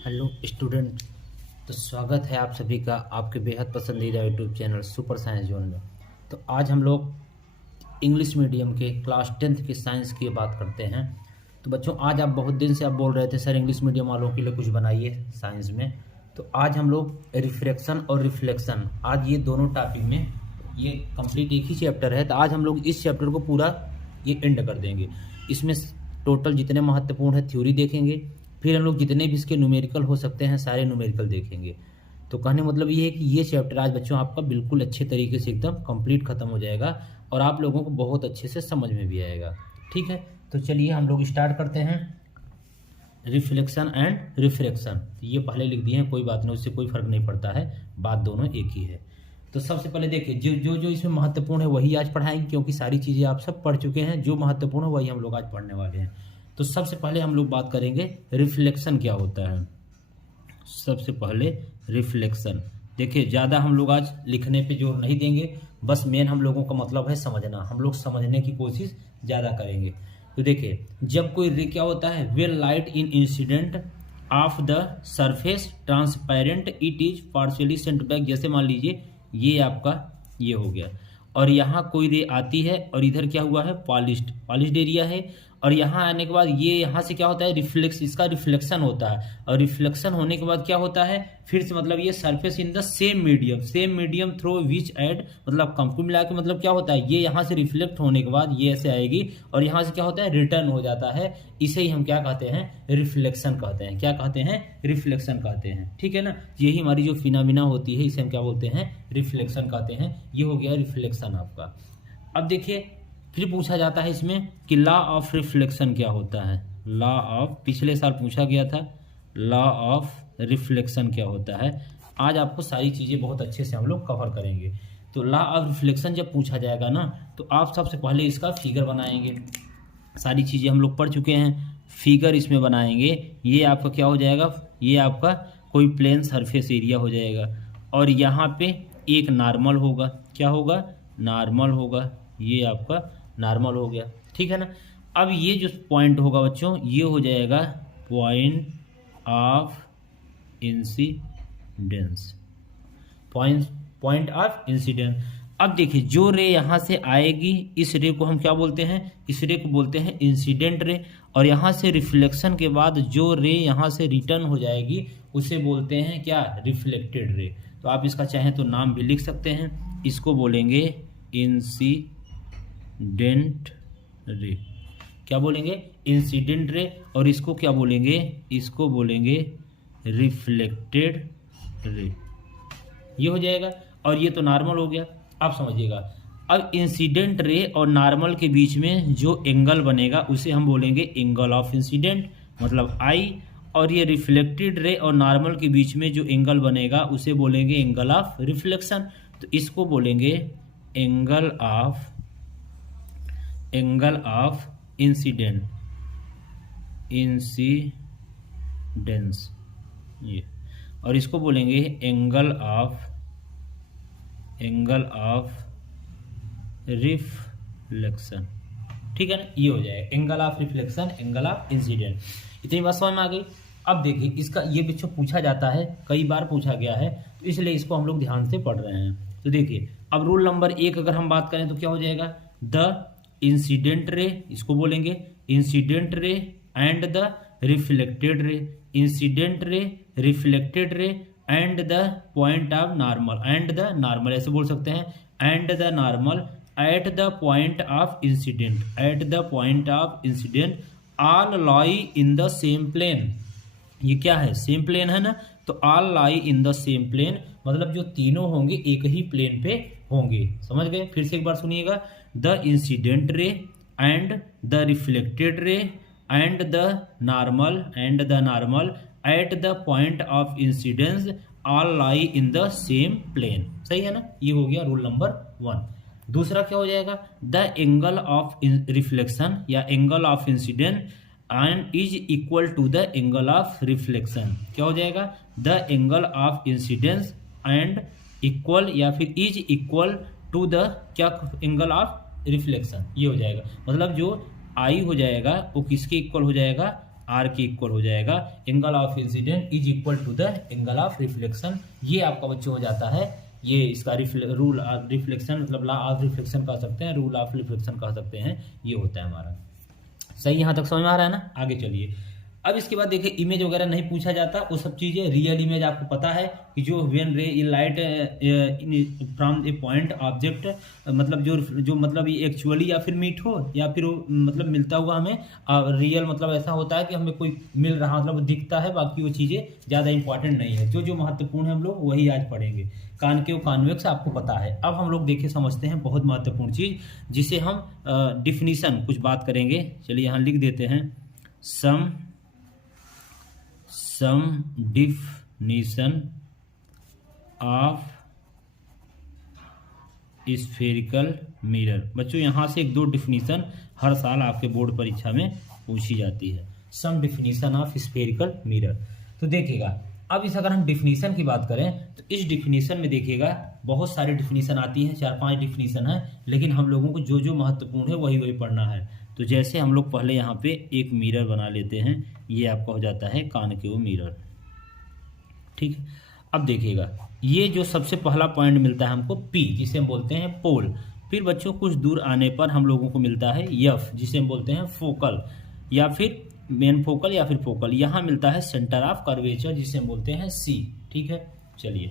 Hello student. तो स्वागत है आप सभी का आपके बेहद पसंदीदा YouTube channel super science zone में। तो आज हम लोग इंग्लिश मीडियम के क्लास 10th की साइंस की बात करते हैं। तो बच्चों, आज आप बहुत दिन से आप बोल रहे थे सर इंग्लिश मीडियम वालों के लिए कुछ बनाइए साइंस में। तो आज हम लोग रिफ्रैक्शन और रिफ्लेक्शन, आज ये दोनों टॉपिक में ये कंप्लीट एक ही चैप्टर है। तो आज हम लोग इस चैप्टर को पूरा ये एंड कर देंगे। इसमें टोटल जितने महत्वपूर्ण है थ्योरी देखेंगे, फिर हम लोग जितने भी इसके न्यूमेरिकल हो सकते हैं सारे न्यूमेरिकल देखेंगे। तो कहने मतलब ये है कि ये चैप्टर आज बच्चों आपका बिल्कुल अच्छे तरीके से एकदम कंप्लीट खत्म हो जाएगा और आप लोगों को बहुत अच्छे से समझ में भी आएगा। ठीक है, तो चलिए हम लोग स्टार्ट करते हैं। रिफ्लेक्शन एंड रिफ्रैक्शन, ये पहले लिख दिए हैं, कोई बात नहीं, उससे कोई फर्क नहीं पड़ता है, बात दोनों एक ही है। तो सबसे पहले देखिए जो इसमें महत्वपूर्ण है वही आज पढ़ाएंगे, क्योंकि सारी चीज़ें आप सब पढ़ चुके हैं। जो महत्वपूर्ण है वही हम लोग आज पढ़ने वाले हैं। तो सबसे पहले हम लोग बात करेंगे रिफ्लेक्शन क्या होता है। सबसे पहले रिफ्लेक्शन देखिए, ज़्यादा हम लोग आज लिखने पे जोर नहीं देंगे, बस मेन हम लोगों का मतलब है समझना। हम लोग समझने की कोशिश ज़्यादा करेंगे। तो देखिए, जब कोई रे क्या होता है, well light in incident of the surface transparent it is partially Saint back. जैसे मान लीजिए ये आपका ये हो गया और यहाँ कोई रे आती है और इधर क्या हुआ है, पॉलिश्ड एरिया है, और यहाँ आने के बाद ये यहाँ से क्या होता है, इसका रिफ्लेक्शन होता है। और रिफ्लेक्शन होने के बाद क्या होता है, फिर से मतलब ये surface in the same medium through which एड, मतलब कंपनी मिला के मतलब क्या होता है, ये यहाँ से रिफ्लेक्ट होने के बाद ये ऐसे आएगी और यहाँ से क्या होता है, रिटर्न हो जाता है। इसे ही हम क्या कहते हैं, रिफ्लेक्शन कहते हैं। क्या कहते हैं, रिफ्लेक्शन कहते हैं। ठीक है ना, यही हमारी जो फिनोमिना होती है इसे हम क्या बोलते हैं, रिफ्लेक्शन कहते हैं। ये हो गया रिफ्लेक्शन आपका। अब देखिए फिर पूछा जाता है इसमें कि लॉ ऑफ रिफ्लेक्शन क्या होता है। लॉ ऑफ, पिछले साल पूछा गया था, लॉ ऑफ रिफ्लेक्शन क्या होता है। आज आपको सारी चीज़ें बहुत अच्छे से हम लोग कवर करेंगे। तो लॉ ऑफ रिफ्लेक्शन जब पूछा जाएगा ना, तो आप सबसे पहले इसका फिगर बनाएंगे। सारी चीज़ें हम लोग पढ़ चुके हैं, फिगर इसमें बनाएंगे। ये आपका क्या हो जाएगा, ये आपका कोई प्लेन सरफेस एरिया हो जाएगा और यहाँ पे एक नॉर्मल होगा। क्या होगा, नॉर्मल होगा। ये आपका नॉर्मल हो गया। ठीक है ना। अब ये जो पॉइंट होगा बच्चों, ये हो जाएगा point of incidence, point of incidence. अब देखिए जो रे यहाँ से आएगी, इस रे को हम क्या बोलते हैं, इस रे को बोलते हैं इंसिडेंट रे। और यहाँ से रिफ्लेक्शन के बाद जो रे यहाँ से रिटर्न हो जाएगी उसे बोलते हैं क्या, रिफ्लेक्टेड रे। तो आप इसका चाहें तो नाम भी लिख सकते हैं, इसको बोलेंगे इंसिडेंट रे। क्या बोलेंगे, इंसिडेंट रे। और इसको क्या बोलेंगे, इसको बोलेंगे रिफ्लेक्टेड रे। ये हो जाएगा। और ये तो नॉर्मल हो गया, आप समझिएगा। अब इंसिडेंट रे और नॉर्मल के बीच में जो एंगल बनेगा उसे हम बोलेंगे एंगल ऑफ इंसिडेंट, मतलब आई। और ये रिफ्लेक्टेड रे और नॉर्मल के बीच में जो एंगल बनेगा उसे बोलेंगे एंगल ऑफ रिफ्लेक्शन। तो इसको बोलेंगे एंगल ऑफ इंसिडेंस ये। और इसको बोलेंगे एंगल ऑफ रिफ्लेक्शन। ठीक है ना, ये हो जाएगा angle of reflection, angle of incident. इतनी बात समझ में आ गई। अब देखिए इसका ये बच्चों पूछा जाता है, कई बार पूछा गया है, तो इसलिए इसको हम लोग ध्यान से पढ़ रहे हैं। तो देखिए अब रूल नंबर 1 अगर हम बात करें तो क्या हो जाएगा, द इंसिडेंट रे, इसको बोलेंगे incident ray and the reflected ray, incident ray, reflected ray and the point of normal, and the normal ऐसे बोल सकते हैं, and the normal at the point of incident, at the point of incident all lie in the same plane. ये क्या है, same plane है ना। तो all lie in the same plane मतलब जो तीनों होंगे एक ही प्लेन पे होंगे। समझ गए, फिर से एक बार सुनिएगा, the incident ray and the reflected ray and the normal at the point of incidence all lie in the same plane. सही है ना, ये हो गया रूल नंबर 1। दूसरा क्या हो जाएगा, द एंगल ऑफ रिफ्लेक्शन या angle of incident and is equal to the angle of reflection. क्या हो जाएगा, the angle of incidence and equal या फिर इज इक्वल टू द क्या, एंगल ऑफ रिफ्लेक्शन। ये हो जाएगा, मतलब जो आई हो जाएगा वो किसके इक्वल हो जाएगा, आर के इक्वल हो जाएगा। Angle of incident is equal to the angle of reflection. ये आपका बच्चों हो जाता है, ये इसका रूल रिफ्लेक्शन मतलब लॉ ऑफ रिफ्लेक्शन कह सकते हैं, रूल ऑफ रिफ्लेक्शन कह सकते हैं, ये होता है हमारा। सही, यहाँ तक समझ में आ रहा है ना। आगे चलिए। अब इसके बाद देखिए इमेज वगैरह नहीं पूछा जाता, वो सब चीज़ें रियल इमेज आपको पता है कि जो व्हेन रे in light from A point object, मतलब जो मतलब ये एक्चुअली या फिर मीट हो या फिर मतलब मिलता हुआ हमें, रियल मतलब ऐसा होता है कि हमें कोई मिल रहा मतलब दिखता है, बाकी वो चीज़ें ज़्यादा इंपॉर्टेंट नहीं है। जो महत्वपूर्ण है हम लोग वही आज पढ़ेंगे। कॉनकेव कॉन्वेक्स आपको पता है। अब हम लोग देखिए समझते हैं बहुत महत्वपूर्ण चीज़ जिसे हम डिफिनीसन कुछ बात करेंगे। चलिए यहाँ लिख देते हैं सम डिफिनीशन ऑफ स्फेरिकल मिरर। बच्चों यहाँ से एक दो डिफिनीशन हर साल आपके बोर्ड परीक्षा में पूछी जाती है। सम डिफिनीशन ऑफ स्फेरिकल मिरर। तो देखिएगा अब इस अगर हम डिफिनीशन की बात करें तो इस डिफिनीशन में देखिएगा बहुत सारी डिफिनीशन आती हैं, 4-5 डिफिनीशन है, लेकिन हम लोगों को जो महत्वपूर्ण है वही पढ़ना है। तो जैसे हम लोग पहले यहाँ पे एक मिरर बना लेते हैं, ये आपका हो जाता है कॉनकेव मिरर। ठीक है, अब देखिएगा ये जो सबसे पहला पॉइंट मिलता है हमको P, जिसे हम बोलते हैं पोल। फिर बच्चों कुछ दूर आने पर हम लोगों को मिलता है F, जिसे हम बोलते हैं फोकल या फिर मेन फोकल या फिर फोकल। यहाँ मिलता है सेंटर ऑफ कर्वेचर, जिसे हम बोलते हैं C। ठीक है, चलिए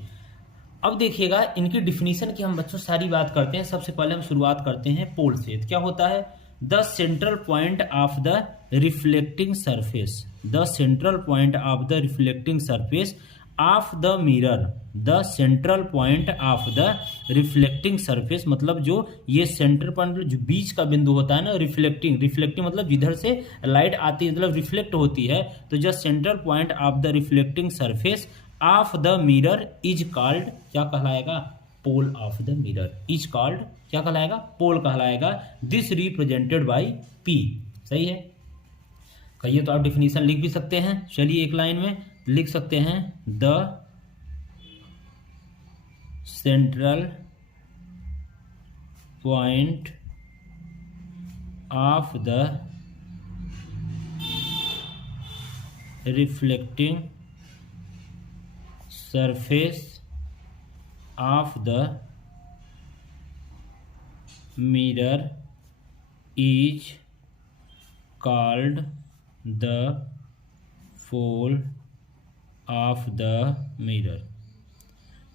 अब देखिएगा इनकी डिफिनीशन की हम बच्चों सारी बात करते हैं। सबसे पहले हम शुरुआत करते हैं पोल से। क्या होता है? The central point of the reflecting surface, the central point of the reflecting surface of the mirror, the central point of the reflecting surface, मतलब जो ये सेंटर पॉइंट जो बीच का बिंदु होता है ना, रिफ्लेक्टिंग मतलब जिधर से लाइट आती है मतलब रिफ्लेक्ट होती है, तो जो central point of the reflecting surface of the mirror is called, क्या कहलाएगा? Pole of the mirror is called, क्या कहलाएगा? पोल कहलाएगा। This represented by P। सही है, कहिए तो आप डिफिनीशन लिख भी सकते हैं। चलिए एक लाइन में लिख सकते हैं, the central point of the reflecting surface of the mirror is called the pole of the mirror.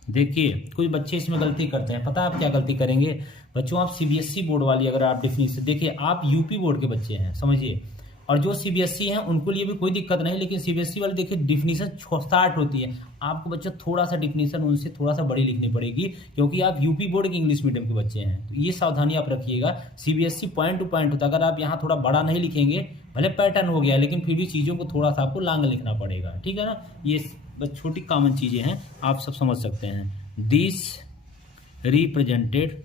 देखिए कुछ बच्चे इसमें गलती करते हैं, पता है आप क्या गलती करेंगे बच्चों? आप CBSE बोर्ड वाली अगर आप डिफिनीशन देखिए, आप यूपी बोर्ड के बच्चे हैं समझिए, और जो CBSE हैं उनको लिए भी कोई दिक्कत नहीं, लेकिन CBSE वाले देखिए डिफिनीशन 60 होती है। आपको बच्चों थोड़ा सा डिफिनीशन उनसे थोड़ा सा बड़ी लिखनी पड़ेगी, क्योंकि आप यूपी बोर्ड के इंग्लिश मीडियम के बच्चे हैं। तो ये सावधानी आप रखिएगा। CBSE पॉइंट टू पॉइंट होता है, अगर आप यहाँ थोड़ा बड़ा नहीं लिखेंगे, भले पैटर्न हो गया, लेकिन फिर भी चीज़ों को थोड़ा सा आपको लॉन्ग लिखना पड़ेगा। ठीक है ना, ये बस छोटी कॉमन चीज़ें हैं, आप सब समझ सकते हैं। दिस रिप्रेजेंटेड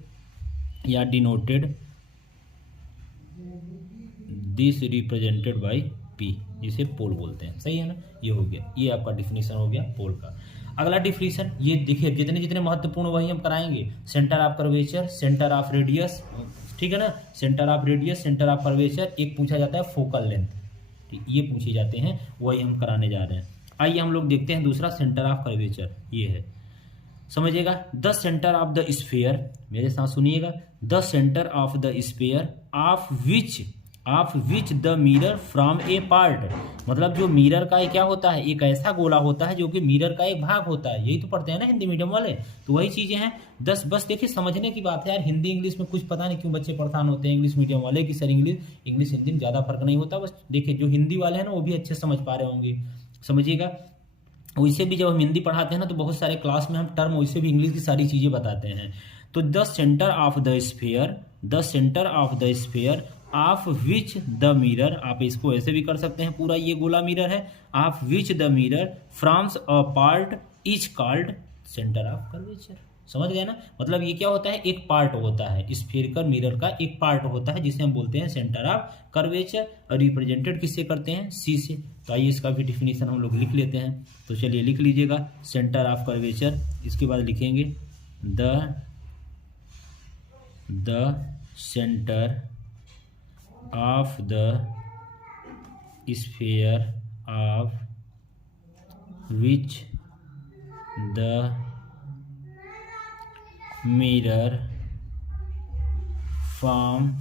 या denoted, this represented by P, जिसे पोल बोलते हैं। सही है ना, ये हो गया, ये आपका डिफिनीशन हो गया पोल का। अगला डिफिनीशन ये देखिए, जितने जितने महत्वपूर्ण वही हम कराएंगे। Centre of curvature, centre of radius, ठीक है ना, centre of radius, centre of curvature. एक पूछा जाता है फोकल लेंथ, ठीक, ये पूछे जाते हैं, वही हम कराने जा रहे हैं। आइए हम लोग देखते हैं दूसरा सेंटर ऑफ कर्वेचर, ये है, समझिएगा। The centre of the sphere, मेरे साथ सुनिएगा, the centre of the sphere of which the mirror from A part, मतलब जो मिरर का क्या होता है, एक ऐसा गोला होता है जो कि मिरर का एक भाग होता है। यही तो पढ़ते हैं ना हिंदी मीडियम वाले, तो वही चीजें हैं। बस देखिए समझने की बात है यार, हिंदी इंग्लिश में कुछ पता नहीं क्यों बच्चे परेशान होते हैं इंग्लिश मीडियम वाले कि सर इंग्लिश हिंदी में ज़्यादा फर्क नहीं होता। बस देखिए जो हिंदी वाले हैं ना वो भी अच्छे समझ पा रहे होंगे, समझिएगा। वैसे भी जब हम हिंदी पढ़ाते हैं ना तो बहुत सारे क्लास में हम टर्म वैसे भी इंग्लिश की सारी चीज़ें बताते हैं। तो the centre of the sphere, the centre of the sphere of which the mirror, आप इसको ऐसे भी कर सकते हैं, पूरा ये गोला मिरर है, of which the mirror firms a part is called centre of curvature. समझ गए ना, मतलब ये क्या होता है, एक पार्ट होता है, स्फेरिकल मिरर का एक पार्ट होता है जिसे हम बोलते हैं सेंटर ऑफ कर्वेचर, और रिप्रेजेंटेड किससे करते हैं? C से। तो आइए इसका भी डिफिनीशन हम लोग लिख लेते हैं। तो चलिए लिख लीजिएगा, सेंटर ऑफ कर्वेचर, इसके बाद लिखेंगे the centre of the sphere of which the mirror form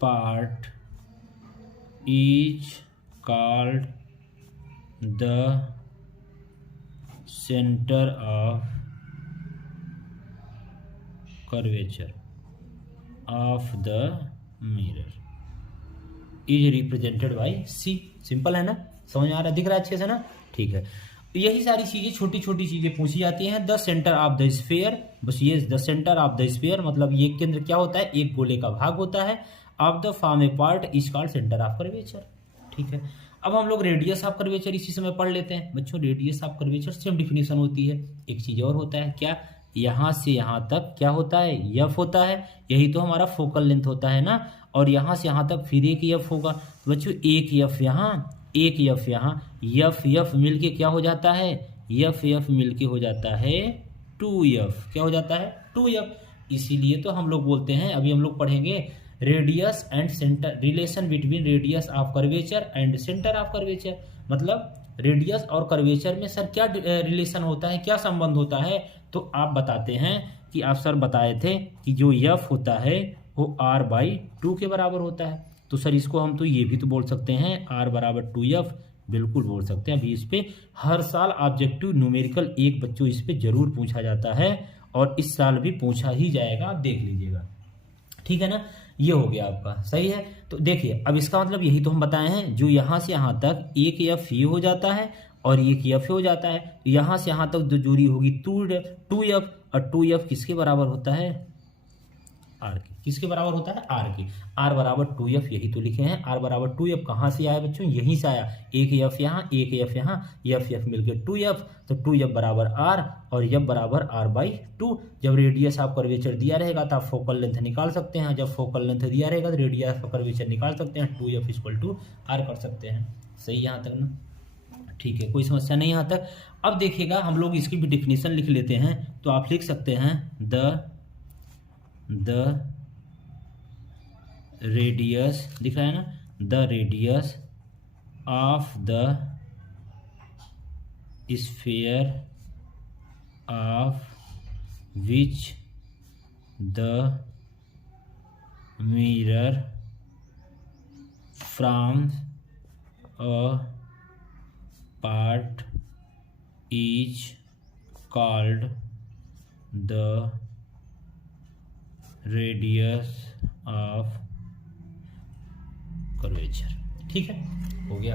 part is called the center of curvature of the mirror is represented by C। Simple है ना, समझ में आ रहा है, दिख रहा है अच्छे से ना, ठीक है। यही सारी चीजें छोटी छोटी चीजें पूछी जाती हैं। The centre of the sphere, बस ये the centre of the sphere मतलब ये केंद्र क्या होता है, एक गोले का भाग होता है। Of the form A part is called centre of curvature, ठीक है। अब हम लोग रेडियस ऑफ कर्वेचर इसी समय पढ़ लेते हैं बच्चों। Radius of curvature same definition होती है। एक चीज और होता है क्या, यहाँ से यहाँ तक क्या होता है, यफ होता है, यही तो हमारा फोकल लेंथ होता है ना। और यहाँ से यहाँ तक फिर एक यफ होगा तो बच्चों, एक यफ यहाँ, एक यफ यहाँ, यफ यफ मिलके क्या हो जाता है, यफ यफ मिलके हो जाता है 2f। क्या हो जाता है, 2f। इसीलिए तो हम लोग बोलते हैं, अभी हम लोग पढ़ेंगे radius and centre, relation between radius of curvature and centre of curvature. मतलब रेडियस और कर्वेचर में सर क्या रिलेशन होता है, क्या संबंध होता है। तो आप बताते हैं कि आप सर बताए थे कि जो यफ होता है वो r/2 के बराबर होता है। तो सर इसको हम तो ये भी तो बोल सकते हैं r बराबर 2f, बिल्कुल बोल सकते हैं। अभी इस पे हर साल ऑब्जेक्टिव न्यूमेरिकल एक बच्चों इस पे जरूर पूछा जाता है और इस साल भी पूछा ही जाएगा, आप देख लीजिएगा, ठीक है ना। ये हो गया आपका, सही है। तो देखिए अब इसका मतलब यही तो हम बताए हैं, जो यहाँ से यहाँ तक एक यफ ये हो जाता है और एक यफ हो जाता है। तो यहाँ से यहाँ तक जो दूरी होगी 2f, और 2f किसके बराबर होता है, r के। किसके बराबर होता है, r के। r बराबर 2f, यही तो लिखे हैं। r बराबर 2f कहाँ से आया बच्चों, यहीं से आया। एक यफ यहाँ, एक यफ यहाँ, यफ यफ मिलके 2f, तो 2f बराबर r और f बराबर r/2। जब रेडियस ऑफ कर्वेचर दिया रहेगा तो आप फोकल लेंथ निकाल सकते हैं। जब फोकल लेंथ दिया रहेगा तो रेडियस ऑफ कर्वेचर निकाल सकते हैं। 2f = r कर सकते हैं। सही यहाँ तक ना, ठीक है, कोई समस्या नहीं यहाँ तक। अब देखिएगा हम लोग इसकी भी डिफिनीशन लिख लेते हैं। तो आप लिख सकते हैं द रेडियस, दिख रहा है ना, the radius of the sphere of which the mirror from a part is called the radius of curvature, ठीक है, हो गया।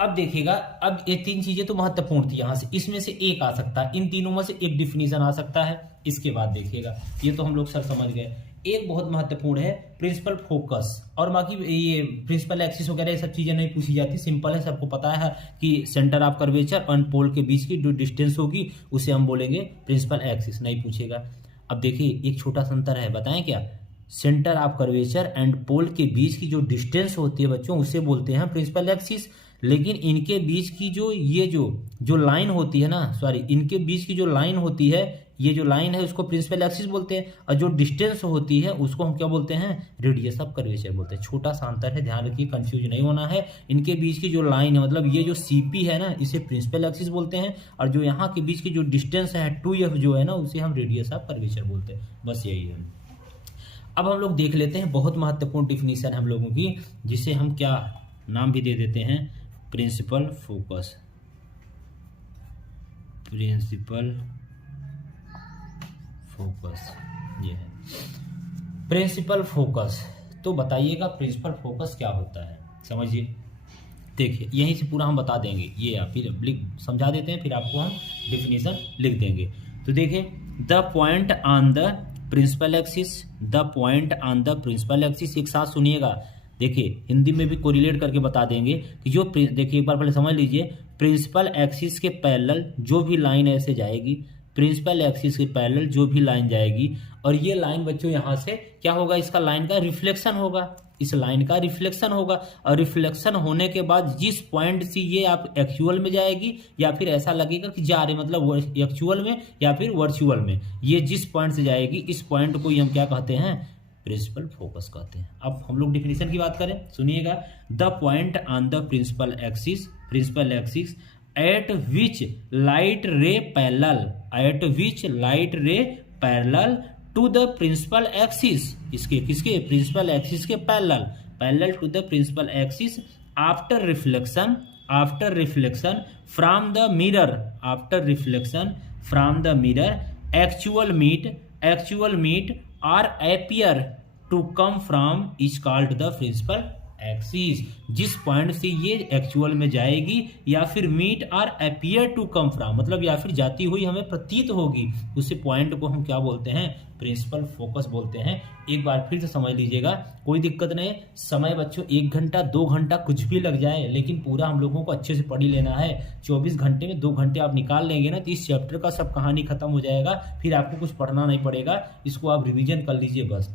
अब देखिएगा, अब ये तीन चीजें तो महत्वपूर्ण थी, यहां से इसमें से एक आ सकता है, इन तीनों में से एक डिफिनीशन आ सकता है। इसके बाद देखिएगा, ये तो हम लोग सर समझ गए। एक बहुत महत्वपूर्ण है प्रिंसिपल फोकस, और बाकी ये प्रिंसिपल एक्सिस वगैरह ये सब चीजें नहीं पूछी जाती, सिंपल है, सबको पता है कि सेंटर ऑफ कर्वेचर और पोल के बीच की जो डिस्टेंस होगी उसे हम बोलेंगे प्रिंसिपल एक्सिस, नहीं पूछेगा। अब देखिए एक छोटा सा अंतर है, बताएं क्या, centre of curvature and pole के बीच की जो डिस्टेंस होती है बच्चों उसे बोलते हैं प्रिंसिपल एक्सिस। लेकिन इनके बीच की जो ये जो लाइन होती है ना, सॉरी, इनके बीच की जो लाइन होती है, ये जो लाइन है उसको प्रिंसिपल एक्सिस बोलते हैं, और जो डिस्टेंस होती है उसको हम क्या बोलते हैं, रेडियस ऑफ कर्वेचर बोलते हैं। छोटा सा अंतर है, ध्यान रखिए, कंफ्यूज नहीं होना है। इनके बीच की जो लाइन है, मतलब ये जो सीपी है ना, इसे प्रिंसिपल एक्सिस बोलते हैं, और जो यहाँ के बीच की जो डिस्टेंस है 2f जो है ना, उसे हम रेडियस ऑफ कर्वेचर बोलते हैं। बस यही है। अब हम लोग देख लेते हैं बहुत महत्वपूर्ण डिफिनीशन हम लोगों की, जिसे हम क्या नाम भी दे देते हैं, प्रिंसिपल फोकस। प्रिंसिपल फोकस ये है प्रिंसिपल फोकस। तो बताइएगा प्रिंसिपल फोकस क्या होता है, समझिए। देखिए यहीं से पूरा हम बता देंगे, ये आप फिर समझा देते हैं, फिर आपको हम डिफिनीशन लिख देंगे। तो देखिए, the point on the principal axis, the point on the principal axis, एक साथ सुनिएगा। देखिए हिंदी में भी कोरिलेट करके बता देंगे कि जो, देखिए एक बार पहले समझ लीजिए, प्रिंसिपल एक्सिस के पैरेलल जो भी लाइन ऐसे जाएगी, प्रिंसिपल एक्सिस के पैरेलल जो भी लाइन जाएगी, और ये लाइन बच्चों यहाँ से क्या होगा, इसका लाइन का रिफ्लेक्शन होगा, इस लाइन का रिफ्लेक्शन होगा, और रिफ्लेक्शन होने के बाद जिस पॉइंट से ये आप एक्चुअल में जाएगी, या फिर ऐसा लगेगा कि जा रहे, मतलब एक्चुअल में या फिर वर्चुअल में, ये जिस पॉइंट से जाएगी, इस पॉइंट को ही हम क्या कहते हैं, प्रिंसिपल फोकस कहते हैं। अब हम लोग डिफिनीशन की बात करें, सुनिएगा। The point on the principal axis at which light ray parallel to the principal axis, इसके किसके, प्रिंसिपल एक्सिस के parallel to the principal axis after reflection from the mirror actual meet or appear to come from is called the principal axis. जिस point से ये actual में जाएगी या फिर मीट और अपियर टू कम फ्रॉम, मतलब या फिर जाती हुई हमें प्रतीत होगी, उस पॉइंट को हम क्या बोलते हैं, प्रिंसिपल फोकस बोलते हैं। एक बार फिर से समझ लीजिएगा, कोई दिक्कत नहीं। समय बच्चों 1 घंटा 2 घंटा कुछ भी लग जाए, लेकिन पूरा हम लोगों को अच्छे से पढ़ ही लेना है। 24 घंटे में 2 घंटे आप निकाल लेंगे ना, तो इस चैप्टर का सब कहानी खत्म हो जाएगा, फिर आपको कुछ पढ़ना नहीं पड़ेगा। इसको आप रिविजन कर लीजिए बस।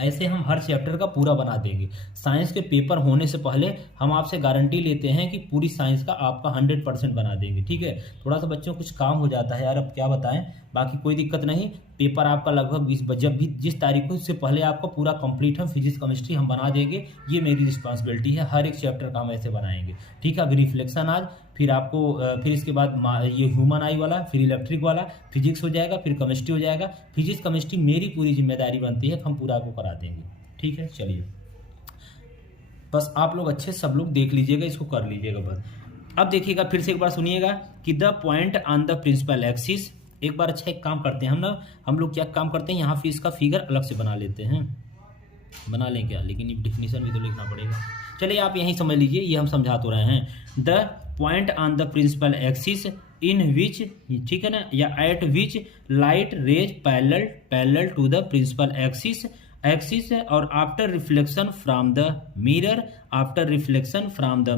ऐसे हम हर चैप्टर का पूरा बना देंगे। साइंस के पेपर होने से पहले हम आपसे गारंटी लेते हैं कि पूरी साइंस का आपका 100% बना देंगे, ठीक है। थोड़ा सा बच्चों कुछ काम हो जाता है यार, अब क्या बताएं, बाकी कोई दिक्कत नहीं। पेपर आपका लगभग 20 जब भी जिस तारीख को, इससे पहले आपका पूरा कंप्लीट हम फिजिक्स केमिस्ट्री हम बना देंगे। ये मेरी रिस्पॉन्सिबिलिटी है, हर एक चैप्टर का हम ऐसे बनाएंगे, ठीक है। अभी रिफ्लेक्शन आज, फिर आपको फिर इसके बाद ये ह्यूमन आई वाला, फिर इलेक्ट्रिक वाला, फिजिक्स हो जाएगा, फिर केमिस्ट्री हो जाएगा। फिजिक्स केमिस्ट्री मेरी पूरी जिम्मेदारी बनती है, हम पूरा आपको करा देंगे, ठीक है। चलिए बस आप लोग अच्छे सब लोग देख लीजिएगा, इसको कर लीजिएगा बस। अब देखिएगा फिर से एक बार सुनिएगा कि the point on the principal axis. एक बार अच्छा एक काम करते हैं हम लोग क्या काम करते हैं, यहाँ फिर इसका फिगर अलग से बना लेते हैं, बना लें क्या, लेकिन डिफिनीशन भी तो लिखना पड़ेगा। चलिए आप यहीं समझ लीजिए, ये हम समझा तो रहे हैं। The point on the principal axis in which, ठीक है ना, या at which light rays parallel to the principal axis और after reflection from the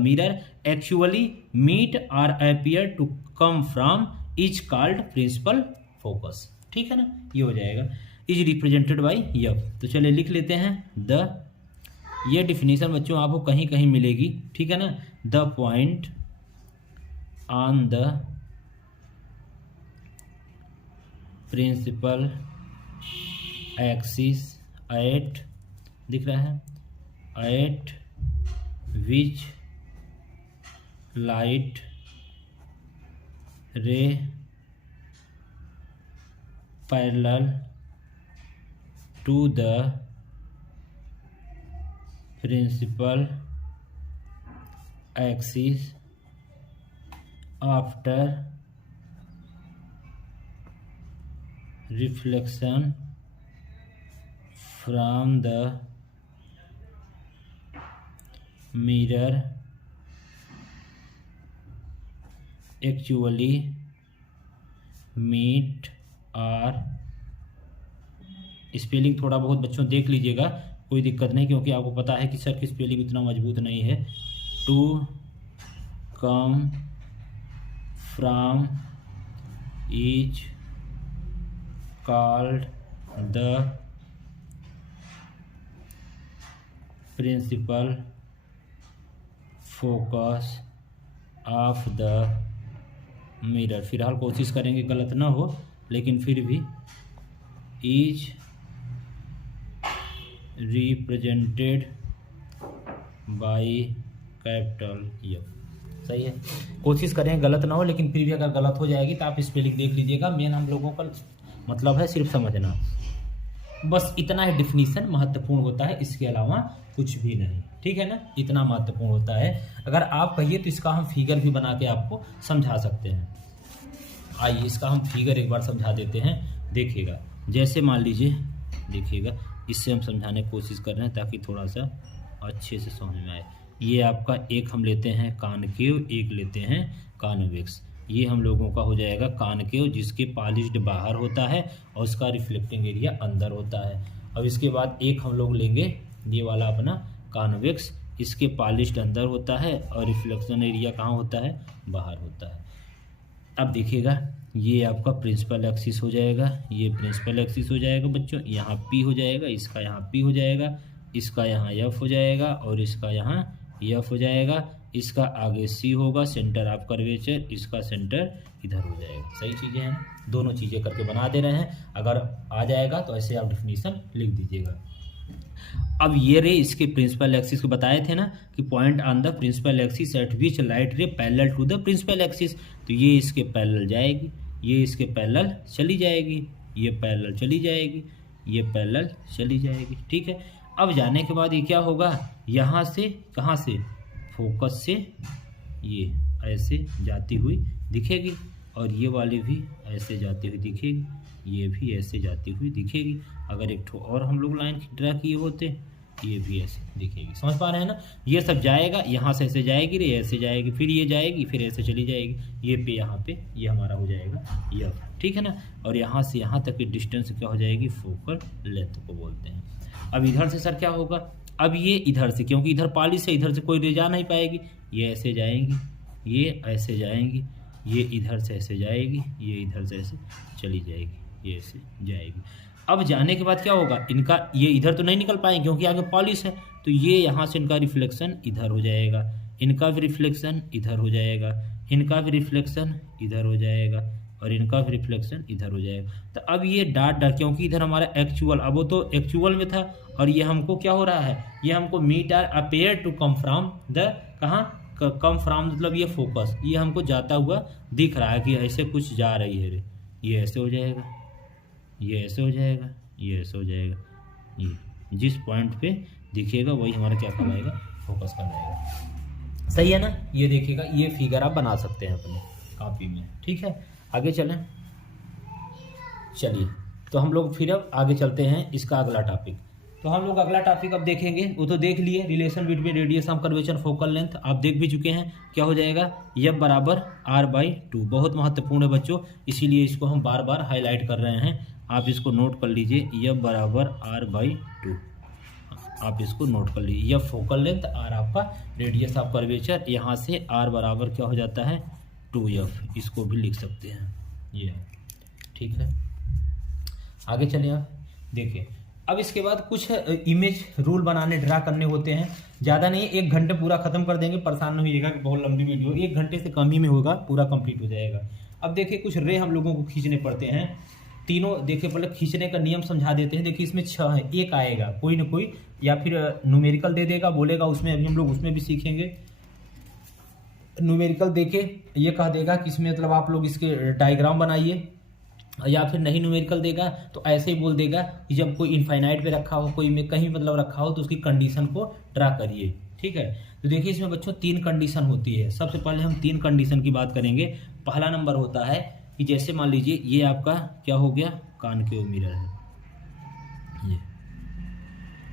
mirror actually meet और appear to come from is called principal focus, ठीक है ना, ये हो जाएगा। Is represented by F. तो चलिए लिख लेते हैं ये डिफिनीशन बच्चों आपको कहीं कहीं मिलेगी, ठीक है ना। The point on the principal axis at, दिख रहा है, at which light ray parallel to the principal axis after reflection from the mirror actually meet or, spelling थोड़ा बहुत बच्चों देख लीजिएगा, कोई दिक्कत नहीं, क्योंकि आपको पता है कि सर की स्पेलिंग इतना मजबूत नहीं है। To come from is called the principal focus of the mirror. फिलहाल कोशिश करेंगे गलत ना हो, लेकिन फिर भी is represented by capital F, सही है। कोशिश करें गलत ना हो, लेकिन फिर भी अगर गलत हो जाएगी तो आप स्पेलिंग देख लीजिएगा। मेन हम लोगों का मतलब है सिर्फ समझना, बस इतना ही डिफिनीशन महत्वपूर्ण होता है, इसके अलावा कुछ भी नहीं, ठीक है ना, इतना महत्वपूर्ण होता है। अगर आप कहिए तो इसका हम फिगर भी बना के आपको समझा सकते हैं। आइए इसका हम फिगर एक बार समझा देते हैं, देखिएगा। जैसे मान लीजिए, देखिएगा, इससे हम समझाने की कोशिश कर रहे हैं ताकि थोड़ा सा अच्छे से समझ में आए। ये आपका एक हम लेते हैं कॉनकेव, एक लेते हैं कॉन्वेक्स। ये हम लोगों का हो जाएगा कॉनकेव, जिसके पॉलिश्ड बाहर होता है और उसका रिफ्लेक्टिंग एरिया अंदर होता है। अब इसके बाद एक हम लोग लेंगे ये वाला अपना कॉन्वेक्स, इसके पॉलिश्ड अंदर होता है और रिफ्लेक्शन एरिया कहाँ होता है, बाहर होता है। अब देखिएगा ये आपका प्रिंसिपल एक्सिस हो जाएगा, ये प्रिंसिपल एक्सिस हो जाएगा बच्चों, यहाँ पी हो जाएगा, इसका यहाँ पी हो जाएगा, इसका यहाँ एफ हो जाएगा और इसका यहाँ एफ हो जाएगा। इसका आगे सी होगा, सेंटर ऑफ कर्वेचर, इसका सेंटर इधर हो जाएगा। सही चीज़ें हैं ना, दोनों चीज़ें करके बना दे रहे हैं। अगर आ जाएगा तो ऐसे आप डिफिनीशन लिख दीजिएगा। अब ये रे इसके प्रिंसिपल एक्सिस को बताए थे ना कि point on the principal axis at which light ray parallel to the principal axis, तो ये इसके पैरेलल जाएगी, ये इसके पैरेलल चली जाएगी, ये पैरेलल चली जाएगी, ये पैरेलल चली जाएगी। ठीक है, अब जाने के बाद ये क्या होगा, यहाँ से कहाँ से, फोकस से ये ऐसे जाती हुई दिखेगी, और ये वाली भी ऐसे जाती हुई दिखेगी, ये भी ऐसे जाती हुई दिखेगी। अगर एक ठो और हम लोग लाइन ड्रा किए होते, ये भी ऐसे दिखेगी। समझ पा रहे हैं ना, ये सब जाएगा, यहाँ से ऐसे जाएगी रे, ऐसे जाएगी, फिर ये जाएगी, फिर ऐसे चली जाएगी, ये पे यहाँ पे ये हमारा हो जाएगा यह। ठीक है ना, और यहाँ से यहाँ तक की डिस्टेंस क्या हो जाएगी, फोकल लेंथ को बोलते हैं। अब इधर से सर क्या होगा, अब ये इधर से, क्योंकि इधर पॉलिश है, इधर से कोई ले जा नहीं पाएगी, ये ऐसे जाएंगी, ये ऐसे जाएंगी, ये इधर से ऐसे जाएगी, ये इधर से ऐसे चली जाएगी, ये ऐसे जाएगी। अब जाने के बाद क्या होगा, इनका ये इधर तो नहीं निकल पाएंगे क्योंकि आगे पॉलिश है, तो ये यहाँ से इनका रिफ्लेक्शन इधर हो जाएगा, इनका भी रिफ्लेक्शन इधर हो जाएगा, इनका भी रिफ्लेक्शन इधर हो जाएगा, और इनका भी रिफ्लेक्शन इधर हो जाएगा। तो अब ये डॉट डॉट, क्योंकि इधर हमारा एक्चुअल, अब वो तो एक्चुअल में था, और ये हमको क्या हो रहा है, ये हमको meet or appear to come from the, कहाँ, कम फ्रॉम मतलब ये फोकस, ये हमको जाता हुआ दिख रहा है कि ऐसे कुछ जा रही है रे, ये ऐसे हो जाएगा, ये ऐसे हो जाएगा, ये ऐसे हो जाएगा, ये जिस पॉइंट पे दिखेगा वही हमारा क्या कहलाएगा, फोकस कहलाएगा। सही है ना, ये देखिएगा, ये फिगर आप बना सकते हैं अपने कॉपी में। ठीक है, आगे चलें, चलिए तो हम लोग फिर अब आगे चलते हैं, इसका अगला टॉपिक। तो हम लोग अगला टॉपिक अब देखेंगे, वो तो देख लिए, relation between radius of curvature focal length आप देख भी चुके हैं, क्या हो जाएगा, F बराबर R/2। बहुत महत्वपूर्ण है बच्चों, इसीलिए इसको हम बार बार हाईलाइट कर रहे हैं, आप इसको नोट कर लीजिए, F बराबर R/2, आप इसको नोट कर लीजिए। F फोकल लेंथ, R आपका रेडियस ऑफ कर्वेचर, यहाँ से R बराबर क्या हो जाता है 2F, इसको भी लिख सकते हैं ये। ठीक है, आगे चलिए आप देखिए। अब इसके बाद कुछ इमेज रूल बनाने, ड्रा करने होते हैं, ज़्यादा नहीं, 1 घंटे पूरा खत्म कर देंगे, परेशान नहीं होइएगा कि बहुत लंबी वीडियो, 1 घंटे से कम ही में होगा, पूरा कंप्लीट हो जाएगा। अब देखिए कुछ रे हम लोगों को खींचने पड़ते हैं, तीनों देखिए, पहले खींचने का नियम समझा देते हैं। देखिए इसमें 6 है, एक आएगा कोई ना कोई, या फिर न्यूमेरिकल दे देगा, बोलेगा उसमें, अभी हम लोग उसमें भी सीखेंगे। न्यूमेरिकल देके ये कह देगा कि इसमें मतलब आप लोग इसके डायग्राम बनाइए, या फिर नहीं न्यूमेरिकल देगा तो ऐसे ही बोल देगा कि जब कोई इनफाइनाइट पे रखा हो, कोई में कहीं मतलब रखा हो, तो उसकी कंडीशन को ड्रा करिए। ठीक है, तो देखिए इसमें बच्चों 3 कंडीशन होती है। सबसे पहले हम 3 कंडीशन की बात करेंगे। पहला नंबर होता है कि जैसे मान लीजिए ये आपका क्या हो गया, कॉनकेव मिरर है,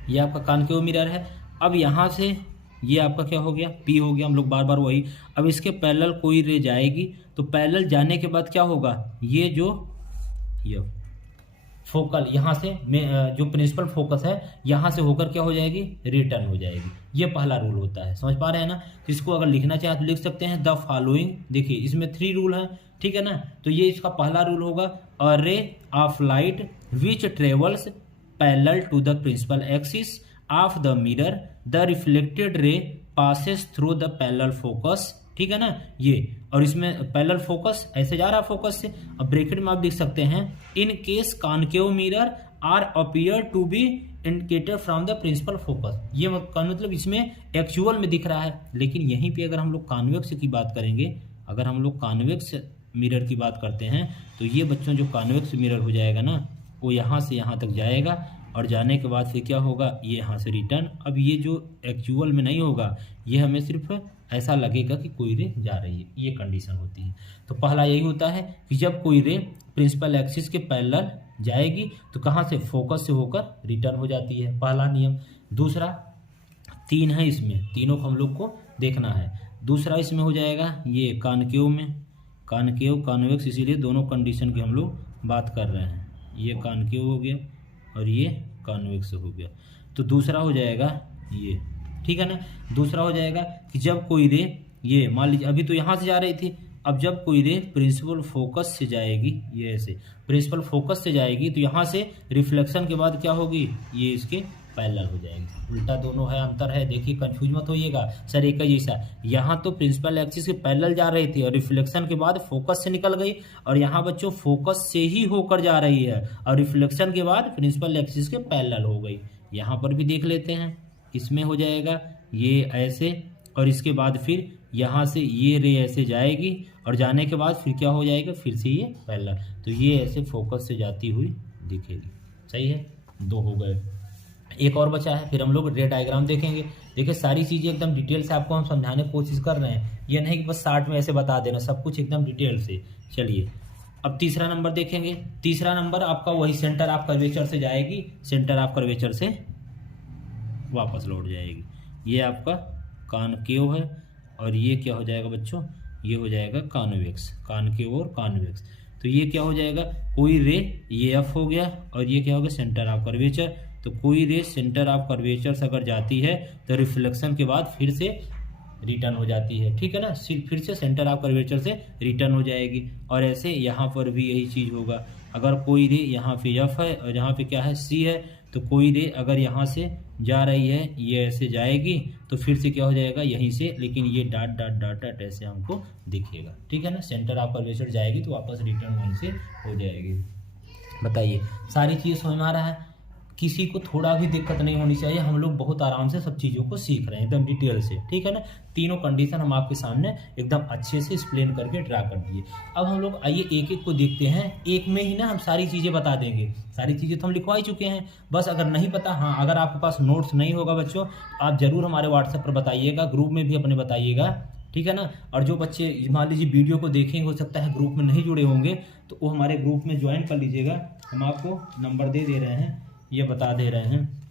ये आपका कॉनकेव मिरर है। अब यहाँ से ये आपका क्या हो गया, P हो गया, हम लोग बार बार वही। अब इसके पैरेलल कोई रे जाएगी, तो पैरेलल जाने के बाद क्या होगा, ये जो ये फोकल यहाँ से जो प्रिंसिपल फोकस है यहाँ से होकर क्या हो जाएगी, रिटर्न हो जाएगी। ये पहला रूल होता है, समझ पा रहे हैं ना। तो इसको अगर लिखना चाहे तो लिख सकते हैं, द फॉलोइंग। देखिए इसमें 3 रूल हैं, ठीक है ना। तो ये इसका पहला रूल होगा, a ray of light which travels parallel to the principal axis of the mirror, the reflected ray passes through the parallel focus. ठीक है ना, ये, और इसमें पैरेलल फोकस ऐसे जा रहा है फोकस से। अब ब्रैकेट में आप लिख सकते हैं, in case concave mirror or appear to be indicated from the principal focus. ये मतलब इसमें एक्चुअल में दिख रहा है, लेकिन यहीं पे अगर हम लोग कॉन्वेक्स की बात करेंगे, अगर हम लोग कॉन्वेक्स मिरर की बात करते हैं, तो ये बच्चों जो कॉन्वेक्स मिरर हो जाएगा ना, वो यहाँ से यहाँ तक जाएगा, और जाने के बाद फिर क्या होगा, ये यहाँ से रिटर्न। अब ये जो एक्चुअल में नहीं होगा, ये हमें सिर्फ ऐसा लगेगा कि कोई रे जा रही है, ये कंडीशन होती है। तो पहला यही होता है कि जब कोई रे प्रिंसिपल एक्सिस के पैरेलल जाएगी तो कहाँ से, फोकस से होकर रिटर्न हो जाती है, पहला नियम। दूसरा 3 है, इसमें तीनों को हम लोग को देखना है। दूसरा इसमें हो जाएगा ये कॉनकेव में, कॉनकेव कॉन्वेक्स, इसीलिए दोनों कंडीशन की हम लोग बात कर रहे हैं। ये कॉनकेव हो गया और ये कॉन्वेक्स हो गया। तो दूसरा हो जाएगा ये, ठीक है ना। दूसरा हो जाएगा कि जब कोई रे, ये मान लीजिए अभी तो यहाँ से जा रही थी, अब जब कोई रे प्रिंसिपल फोकस से जाएगी, ये ऐसे प्रिंसिपल फोकस से जाएगी, तो यहाँ से रिफ्लेक्शन के बाद क्या होगी, ये इसके पैरेलल हो जाएगी। उल्टा दोनों है, अंतर है, देखिए कंफ्यूज मत होइएगा, सर एक ही जैसा। यहाँ तो प्रिंसिपल एक्सिस के पैरेलल जा रही थी और रिफ्लेक्शन के बाद फोकस से निकल गई, और यहाँ बच्चों फोकस से ही होकर जा रही है और रिफ्लेक्शन के बाद प्रिंसिपल एक्सिस के पैरेलल हो गई। यहाँ पर भी देख लेते हैं, इसमें हो जाएगा ये ऐसे, और इसके बाद फिर यहाँ से ये रे ऐसे जाएगी और जाने के बाद फिर क्या हो जाएगा, फिर से ये पहला, तो ये ऐसे फोकस से जाती हुई दिखेगी। सही है, 2 हो गए। एक और बचा है, फिर हम लोग रे डायग्राम देखेंगे। देखिए सारी चीज़ें एकदम डिटेल से आपको हम समझाने की कोशिश कर रहे हैं, ये नहीं कि बस 60 में ऐसे बता देना, सब कुछ एकदम डिटेल से। चलिए अब तीसरा नंबर देखेंगे। तीसरा नंबर आपका वही सेंटर ऑफ कर्वेचर से जाएगी, सेंटर ऑफ कर्वेचर से वापस लौट जाएगी। ये आपका कॉनकेव है और ये क्या हो जाएगा बच्चों, ये हो जाएगा कॉन्वेक्स, कॉनकेव और कॉन्वेक्स। तो ये क्या हो जाएगा, कोई रे, ये एफ हो गया और ये क्या हो गया, सेंटर ऑफ कर्वेचर। तो कोई रे सेंटर ऑफ कर्वेचर से अगर जाती है तो रिफ्लेक्शन के बाद फिर से रिटर्न हो जाती है, ठीक है ना, फिर से सेंटर ऑफ कर्वेचर से रिटर्न हो जाएगी। और ऐसे यहाँ पर भी यही चीज़ होगा, अगर कोई रे यहाँ पे एफ है और यहाँ पे क्या है, सी है, तो कोई रे अगर यहाँ से जा रही है, ये ऐसे जाएगी तो फिर से क्या हो जाएगा, यहीं से, लेकिन ये डॉट डॉट डॉट डॉट ऐसे हमको दिखेगा, ठीक है ना। सेंटर ऑफ कर्वेचर जाएगी तो वापस रिटर्न वहीं से हो जाएगी। बताइए सारी चीज़ समझ में आ रहा है, किसी को थोड़ा भी दिक्कत नहीं होनी चाहिए। हम लोग बहुत आराम से सब चीज़ों को सीख रहे हैं एकदम डिटेल से, ठीक है ना। तीनों कंडीशन हम आपके सामने एकदम अच्छे से एक्सप्लेन करके ड्रा कर दिए। अब हम लोग आइए एक एक को देखते हैं, एक में ही ना हम सारी चीज़ें बता देंगे। सारी चीज़ें तो हम लिखवा ही चुके हैं, बस अगर नहीं पता, हाँ अगर आपके पास नोट्स नहीं होगा बच्चों तो आप ज़रूर हमारे व्हाट्सएप पर बताइएगा, ग्रुप में भी अपने बताइएगा, ठीक है ना। और जो बच्चे मान लीजिए वीडियो को देखेंगे, हो सकता है ग्रुप में नहीं जुड़े होंगे, तो वो हमारे ग्रुप में ज्वाइन कर लीजिएगा। हम आपको नंबर दे रहे हैं, ये बता दे रहे हैं,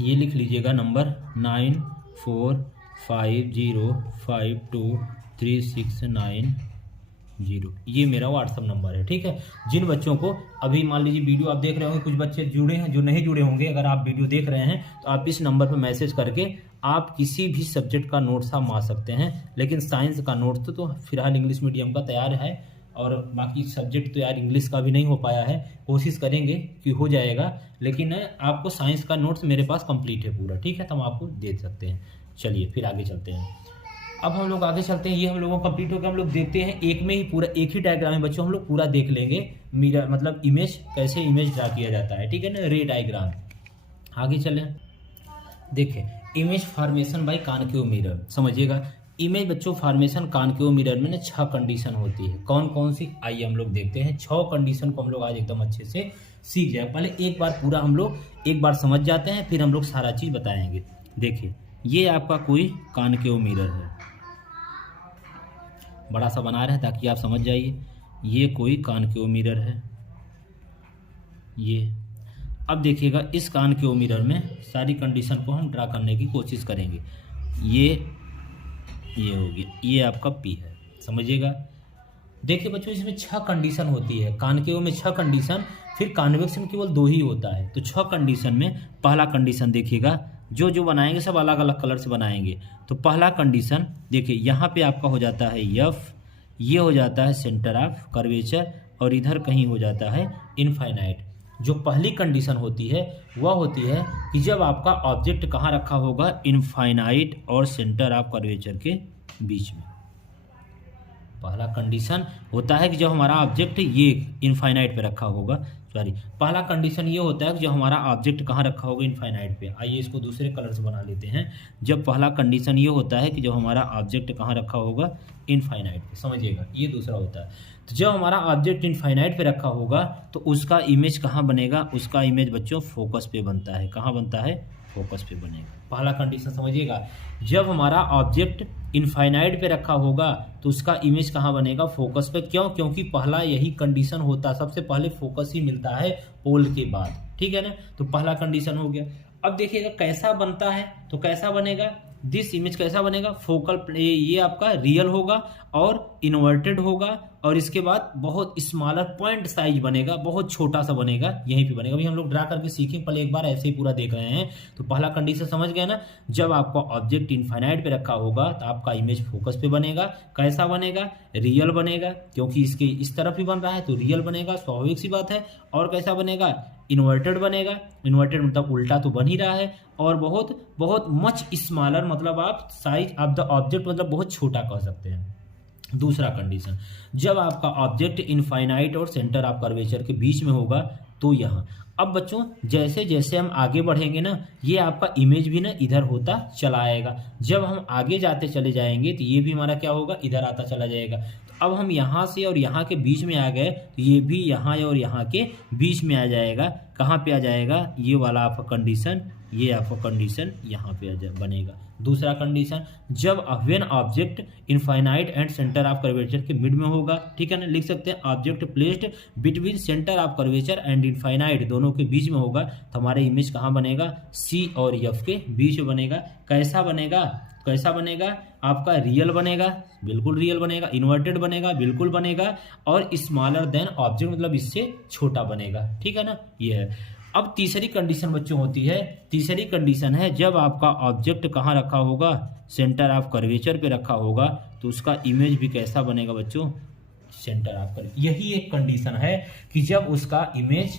ये लिख लीजिएगा नंबर 9450523690। ये मेरा व्हाट्सअप नंबर है, ठीक है। जिन बच्चों को अभी मान लीजिए वीडियो आप देख रहे होंगे, कुछ बच्चे जुड़े हैं, जो नहीं जुड़े होंगे, अगर आप वीडियो देख रहे हैं तो आप इस नंबर पर मैसेज करके आप किसी भी सब्जेक्ट का नोट्स आप मार सकते हैं। लेकिन साइंस का नोट्स तो फिलहाल इंग्लिश मीडियम का तैयार है, और बाकी सब्जेक्ट तो यार इंग्लिश का भी नहीं हो पाया है, कोशिश करेंगे कि हो जाएगा। लेकिन आपको साइंस का नोट्स मेरे पास कंप्लीट है पूरा, ठीक है, तो हम आपको दे सकते हैं। चलिए फिर आगे चलते हैं। अब हम लोग आगे चलते हैं, ये हम लोगों को कंप्लीट हो गया। हम लोग देखते हैं एक में ही पूरा, एक ही डायग्राम में बच्चों हम लोग पूरा देख लेंगे, मिरर मतलब इमेज, कैसे इमेज ड्रा किया जाता है, ठीक है ना, रे डायग्राम। आगे चलें, देखें image formation by concave mirror. समझिएगा इमेज बच्चों फॉर्मेशन कॉनकेव मिरर में ना 6 कंडीशन होती है। कौन कौन सी, आइए हम लोग देखते हैं। 6 कंडीशन को हम लोग आज एकदम अच्छे से सीख जाए। पहले एक बार पूरा हम लोग एक बार समझ जाते हैं, फिर हम लोग सारा चीज़ बताएंगे। देखिए ये आपका कोई कॉनकेव मिरर है, बड़ा सा बना रहे हैं ताकि आप समझ जाइए। ये कोई कॉनकेव मिरर है, ये। अब देखिएगा इस कॉनकेव मिरर में सारी कंडीशन को हम ड्रा करने की कोशिश करेंगे। ये होगी, ये आपका पी है, समझिएगा। देखिए बच्चों इसमें 6 कंडीशन होती है, कॉनकेव में 6 कंडीशन, फिर कॉन्वेक्स में केवल 2 ही होता है। तो 6 कंडीशन में पहला कंडीशन देखिएगा, जो बनाएंगे सब अलग अलग कलर से बनाएंगे। तो पहला कंडीशन देखिए, यहाँ पे आपका हो जाता है एफ, ये हो जाता है सेंटर ऑफ कर्वेचर, और इधर कहीं हो जाता है इनफाइनाइट। जो पहली कंडीशन होती है वह होती है कि जब आपका ऑब्जेक्ट कहाँ रखा होगा, इनफाइनाइट और सेंटर ऑफ कर्वेचर के बीच में। पहला कंडीशन होता है कि जब हमारा ऑब्जेक्ट ये इनफाइनाइट पे रखा होगा, पहला कंडीशन ये होता है कि जब हमारा ऑब्जेक्ट कहाँ रखा होगा, इनफाइनाइट पे। आइए इसको दूसरे कलर से बना लेते हैं। जब पहला कंडीशन ये होता है कि जब हमारा ऑब्जेक्ट कहाँ रखा होगा, इनफाइनाइट पे, समझिएगा। ये दूसरा होता है, तो जब हमारा ऑब्जेक्ट इनफाइनाइट पे रखा होगा तो उसका इमेज कहाँ बनेगा, उसका इमेज बच्चों फोकस पे बनता है। कहाँ बनता है, फोकस पे बनेगा। पहला कंडीशन समझिएगा, जब हमारा ऑब्जेक्ट इनफाइनाइट पे रखा होगा तो उसका इमेज कहाँ बनेगा, फोकस पे। क्यों, क्योंकि पहला यही कंडीशन होता है, सबसे पहले फोकस ही मिलता है पोल के बाद, ठीक है ना। तो पहला कंडीशन हो गया। अब देखिएगा कैसा बनता है, तो कैसा बनेगा, दिस इमेज कैसा बनेगा, फोकल, ये आपका रियल होगा और इन्वर्टेड होगा, और इसके बाद बहुत स्मॉलर पॉइंट साइज बनेगा, बहुत छोटा सा बनेगा, यहीं पे बनेगा। अभी हम लोग ड्रा करके सीखें, पहले एक बार ऐसे ही पूरा देख रहे हैं। तो पहला कंडीशन समझ गए ना, जब आपका ऑब्जेक्ट इनफाइनाइट पे रखा होगा तो आपका इमेज फोकस पे बनेगा। कैसा बनेगा, रियल बनेगा, क्योंकि इसके इस तरफ ही बन रहा है तो रियल बनेगा, स्वाभाविक सी बात है। और कैसा बनेगा, इन्वर्टेड बनेगा। इन्वर्टेड मतलब उल्टा तो बन ही रहा है, और बहुत बहुत मच स्मॉलर, मतलब आप साइज ऑफ द ऑब्जेक्ट मतलब बहुत छोटा कह सकते हैं। दूसरा कंडीशन, जब आपका ऑब्जेक्ट इनफाइनाइट और सेंटर ऑफ कर्वेचर के बीच में होगा तो यहाँ। अब बच्चों जैसे जैसे हम आगे बढ़ेंगे ना, ये आपका इमेज भी ना इधर होता चला आएगा। जब हम आगे जाते चले जाएंगे तो ये भी हमारा क्या होगा, इधर आता चला जाएगा। तो अब हम यहाँ से और यहाँ के बीच में आ गए तो ये भी यहाँ और यहाँ के बीच में आ जाएगा। कहाँ पे आ जाएगा, ये वाला आपका कंडीशन, ये आपका कंडीशन यहाँ पे बनेगा। दूसरा कंडीशन, जब when object infinite and centre of curvature के मिड में होगा, ठीक है ना, लिख सकते हैं object placed between centre of curvature and infinite, दोनों के बीच में होगा, तो हमारा इमेज कहाँ बनेगा, सी और एफ के बीच में बनेगा। कैसा बनेगा, कैसा बनेगा, आपका रियल बनेगा, बिल्कुल रियल बनेगा, इन्वर्टेड बनेगा, बिल्कुल बनेगा, और स्मॉलर देन ऑब्जेक्ट मतलब इससे छोटा बनेगा, ठीक है ना, ये है। अब तीसरी कंडीशन बच्चों होती है, तीसरी कंडीशन है जब आपका ऑब्जेक्ट कहाँ रखा होगा, सेंटर ऑफ कर्वेचर पे रखा होगा, तो उसका इमेज भी कैसा बनेगा बच्चों, सेंटर ऑफ कर्वेचर। यही एक कंडीशन है कि जब उसका इमेज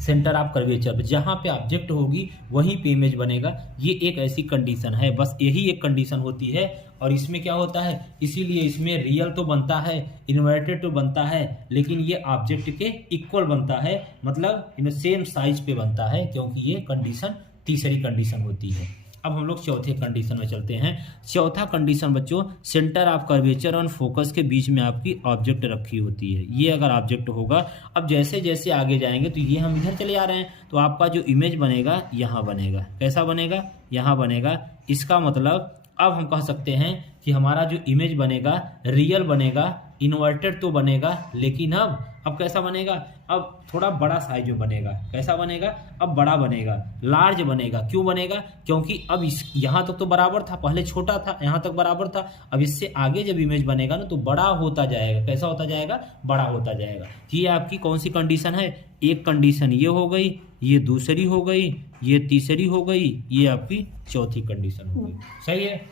सेंटर ऑफ कर्वेचर, जहाँ पे ऑब्जेक्ट होगी वहीं पे इमेज बनेगा। ये एक ऐसी कंडीशन है, बस यही एक कंडीशन होती है। और इसमें क्या होता है, इसीलिए इसमें रियल तो बनता है, इन्वर्टेड तो बनता है, लेकिन ये ऑब्जेक्ट के इक्वल बनता है, मतलब इन सेम साइज पे बनता है, क्योंकि ये कंडीशन तीसरी कंडीशन होती है। अब हम लोग चौथे कंडीशन में चलते हैं। चौथा कंडीशन बच्चों, सेंटर ऑफ कर्वेचर और फोकस के बीच में आपकी ऑब्जेक्ट रखी होती है। ये अगर ऑब्जेक्ट होगा, अब जैसे जैसे आगे जाएंगे तो ये हम इधर चले आ रहे हैं, तो आपका जो इमेज बनेगा यहाँ बनेगा। कैसा बनेगा, यहाँ बनेगा। इसका मतलब अब हम कह सकते हैं कि हमारा जो इमेज बनेगा रियल बनेगा, इन्वर्टेड तो बनेगा, लेकिन अब कैसा बनेगा, अब थोड़ा बड़ा साइज में बनेगा। कैसा बनेगा, अब बड़ा बनेगा, लार्ज बनेगा। क्यों बनेगा, क्योंकि अब इस यहाँ तक तो बराबर था, पहले छोटा था, यहाँ तक बराबर था, अब इससे आगे जब इमेज बनेगा ना तो बड़ा होता जाएगा। कैसा होता जाएगा, बड़ा होता जाएगा। ये आपकी कौन सी कंडीशन है, एक कंडीशन ये हो गई, ये दूसरी हो गई, ये तीसरी हो गई, ये आपकी चौथी कंडीशन हो गई। सही है।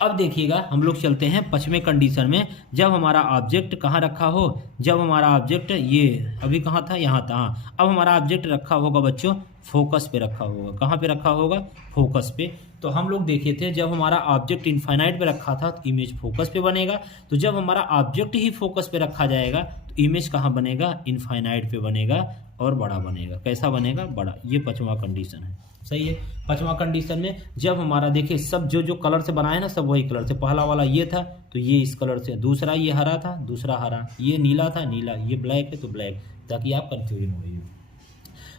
अब देखिएगा हम लोग चलते हैं पांचवें कंडीशन में। जब हमारा ऑब्जेक्ट कहाँ रखा हो, जब हमारा ऑब्जेक्ट ये अभी कहाँ था, यहाँ था, हाँ, अब हमारा ऑब्जेक्ट रखा होगा बच्चों फोकस पे रखा होगा। कहाँ पे रखा होगा, फोकस पे। तो हम लोग देखे थे जब हमारा ऑब्जेक्ट इनफाइनाइट पे रखा था तो इमेज फोकस पे बनेगा। तो जब हमारा ऑब्जेक्ट ही फोकस पे रखा जाएगा तो इमेज कहाँ बनेगा, इनफाइनाइट पे बनेगा और बड़ा बनेगा। कैसा बनेगा, बड़ा। ये पांचवा कंडीशन है। सही है। पांचवा कंडीशन में जब हमारा देखिए सब जो कलर से बनाए ना, सब वही कलर से, पहला वाला ये था तो ये इस कलर से, दूसरा ये हरा था, दूसरा हरा, ये नीला था, नीला, ये ब्लैक है तो ब्लैक, ताकि आप कंफ्यूजन हो।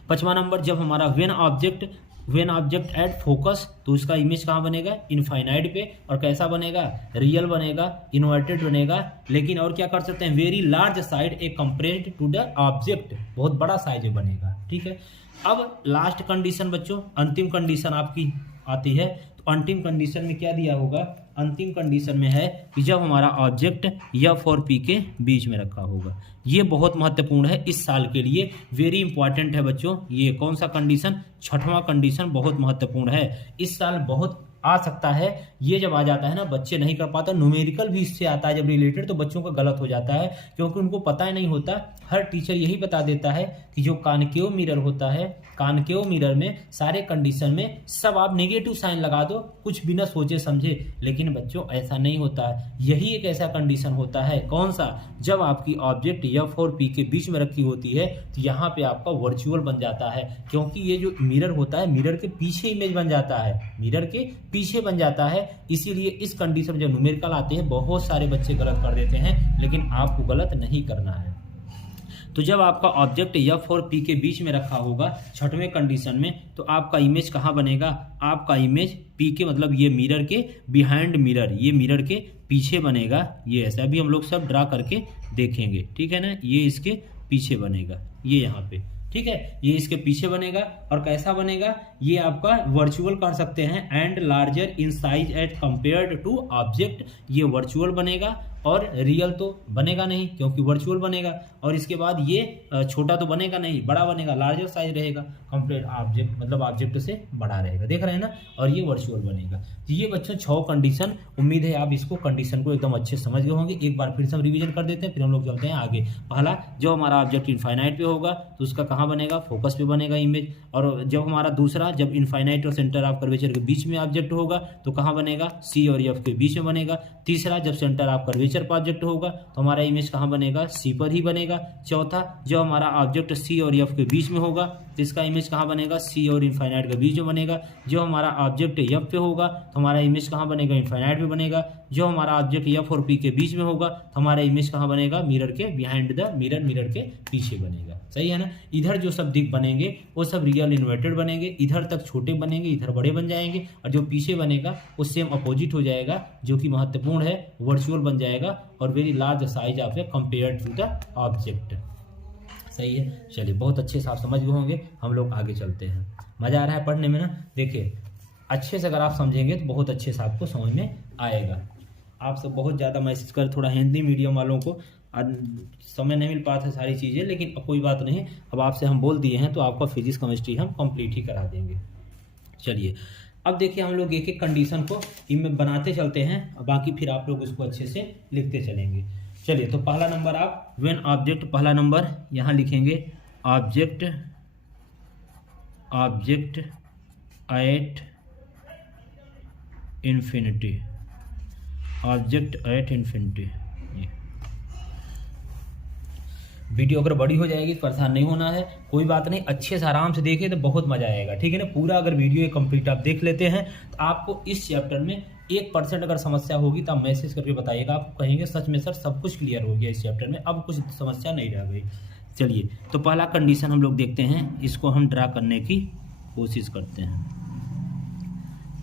पांचवा नंबर, जब हमारा व्हेन ऑब्जेक्ट एट फोकस, तो उसका इमेज कहाँ बनेगा, इनफाइनाइट पे। और कैसा बनेगा, रियल बनेगा, इन्वर्टेड बनेगा, लेकिन और क्या कर सकते हैं, very large side a compared to the object, बहुत बड़ा साइज बनेगा। ठीक है। अब लास्ट कंडीशन बच्चों, अंतिम कंडीशन आपकी आती है। तो अंतिम कंडीशन में क्या दिया होगा, अंतिम कंडीशन में है कि जब हमारा ऑब्जेक्ट एफ और पी के बीच में रखा होगा। ये बहुत महत्वपूर्ण है इस साल के लिए, वेरी इंपॉर्टेंट है बच्चों। ये कौन सा कंडीशन, छठवां कंडीशन, बहुत महत्वपूर्ण है, इस साल बहुत आ सकता है। ये जब आ जाता है ना, बच्चे नहीं कर पाते, न्यूमेरिकल भी इससे आता है जब रिलेटेड, तो बच्चों का गलत हो जाता है, क्योंकि उनको पता ही नहीं होता। हर टीचर यही बता देता है कि जो कॉनकेव मिरर होता है, कॉनकेव मिरर में सारे कंडीशन में सब आप नेगेटिव साइन लगा दो, कुछ बिना सोचे समझे, लेकिन बच्चों ऐसा नहीं होता है। यही एक ऐसा कंडीशन होता है, कौन सा, जब आपकी ऑब्जेक्ट एफ और पी के बीच में रखी होती है तो यहाँ पे आपका वर्चुअल बन जाता है, क्योंकि ये जो मिरर होता है, मिरर के पीछे इमेज बन जाता है, मिरर के पीछे बन जाता है। इसीलिए इस कंडीशन में जब न्यूमेरिकल आते हैं बहुत सारे बच्चे गलत कर देते हैं, लेकिन आपको गलत नहीं करना है। तो जब आपका ऑब्जेक्ट एफ और पी के बीच में रखा होगा छठवें कंडीशन में, तो आपका इमेज कहाँ बनेगा, आपका इमेज पी के मतलब ये मिरर के बिहाइंड मिरर, ये मिरर के पीछे बनेगा। ये ऐसा भी हम लोग सब ड्रा करके देखेंगे, ठीक है ना। ये इसके पीछे बनेगा, ये यहाँ पे, ठीक है, ये इसके पीछे बनेगा। और कैसा बनेगा, ये आपका वर्चुअल कर सकते हैं, and larger in size at compared to object, ये वर्चुअल बनेगा। और रियल तो बनेगा नहीं, क्योंकि वर्चुअल बनेगा। और इसके बाद ये छोटा तो बनेगा नहीं, बड़ा बनेगा, लार्जर साइज रहेगा, कंपेयर ऑब्जेक्ट मतलब ऑब्जेक्ट से बड़ा रहेगा, देख रहे हैं ना। और ये वर्चुअल बनेगा। तो ये बच्चों 6 कंडीशन, उम्मीद है आप इसको कंडीशन को एकदम अच्छे समझ गए होंगे। एक बार फिर से हम रिवीजन कर देते हैं, फिर हम लोग चलते हैं आगे। पहला, जो हमारा ऑब्जेक्ट इनफाइनाइट पे होगा तो उसका कहाँ बनेगा, फोकस पे बनेगा इमेज। और जब हमारा दूसरा, जब इनफाइनाइट और सेंटर ऑफ कर्वेचर के बीच में ऑब्जेक्ट होगा तो कहाँ बनेगा, सी और एफ के बीच में बनेगा। तीसरा, जब सेंटर ऑफ कर्वेचर सिग्नेचर पर ऑब्जेक्ट होगा तो हमारा इमेज कहाँ बनेगा, सी पर ही बनेगा। चौथा, जो हमारा ऑब्जेक्ट सी और एफ के बीच में होगा तो इसका इमेज कहाँ बनेगा, सी और इनफाइनाइट के बीच में बनेगा। जो हमारा ऑब्जेक्ट एफ पे होगा तो हमारा इमेज कहाँ बनेगा, इनफाइनाइट पे बनेगा। जो हमारा ऑब्जेक्ट एफ और पी के बीच में होगा तो हमारा इमेज कहाँ बनेगा, मिरर के बिहाइंड द मिरर, मिरर के पीछे बनेगा। सही है ना। इधर जो सब दिख बनेंगे वो सब रियल इन्वर्टेड बनेंगे, इधर तक छोटे बनेंगे, इधर बड़े बन जाएंगे, और जो पीछे बनेगा वो सेम अपोजिट हो जाएगा, जो कि महत्वपूर्ण है, वर्चुअल बन जाएगा और very large size of a compare to the object. सही है। चलिए, बहुत अच्छे से आप समझ गए होंगे। हम लोग आगे चलते हैं। मज़ा आ रहा है पढ़ने में ना। देखिए, अच्छे से अगर आप समझेंगे तो बहुत अच्छे से आपको समझ में आएगा। आप सब बहुत ज़्यादा मैसेज कर, थोड़ा हिंदी मीडियम वालों को समय नहीं मिल पाता सारी चीज़ें, लेकिन अब कोई बात नहीं, अब आपसे हम बोल दिए हैं तो आपका फिजिक्स केमिस्ट्री हम कंप्लीट ही करा देंगे। चलिए, अब देखिए हम लोग एक एक कंडीशन को इनमें बनाते चलते हैं, बाकी फिर आप लोग इसको अच्छे से लिखते चलेंगे। चलिए, तो पहला नंबर आप व्हेन ऑब्जेक्ट, पहला नंबर यहाँ लिखेंगे object at infinity, object at infinity. Video अगर बड़ी हो जाएगी तो परेशान नहीं होना है, कोई बात नहीं, अच्छे से आराम से देखें तो बहुत मजा आएगा। ठीक है ना। पूरा अगर वीडियो कंप्लीट आप देख लेते हैं तो आपको इस चैप्टर में 1% अगर समस्या होगी तो आप मैसेज करके बताइएगा, आपको कहेंगे सच में सर सब कुछ क्लियर हो गया इस चैप्टर में, अब कुछ समस्या नहीं रह गई। चलिए, तो पहला कंडीशन हम लोग देखते हैं, इसको हम ड्रा करने की कोशिश करते हैं।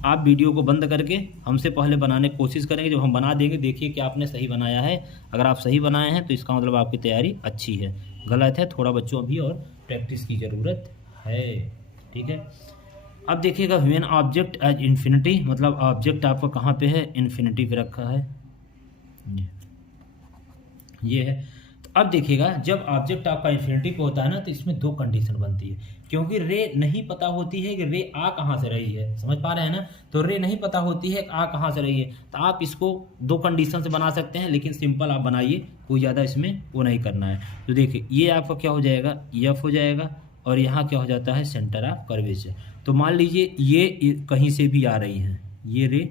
आप वीडियो को बंद करके हमसे पहले बनाने की कोशिश करेंगे, जब हम बना देंगे देखिए कि आपने सही बनाया है। अगर आप सही बनाए हैं तो इसका मतलब आपकी तैयारी अच्छी है, गलत है थोड़ा बच्चों अभी और प्रैक्टिस की ज़रूरत है। ठीक है। अब देखिएगा व्हेन ऑब्जेक्ट एज इन्फिनिटी, मतलब ऑब्जेक्ट आपका कहाँ पे है, इन्फिनिटी पे रखा है, ये है। तो अब देखिएगा जब ऑब्जेक्ट आपका इन्फिनिटी पे होता है ना तो इसमें दो कंडीशन बनती है, क्योंकि रे नहीं पता होती है कि रे आ कहाँ से रही है, समझ पा रहे हैं ना। तो रे नहीं पता होती है कि आ कहाँ से रही है, तो आप इसको दो कंडीशन से बना सकते हैं, लेकिन सिंपल आप बनाइए, कोई ज़्यादा इसमें वो नहीं करना है। तो देखिए ये आपका क्या हो जाएगा, एफ हो जाएगा, और यहाँ क्या हो जाता है, सेंटर ऑफ कर्वेचर। तो मान लीजिए ये कहीं से भी आ रही हैं, ये रे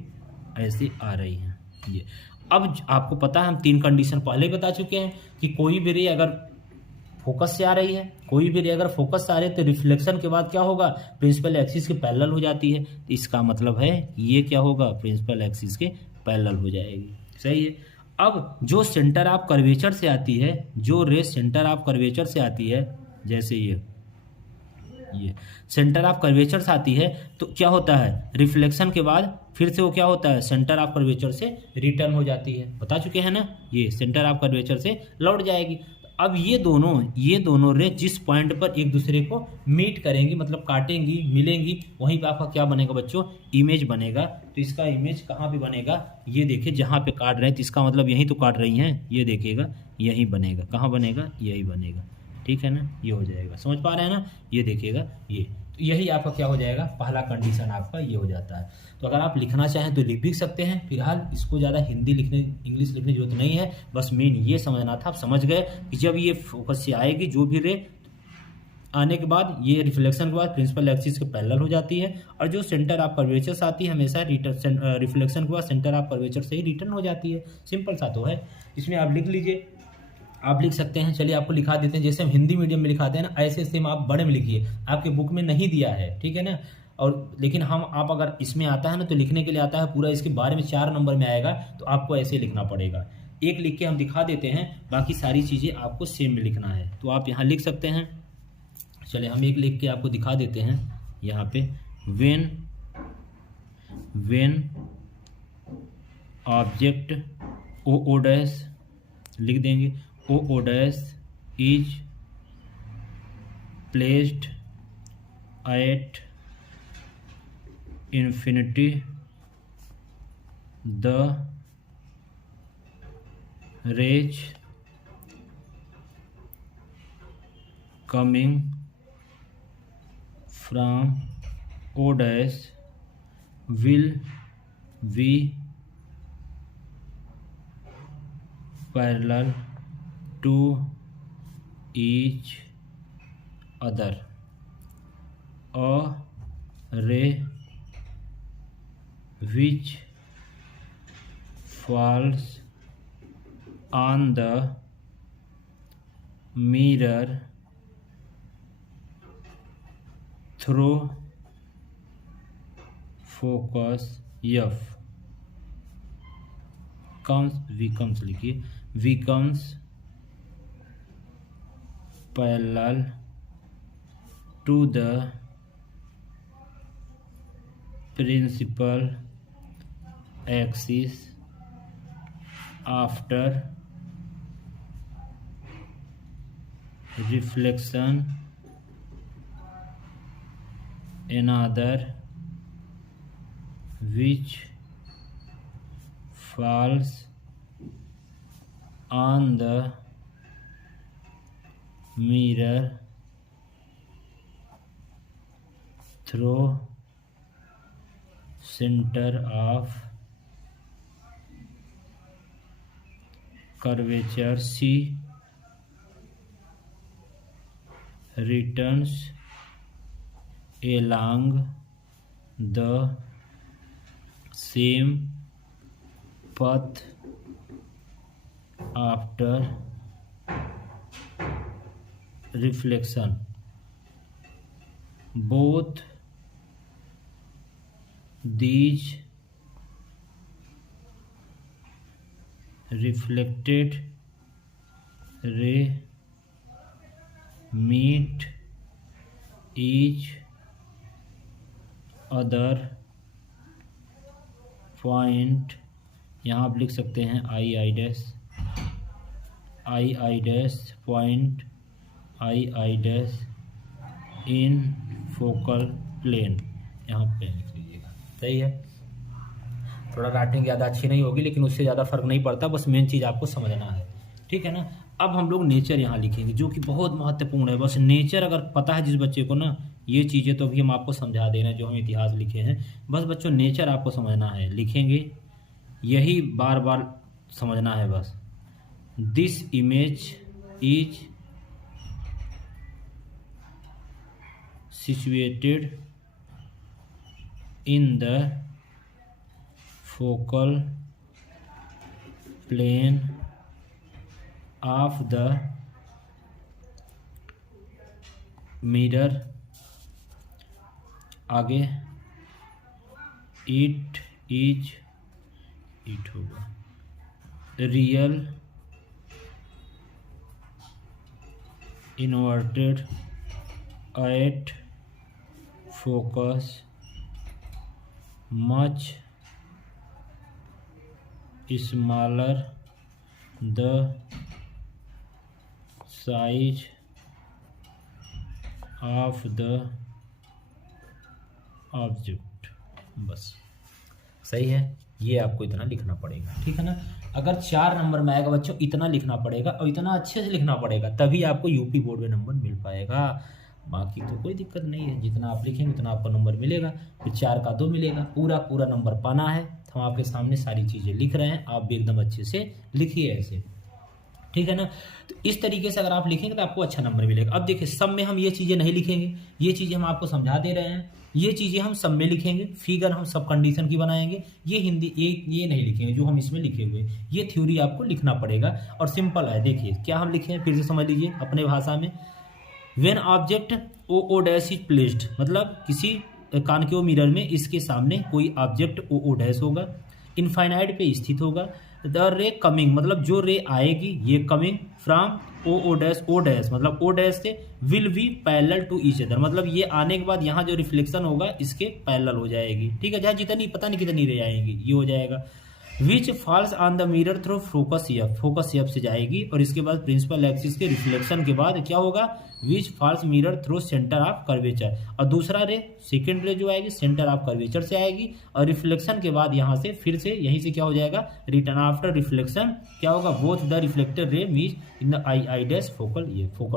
ऐसे आ रही हैं ये। अब आपको पता है हम तीन कंडीशन पहले ही बता चुके हैं कि कोई भी रे अगर फोकस से आ रही है, कोई भी रे अगर फोकस से आ रही है तो रिफ्लेक्शन के बाद क्या होगा, प्रिंसिपल एक्सिस के पैरेलल हो जाती है। तो इसका मतलब है ये क्या होगा, प्रिंसिपल एक्सिस के पैरेलल हो जाएगी। सही है। अब जो सेंटर ऑफ कर्वेचर से आती है, जो रे सेंटर ऑफ कर्वेचर से आती है, जैसे ये सेंटर ऑफ कर्वेचर से आती है, तो क्या होता है, रिफ्लेक्शन के बाद फिर से वो क्या होता है, सेंटर ऑफ कर्वेचर से रिटर्न हो जाती है। बता चुके हैं ना, ये सेंटर ऑफ कर्वेचर से लौट जाएगी। अब ये दोनों रे जिस पॉइंट पर एक दूसरे को मीट करेंगी, मतलब काटेंगी, मिलेंगी, वहीं पे आपका क्या बनेगा बच्चों, इमेज बनेगा। तो इसका इमेज कहाँ पे बनेगा, ये देखिए जहाँ पे काट रहे हैं तो इसका मतलब यहीं तो काट रही हैं, ये देखिएगा यहीं बनेगा। कहाँ बनेगा, यही बनेगा। ठीक है ना, ये हो जाएगा, समझ पा रहे हैं ना। ये देखिएगा ये, तो यही आपका क्या हो जाएगा, पहला कंडीशन आपका ये हो जाता है। तो अगर आप लिखना चाहें तो लिख भी सकते हैं, फिलहाल इसको ज़्यादा हिंदी लिखने, इंग्लिश लिखने की जरूरत नहीं है, बस मेन ये समझना था। आप समझ गए कि जब ये फोकस से आएगी जो भी रे, आने के बाद ये रिफ्लेक्शन के बाद प्रिंसिपल एक्सिस के पैरेलल हो जाती है, और जो सेंटर ऑफ कर्वेचर से आती है हमेशा रिफ्लेक्शन के बाद सेंटर ऑफ कर्वेचर से ही रिटर्न हो जाती है। सिंपल सा तो है, इसमें आप लिख लीजिए, आप लिख सकते हैं। चलिए आपको लिखा देते हैं, जैसे हम हिंदी मीडियम में लिखाते हैं ना, ऐसे सेम आप बड़े में लिखिए, आपके बुक में नहीं दिया है, ठीक है ना। और लेकिन आप अगर इसमें आता है ना तो लिखने के लिए आता है पूरा, इसके बारे में 4 नंबर में आएगा, तो आपको ऐसे लिखना पड़ेगा। एक लिख के हम दिखा देते हैं, बाकी सारी चीज़ें आपको सेम में लिखना है, तो आप यहाँ लिख सकते हैं। चलिए हम एक लिख के आपको दिखा देते हैं यहाँ पे, वेन ऑब्जेक्ट ओ डैश लिख देंगे, O dash is placed at infinity, the rays coming from O dash will be parallel to each other. A ray which falls on the mirror through focus F becomes लिखिए becomes parallel to the principal axis after reflection. Another which falls on the mirror through center of curvature C returns along the same path after reflection. Both these reflected ray meet each other point, यहाँ आप लिख सकते हैं I dash point I dash in focal plane, यहाँ पे लिख लीजिएगा। सही है, थोड़ा राइटिंग ज़्यादा अच्छी नहीं होगी लेकिन उससे ज़्यादा फर्क नहीं पड़ता, बस मेन चीज़ आपको समझना है, ठीक है ना। अब हम लोग नेचर यहाँ लिखेंगे जो कि बहुत महत्वपूर्ण है। बस नेचर अगर पता है जिस बच्चे को ना ये चीज़ें, तो अभी हम आपको समझा दे रहे हैं जो हम इतिहास लिखे हैं। बस बच्चों नेचर आपको समझना है, लिखेंगे यही बार बार समझना है बस। This image is situated in the focal plane of the mirror। आगे it होगा real inverted at focus much smaller the size of the object। बस सही है, ये आपको इतना लिखना पड़ेगा, ठीक है ना। अगर 4 नंबर में आएगा बच्चों इतना लिखना पड़ेगा और इतना अच्छे से लिखना पड़ेगा, तभी आपको यूपी बोर्ड में नंबर मिल पाएगा। बाकी तो कोई दिक्कत नहीं है, जितना आप लिखेंगे उतना आपको नंबर मिलेगा। फिर 4 का 2 मिलेगा, पूरा नंबर पाना है। हम आपके सामने सारी चीज़ें लिख रहे हैं, आप भी एकदम अच्छे से लिखिए ऐसे, ठीक है ना। तो इस तरीके से अगर आप लिखेंगे तो आपको अच्छा नंबर मिलेगा। अब देखिए सब में हम ये चीज़ें नहीं लिखेंगे, ये चीज़ें हम आपको समझा दे रहे हैं, ये चीज़ें हम सब में लिखेंगे। फिगर हम सब कंडीशन की बनाएंगे, ये हिंदी ये नहीं लिखेंगे जो हम इसमें लिखे हुए। ये थ्योरी आपको लिखना पड़ेगा और सिंपल है। देखिए क्या हम लिखे हैं, फिर से समझ लीजिए अपने भाषा में। When object O dash is placed, मतलब किसी कॉनकेव मिरर में इसके सामने कोई ऑब्जेक्ट ओ डैश होगा, इनफाइनाइट पे स्थित होगा। द रे कमिंग, मतलब जो रे आएगी ये कमिंग फ्रॉम ओ डैश मतलब ओ डैश से will be parallel to each other, मतलब ये आने के बाद यहाँ जो रिफ्लेक्शन होगा इसके पैरेलल हो जाएगी, ठीक है। जहाँ जितनी पता नहीं कितनी रे आएंगी ये हो जाएगा। Which falls on the mirror through focus F से जाएगी और इसके बाद प्रिंसिपल एक्सिस के रिफ्लेक्शन के बाद क्या होगा, which falls mirror through centre of curvature, और दूसरा रे सेकेंड रे जो आएगी सेंटर ऑफ कर्वेचर से आएगी और रिफ्लेक्शन के बाद यहाँ से फिर से यहीं से क्या हो जाएगा, रिटर्न आफ्टर रिफ्लेक्शन क्या होगा, both the reflected ray meet in the I dash focal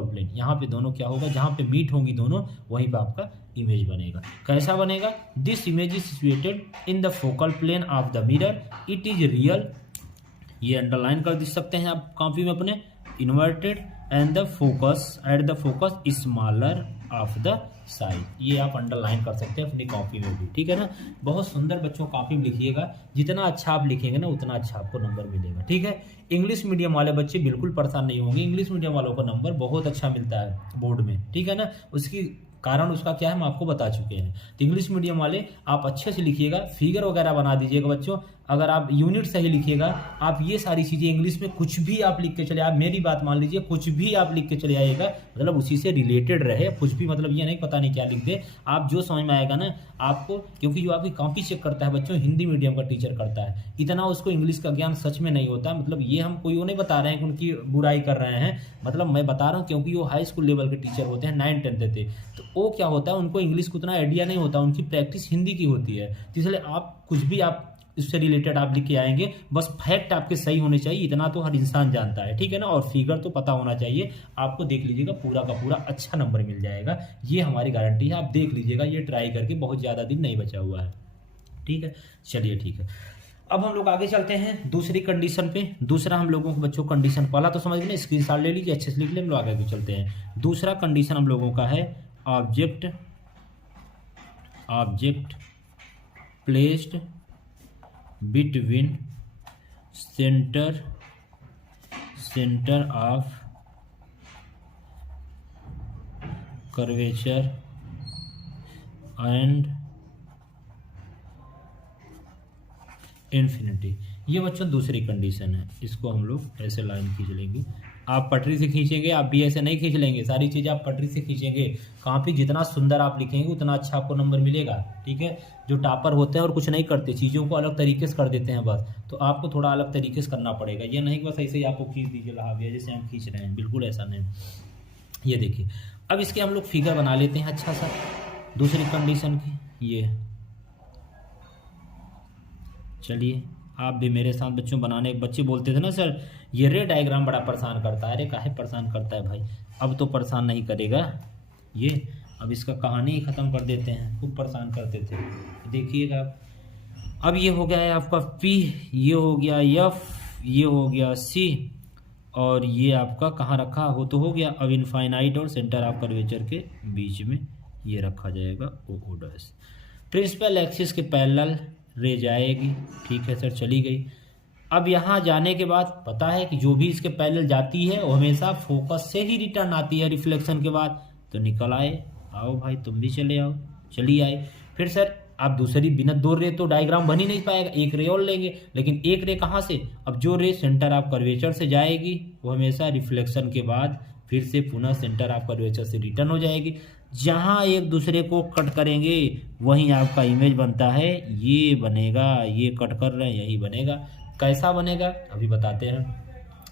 plane. यहाँ पे दोनों क्या होगा, जहाँ पे मीट होंगी दोनों वहीं पे आपका इमेज बनेगा। कैसा बनेगा, this image is situated in the focal plane of the mirror, it is real, ये अंडरलाइन कर सकते हैं आप कॉपी में अपने, inverted and the focus at the focus smaller of the side. ये आप अंडरलाइन कर सकते हैं अपनी कॉपी में भी, ठीक है ना। बहुत सुंदर बच्चों कॉपी में लिखिएगा, जितना अच्छा आप लिखेंगे ना उतना अच्छा आपको नंबर मिलेगा, ठीक है। इंग्लिश मीडियम वाले बच्चे बिल्कुल परेशान नहीं होंगे, इंग्लिश मीडियम वालों को नंबर बहुत अच्छा मिलता है बोर्ड में, ठीक है ना। उसकी कारण उसका क्या है हम आपको बता चुके हैं। तो इंग्लिश मीडियम वाले आप अच्छे से लिखिएगा, फिगर वगैरह बना दीजिएगा बच्चों। अगर आप यूनिट सही लिखिएगा, आप ये सारी चीज़ें इंग्लिश में कुछ भी आप लिख के चले, आप मेरी बात मान लीजिए, कुछ भी आप लिख के चले आइएगा, मतलब उसी से रिलेटेड रहे, कुछ भी मतलब ये नहीं पता नहीं क्या लिख दे, आप जो समझ में आएगा ना आपको, क्योंकि जो आपकी कॉपी चेक करता है बच्चों हिंदी मीडियम का टीचर करता है, इतना उसको इंग्लिश का ज्ञान सच में नहीं होता। मतलब ये हम कोई वो नहीं बता रहे हैं कि उनकी बुराई कर रहे हैं, मतलब मैं बता रहा हूँ क्योंकि वो हाई स्कूल लेवल के टीचर होते हैं, 9th 10th थे, तो वो क्या होता है उनको इंग्लिश को उतना आइडिया नहीं होता, उनकी प्रैक्टिस हिंदी की होती है। तो इसलिए आप कुछ भी आप इससे रिलेटेड आप लिख के आएंगे, बस फैक्ट आपके सही होने चाहिए, इतना तो हर इंसान जानता है, ठीक है ना। और फिगर तो पता होना चाहिए आपको, देख लीजिएगा पूरा का पूरा अच्छा नंबर मिल जाएगा, ये हमारी गारंटी है। आप देख लीजिएगा, ये ट्राई करके, बहुत ज़्यादा दिन नहीं बचा हुआ है, ठीक है। चलिए ठीक है, अब हम लोग आगे चलते हैं दूसरी कंडीशन पे। दूसरा हम लोगों को बच्चों कंडीशन, पहला तो समझ में, स्क्रीनशॉट ले लीजिए, अच्छे से लिख ले, हम लोग आगे चलते हैं। दूसरा कंडीशन हम लोगों का है object placed between centre of curvature and infinity. ये बच्चों दूसरी कंडीशन है, इसको हम लोग ऐसे लाइन खींच लेंगे। आप पटरी से खींचेंगे, आप भी ऐसे नहीं खींच लेंगे, सारी चीज़ें आप पटरी से खींचेंगे। कॉपी जितना सुंदर आप लिखेंगे उतना अच्छा आपको नंबर मिलेगा, ठीक है। जो टॉपर होते हैं और कुछ नहीं करते, चीज़ों को अलग तरीके से कर देते हैं बस, तो आपको थोड़ा अलग तरीके से करना पड़ेगा। ये नहीं कि बस ऐसे ही आपको खींच दीजिए लहा भैया जैसे हम खींच रहे हैं, बिल्कुल ऐसा नहीं। ये देखिए, अब इसके हम लोग फिगर बना लेते हैं अच्छा सा, दूसरी कंडीशन की। ये चलिए आप भी मेरे साथ बच्चों बनाने, बच्चे बोलते थे ना सर ये रे डायग्राम बड़ा परेशान करता है, अरे काहे परेशान करता है भाई, अब तो परेशान नहीं करेगा ये, अब इसका कहानी ही ख़त्म कर देते हैं, खूब परेशान करते थे। देखिएगा अब ये हो गया है आपका P, ये हो गया F, ये हो गया C, और ये आपका कहाँ रखा हो तो हो गया। अब इनफाइनाइट और सेंटर ऑफ कर्वेचर के बीच में ये रखा जाएगा O डैश। प्रिंसिपल एक्सिस के पैरेलल रे जाएगी, ठीक है सर, चली गई। अब यहाँ जाने के बाद पता है कि जो भी इसके पैरेलल जाती है वो हमेशा फोकस से ही रिटर्न आती है रिफ्लेक्शन के बाद। तो निकल आए, आओ भाई तुम भी चले आओ, चलिए आए। फिर सर आप दूसरी बिना दो रे तो डायग्राम बन ही नहीं पाएगा, एक रे और लेंगे, लेकिन एक रे कहाँ से, अब जो रे सेंटर ऑफ कर्वेचर से जाएगी वो हमेशा रिफ्लेक्शन के बाद फिर से पुनः सेंटर ऑफ कर्वेचर से रिटर्न हो जाएगी। जहाँ एक दूसरे को कट करेंगे वहीं आपका इमेज बनता है, ये बनेगा, ये कट कर रहे हैं यही बनेगा। कैसा बनेगा अभी बताते हैं,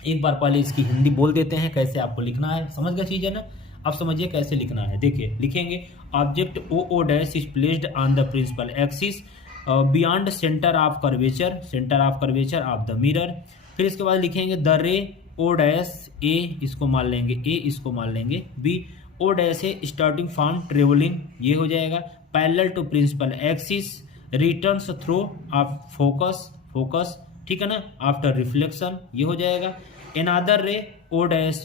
एक बार पहले इसकी हिंदी बोल देते हैं कैसे आपको लिखना है, समझ गए चीज़ है ना। अब समझिए कैसे लिखना है, देखिए लिखेंगे object O dash is placed on the principal axis beyond centre of curvature of the mirror. फिर इसके बाद लिखेंगे द रे O डैश A, इसको मान लेंगे A, इसको मान लेंगे B, O डैश है स्टार्टिंग फ्रॉम ट्रेवलिंग, ये हो जाएगा parallel to principal axis, returns through of focus, ठीक है ना, आफ्टर रिफ्लेक्शन, ये हो जाएगा। अनदर रे O dash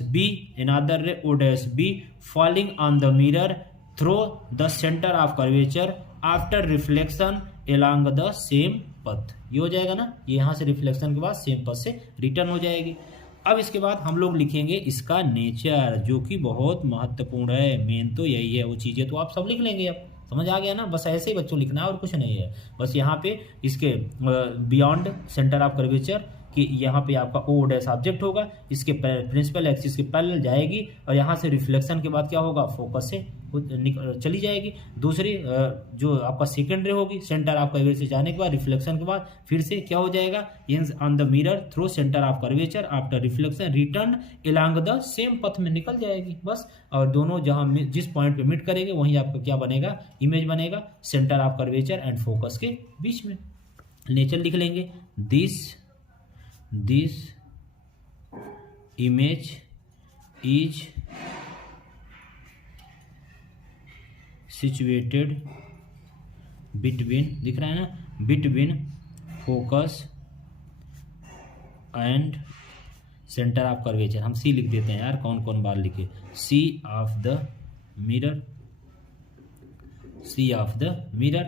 B falling on the mirror through the centre of curvature after reflection along the same पथ, ये हो जाएगा ना, ये यहाँ से रिफ्लेक्शन के बाद सेम पथ से रिटर्न हो जाएगी। अब इसके बाद हम लोग लिखेंगे इसका नेचर, जो कि बहुत महत्वपूर्ण है, मेन तो यही है, वो चीज़ें तो आप सब लिख लेंगे, अब समझ आ गया ना, बस ऐसे ही बच्चों लिखना है और कुछ नहीं है। बस यहाँ पे इसके बियॉन्ड सेंटर ऑफ कर्वेचर कि यहाँ पे आपका O डैश ऑब्जेक्ट होगा, इसके प्रिंसिपल एक्सिस के पैरेलल जाएगी और यहाँ से रिफ्लेक्शन के बाद क्या होगा, फोकस से चली जाएगी। दूसरी जो आपका सेकेंड रे होगी सेंटर ऑफ कर्वेचर से जाने के बाद रिफ्लेक्शन के बाद फिर से क्या हो जाएगा, ends on the mirror through centre of curvature after reflection return along the same पथ में निकल जाएगी बस। और दोनों जहाँ जिस पॉइंट पे मीट करेंगे वहीं आपका क्या बनेगा, इमेज बनेगा centre of curvature and focus के बीच में। नेचर लिख लेंगे, this image is situated between, दिख रहा है ना, between focus and centre of curvature. हम C लिख देते हैं यार, कौन कौन बार लिखे, C of the mirror, C of the mirror.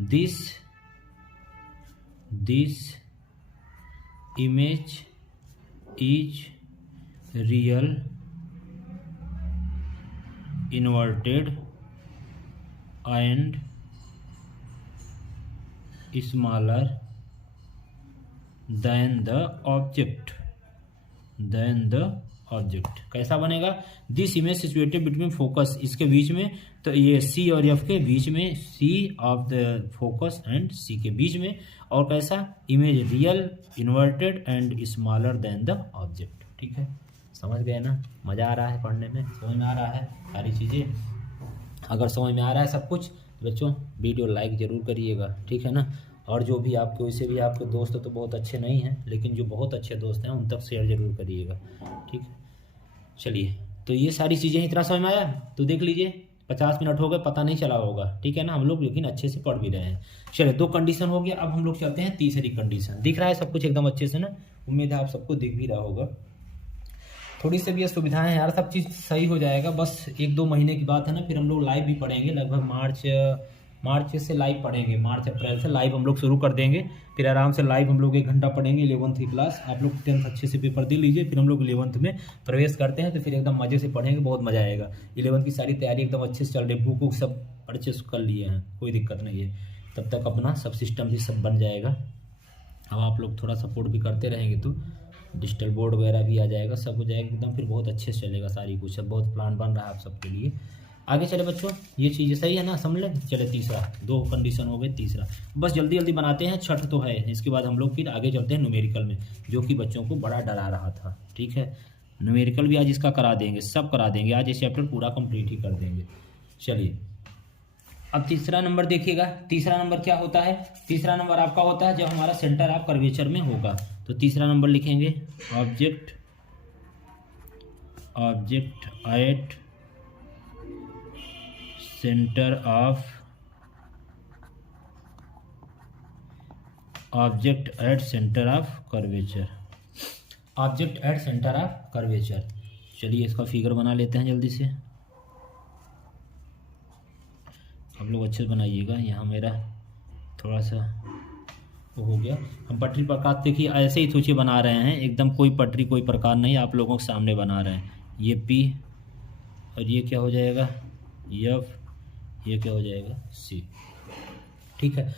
This image is real inverted and smaller than the object. कैसा बनेगा? This image situated between focus, इसके बीच में, तो ये सी और एफ के बीच में, सी ऑफ द फोकस एंड सी के बीच में, और कैसा? Image real inverted and smaller than the object. ठीक है, समझ गए ना? मज़ा आ रहा है पढ़ने में? समझ में आ रहा है सारी चीज़ें? अगर समझ में आ रहा है सब कुछ तो बच्चों वीडियो लाइक ज़रूर करिएगा, ठीक है ना? और जो भी आपको, वैसे भी आपके दोस्त तो बहुत अच्छे नहीं हैं, लेकिन जो बहुत अच्छे दोस्त हैं उन तक शेयर जरूर करिएगा, ठीक है? चलिए, तो ये सारी चीज़ें इतना समझ में आया? तो देख लीजिए 50 मिनट हो गए, पता नहीं चला होगा, ठीक है ना? हम लोग लेकिन अच्छे से पढ़ भी रहे हैं। चलिए, 2 कंडीशन हो गया, अब हम लोग चलते हैं तीसरी कंडीशन। दिख रहा है सब कुछ एकदम अच्छे से ना? उम्मीद है आप सबको दिख भी रहा होगा। थोड़ी सी भी असुविधाएं हैं यार, सब चीज़ सही हो जाएगा, बस 1-2 महीने की बात है ना। फिर हम लोग लाइव भी पढ़ेंगे, लगभग मार्च से लाइव पढ़ेंगे, मार्च अप्रैल से लाइव हम लोग शुरू कर देंगे। फिर आराम से लाइव हम लोग 1 घंटा पढ़ेंगे 11th की क्लास। आप लोग 10th अच्छे से पेपर दे लीजिए, फिर हम लोग 11th में प्रवेश करते हैं, तो फिर एकदम मज़े से पढ़ेंगे, बहुत मज़ा आएगा। 11th की सारी तैयारी एकदम अच्छे से चल रही, बुक सब अच्छे से कर लिए हैं, कोई दिक्कत नहीं है। तब तक अपना सब सिस्टम भी सब बन जाएगा। अब आप लोग थोड़ा सपोर्ट भी करते रहेंगे तो डिजिटल बोर्ड वगैरह भी आ जाएगा, सब हो जाएगा एकदम, फिर बहुत अच्छे से चलेगा सारी कुछ। सब बहुत प्लान बन रहा है आप सबके लिए। आगे चले बच्चों, ये चीज़ें सही है ना? समझ लें। चले तीसरा, 2 कंडीशन हो गए, तीसरा बस जल्दी जल्दी बनाते हैं, छठ तो है, इसके बाद हम लोग फिर आगे चलते हैं न्यूमेरिकल में, जो कि बच्चों को बड़ा डरा रहा था, ठीक है? न्यूमेरिकल भी आज इसका करा देंगे, सब करा देंगे आज, ये चैप्टर पूरा कंप्लीट ही कर देंगे। चलिए, अब तीसरा नंबर देखिएगा। तीसरा नंबर क्या होता है? तीसरा नंबर आपका होता है जब हमारा सेंटर ऑफ कर्वेचर में होगा। तो तीसरा नंबर लिखेंगे object at centre of curvature. Object at centre of curvature. चलिए, इसका फिगर बना लेते हैं जल्दी से। आप लोग अच्छे से बनाइएगा। यहाँ मेरा थोड़ा सा वो हो गया। हम पटरी प्रकार देखिए ऐसे ही सोचिए बना रहे हैं, एकदम कोई पटरी कोई प्रकार नहीं, आप लोगों के सामने बना रहे हैं। ये P और ये क्या हो जाएगा F, ये क्या हो जाएगा C, ठीक है?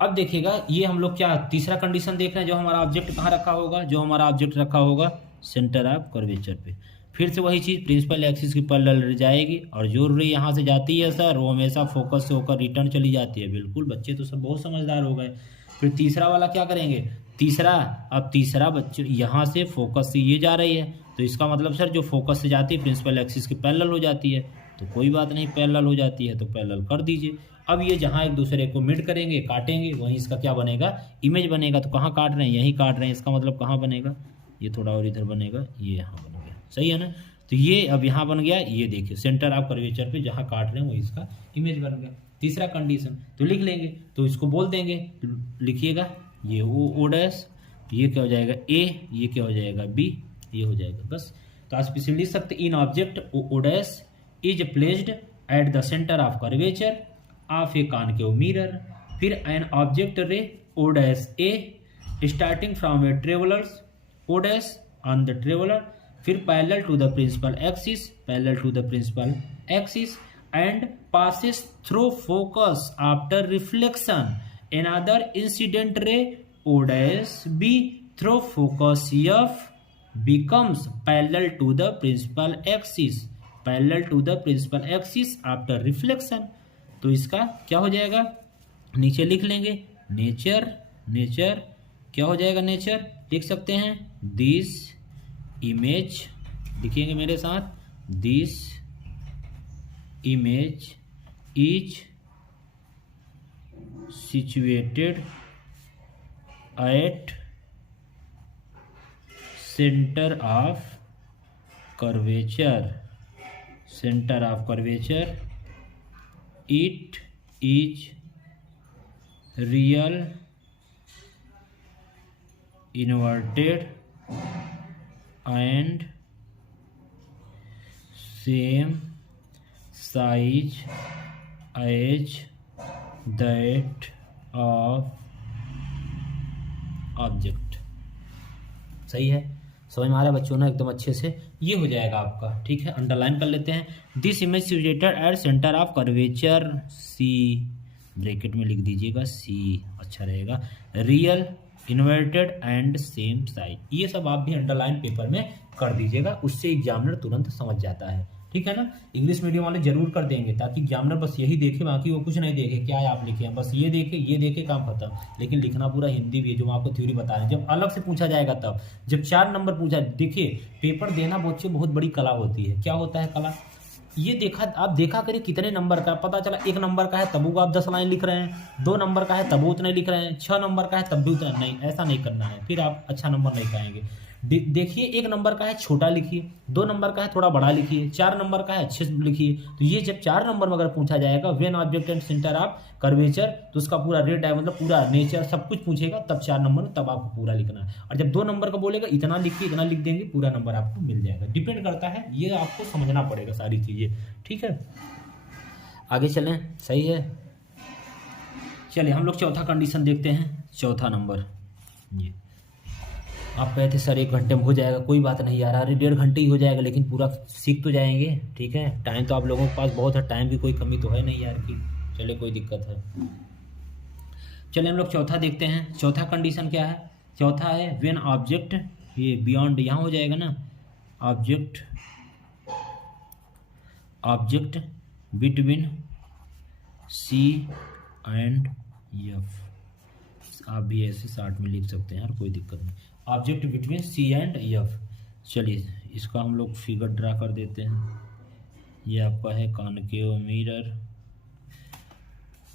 अब देखिएगा, ये हम लोग क्या तीसरा कंडीशन देख रहे हैं, जो हमारा ऑब्जेक्ट कहाँ रखा होगा? जो हमारा ऑब्जेक्ट रखा होगा सेंटर ऑफ कर्वेचर पे। फिर से वही चीज़, प्रिंसिपल एक्सिस की पैरेलल जाएगी, और जो रे यहाँ से जाती है सर, वो हमेशा फोकस से होकर रिटर्न चली जाती है। बिल्कुल, बच्चे तो सब बहुत समझदार हो गए। फिर तीसरा वाला क्या करेंगे? अब तीसरा बच्चे यहाँ से फोकस से ये जा रही है, तो इसका मतलब सर जो फोकस से जाती है प्रिंसिपल एक्सिस की पैरेलल हो जाती है, तो कोई बात नहीं, पैरेलल हो जाती है तो पैरेलल कर दीजिए। अब ये जहाँ एक दूसरे को मिड करेंगे, काटेंगे, वहीं इसका क्या बनेगा? इमेज बनेगा। तो कहाँ काट रहे हैं? यहीं काट रहे हैं, इसका मतलब कहाँ बनेगा? ये थोड़ा और इधर बनेगा, ये यहाँ बन गया, सही है ना? तो ये अब यहाँ बन गया, ये देखिए सेंटर ऑफ कर्वेचर पे जहाँ काट रहे हैं वही इसका इमेज बन गया। तीसरा कंडीशन तो लिख लेंगे, तो इसको बोल देंगे, लिखिएगा ये ओ डैश, ये क्या हो जाएगा ए, ये क्या हो जाएगा बी, ये हो जाएगा बस। तो आप इसे लिख सकते in object O dash is placed at the centre of curvature of a concave mirror. फिर an object ray O dash A starting from A travellers O dash on the traveller, फिर parallel to the principal axis and passes through focus after reflection. Another incident ray O dash B through focus F becomes parallel to the principal axis after reflection. तो इसका क्या हो जाएगा? नीचे लिख लेंगे nature क्या हो जाएगा? नेचर लिख सकते हैं दिस इमेज, लिखेंगे मेरे साथ, this image is situated at center of curvature. It is real inverted and same size as that of object. सही है, समझ में आ रहा है बच्चों ना एकदम अच्छे से। ये हो जाएगा आपका, ठीक है, अंडरलाइन कर लेते हैं। This image situated at centre of curvature C, bracket में लिख दीजिएगा सी, अच्छा रहेगा। Real, inverted and same side, ये सब आप भी अंडरलाइन पेपर में कर दीजिएगा, उससे एग्जामिनर तुरंत समझ जाता है, ठीक है ना। इंग्लिश मीडियम वाले जरूर कर देंगे ताकि एग्जामिनर बस यही देखे, बाकी वो कुछ नहीं देखे क्या है आप लिखे हैं, बस ये देखे काम खत्म। लेकिन लिखना पूरा हिंदी भी है, जो हम आपको थ्योरी बता रहे हैं। जब अलग से पूछा जाएगा तब, जब 4 नंबर पूछा, देखिए पेपर देना बच्चों बहुत बड़ी कला होती है। क्या होता है कला? ये आप देखा करिए कितने नंबर का, पता चला 1 नंबर का है तब वो आप 10 लाइन लिख रहे हैं, 2 नंबर का है तब वो उतने लिख रहे हैं, 6 नंबर का है तब भी उतना नहीं, ऐसा नहीं करना है, फिर आप अच्छा नंबर नहीं पाएंगे। देखिए 1 नंबर का है छोटा लिखिए, 2 नंबर का है थोड़ा बड़ा लिखिए, 4 नंबर का है अच्छे से लिखिए। तो ये जब 4 नंबर में अगर पूछा जाएगा when object and centre of curvature, तो उसका पूरा रेट है, मतलब पूरा नेचर सब कुछ पूछेगा, तब 4 नंबर में तब आपको पूरा लिखना है। और जब 2 नंबर का बोलेगा इतना लिखिए, इतना लिख देंगे, पूरा नंबर आपको मिल जाएगा। डिपेंड करता है, ये आपको समझना पड़ेगा सारी चीज़ें, ठीक है। आगे चलें, सही है। चलिए हम लोग चौथा कंडीशन देखते हैं। चौथा नंबर, ये आप कहे थे सर 1 घंटे में हो जाएगा, कोई बात नहीं यार, अरे 1.5 घंटे ही हो जाएगा, लेकिन पूरा सीख तो जाएंगे, ठीक है। टाइम तो आप लोगों के पास बहुत है, टाइम की कोई कमी तो है नहीं यार की, चलिए कोई दिक्कत है। चलिए हम लोग चौथा देखते हैं। चौथा कंडीशन क्या है? चौथा है व्हेन ऑब्जेक्ट, ये बियॉन्ड यहाँ हो जाएगा ना, object between C and F, आप भी ऐसे शार्ट में लिख सकते हैं यार, कोई दिक्कत नहीं। Object between C and F, चलिए इसका हम लोग फिगर ड्रा कर देते हैं। ये आपका है कॉनकेव मिरर।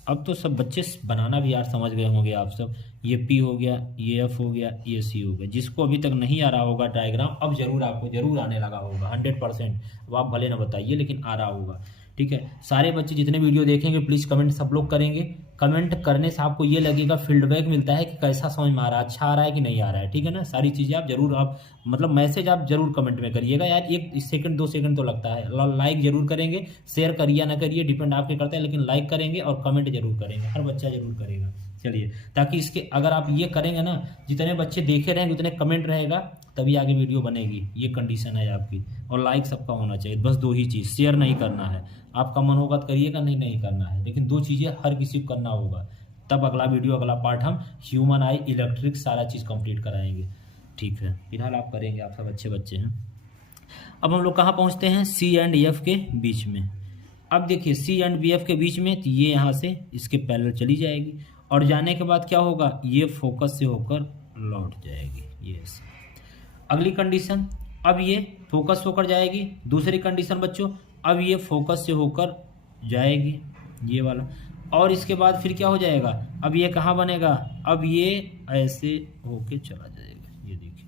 अब तो सब बच्चे बनाना भी यार समझ गए होंगे आप सब। ये पी हो गया, ये एफ हो गया, ये सी हो गया। जिसको अभी तक नहीं आ रहा होगा डायग्राम, अब जरूर आपको जरूर आने लगा होगा 100%। अब आप भले ना बताइए लेकिन आ रहा होगा, ठीक है। सारे बच्चे जितने वीडियो देखेंगे प्लीज़ कमेंट सब लोग करेंगे। कमेंट करने से आपको ये लगेगा, फीडबैक मिलता है कि कैसा समझ में आ रहा है, अच्छा आ रहा है कि नहीं आ रहा है, ठीक है ना। सारी चीज़ें आप जरूर, आप मतलब मैसेज आप जरूर कमेंट में करिएगा यार, 1 सेकंड 2 सेकंड तो लगता है। लाइक जरूर करेंगे, शेयर करिए ना करिए डिपेंड आपके करता है, लेकिन लाइक करेंगे और कमेंट जरूर करेंगे, हर बच्चा जरूर करेगा। चलिए, ताकि इसके अगर आप ये करेंगे ना, जितने बच्चे देखे रहेंगे उतने कमेंट रहेगा, तभी आगे वीडियो बनेगी। ये कंडीशन है आपकी। और लाइक सबका होना चाहिए, बस 2 ही चीज़, शेयर नहीं करना है। आपका मन होगा तो करिएगा, नहीं करना है, लेकिन 2 चीज़ें हर किसी को करना होगा, तब अगला वीडियो अगला पार्ट हम ह्यूमन आई, इलेक्ट्रिक सारा चीज़ कंप्लीट कराएंगे, ठीक है। फिलहाल आप करेंगे, आप सब अच्छे बच्चे हैं। अब हम लोग कहाँ पहुँचते हैं? सी एंड एफ के बीच में। अब देखिए सी एंड बी एफ के बीच में, तो ये यहाँ से इसके पैरेलल चली जाएगी, और जाने के बाद क्या होगा, ये फोकस से होकर लौट जाएगी, ये अगली कंडीशन। अब ये फोकस होकर जाएगी। दूसरी कंडीशन बच्चों, अब ये फोकस से होकर जाएगी, ये वाला। और इसके बाद फिर क्या हो जाएगा, अब ये कहाँ बनेगा, अब ये ऐसे होके चला जाएगा, ये देखिए,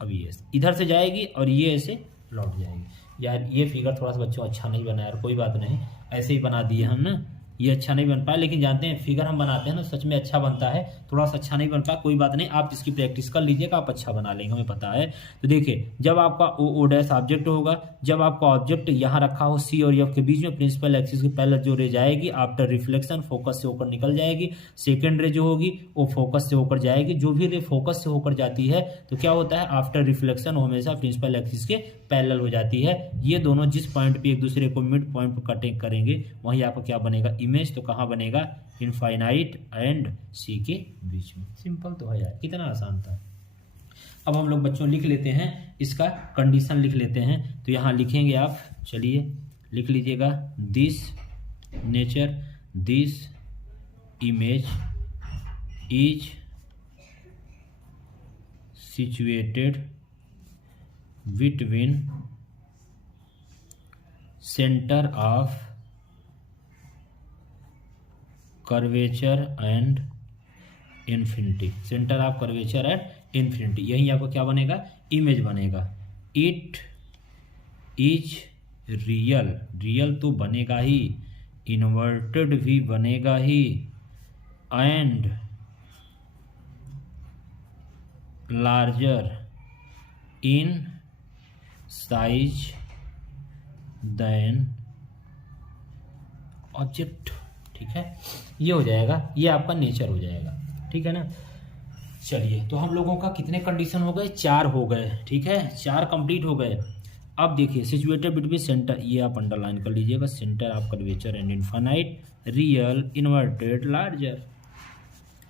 अब ये इधर से जाएगी और ये ऐसे लौट जाएगी। यार ये फिगर थोड़ा सा बच्चों अच्छा नहीं बना यार, कोई बात नहीं, ऐसे ही बना दिए हम ना, ये अच्छा नहीं बन पाया, लेकिन जानते हैं फिगर हम बनाते हैं ना, सच में अच्छा बनता है। थोड़ा सा अच्छा नहीं बन पाया, कोई बात नहीं, आप इसकी प्रैक्टिस कर लीजिएगा, आप अच्छा बना लेंगे, हमें पता है। तो देखिए, जब आपका ओ डैश ऑब्जेक्ट होगा, जब आपका ऑब्जेक्ट यहाँ रखा हो सी और एफ के बीच में, प्रिंसिपल एक्सिस के पहले जो रे जाएगी, आफ्टर रिफ्लेक्शन फोकस से होकर निकल जाएगी। सेकेंड रे जो होगी वो फोकस से होकर जाएगी। जो भी रे फोकस से होकर जाती है तो क्या होता है, आफ्टर रिफ्लेक्शन वो हमेशा प्रिंसिपल एक्सिस के पैरेलल हो जाती है। ये दोनों जिस पॉइंट पे एक दूसरे को मिड पॉइंट पर कटिंग करेंगे, वहीं आपको क्या बनेगा, इमेज। तो कहाँ बनेगा, इनफाइनाइट एंड सी के बीच में। सिंपल तो है यार, कितना आसान था। अब हम लोग बच्चों लिख लेते हैं, इसका कंडीशन लिख लेते हैं। तो यहाँ लिखेंगे आप, चलिए लिख लीजिएगा, this nature, this image is situated between center of curvature and infinity, center of curvature and infinity, यही आपको क्या बनेगा, इमेज बनेगा। इट इज रियल, रियल तो बनेगा ही, इन्वर्टेड भी बनेगा ही, and larger in size than object, ठीक है, ये हो जाएगा, ये आपका नेचर हो जाएगा, ठीक है ना। चलिए, तो हम लोगों का कितने कंडीशन हो गए, 4 हो गए, ठीक है, 4 कंप्लीट हो गए। अब देखिए सिचुएटेड बिटवीन सेंटर, ये आप अंडरलाइन कर लीजिएगा, centre of curvature and infinite, real, inverted, larger,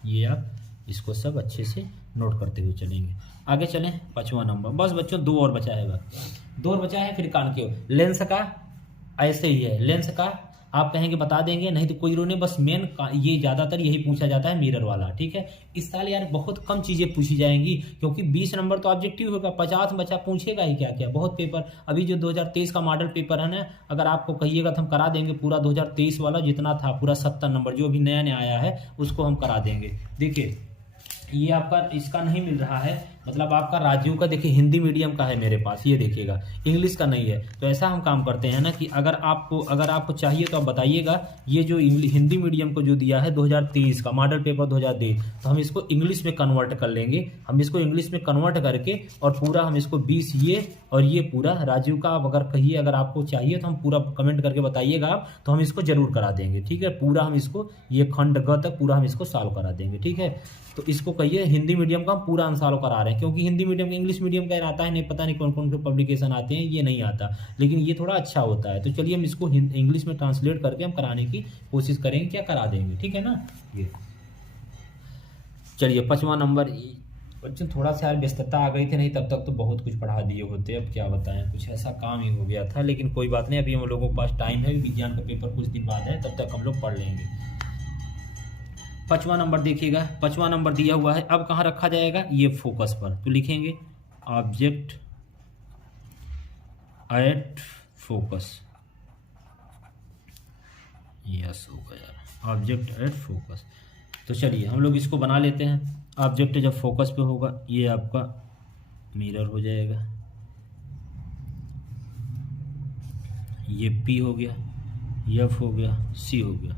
ये आप इसको सब अच्छे से नोट करते हुए चलेंगे। आगे चलें, 5वां नंबर, बस बच्चों 2 और बचा है, बस 2 और बचा है। फिर कान के लेंस का ऐसे ही है, लेंस का आप कहेंगे बता देंगे, नहीं तो कोई रो नहीं, बस मेन ये ज़्यादातर यही पूछा जाता है, मिरर वाला, ठीक है। इस साल यार बहुत कम चीज़ें पूछी जाएंगी, क्योंकि 20 नंबर तो ऑब्जेक्टिव होगा, 50 बच्चा पूछेगा ही क्या क्या, बहुत पेपर। अभी जो 2023 का मॉडल पेपर है ना, अगर आपको कहिएगा तो हम करा देंगे पूरा 2023 वाला जितना था, पूरा 70 नंबर जो अभी नया नया आया है उसको हम करा देंगे। देखिए ये आपका इसका नहीं मिल रहा है, मतलब आपका राजीव का देखिए हिंदी मीडियम का है मेरे पास, ये देखिएगा, इंग्लिश का नहीं है। तो ऐसा हम काम करते हैं ना कि अगर आपको चाहिए तो आप बताइएगा, ये जो हिंदी मीडियम को जो दिया है 2023 का मॉडल पेपर 2023, तो हम इसको इंग्लिश में कन्वर्ट कर लेंगे। हम इसको इंग्लिश में कन्वर्ट करके और पूरा हम इसको 20 ये और ये पूरा राजीव का आप अगर कहिए, अगर आपको चाहिए तो हम पूरा कमेंट करके बताइएगा आप, तो हम इसको जरूर करा देंगे, ठीक है। पूरा हम इसको ये खंड ग तक पूरा हम इसको सॉल्व करा देंगे, ठीक है। तो इसको कहिए हिंदी मीडियम का हम पूरा हम सॉल्व करा रहे हैं, क्योंकि हिंदी मीडियम इंग्लिश मीडियम का आता है नहीं, पता नहीं कौन कौन से पब्लिकेशन आते हैं, ये नहीं आता, लेकिन ये थोड़ा अच्छा होता है। तो चलिए हम इसको इंग्लिश में ट्रांसलेट करके हम कराने की कोशिश करेंगे, क्या करा देंगे, ठीक है ना। ये चलिए 5वां नंबर, बच्चों थोड़ा सा यार व्यस्तता आ गई थी, नहीं तब तक तो बहुत कुछ पढ़ा दिए होते, अब क्या बताएं, कुछ ऐसा काम ही हो गया था, लेकिन कोई बात नहीं, अभी हम लोगों के पास टाइम है, विज्ञान का पेपर कुछ दिन बाद है, तब तक हम लोग पढ़ लेंगे। 5वां नंबर देखिएगा, 5वां नंबर दिया हुआ है, अब कहाँ रखा जाएगा, ये फोकस पर, तो लिखेंगे ऑब्जेक्ट एट फोकस, यस हो गया, ऑब्जेक्ट एट फोकस। तो चलिए हम लोग इसको बना लेते हैं। ऑब्जेक्ट जब फोकस पे होगा, ये आपका मिरर हो जाएगा, ये P हो गया, F हो गया, C हो गया।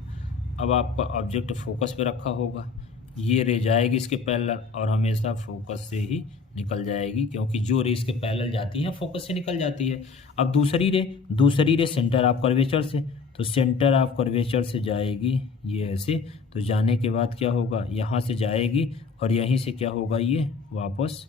अब आपका ऑब्जेक्ट फोकस पे रखा होगा, ये रे जाएगी इसके पैरेलल और हमेशा फोकस से ही निकल जाएगी, क्योंकि जो रे इसके पैरेलल जाती है फोकस से निकल जाती है। अब दूसरी रे सेंटर ऑफ कर्वेचर से, तो सेंटर ऑफ कर्वेचर से जाएगी ये ऐसे, तो जाने के बाद क्या होगा, यहाँ से जाएगी और यहीं से क्या होगा, ये वापस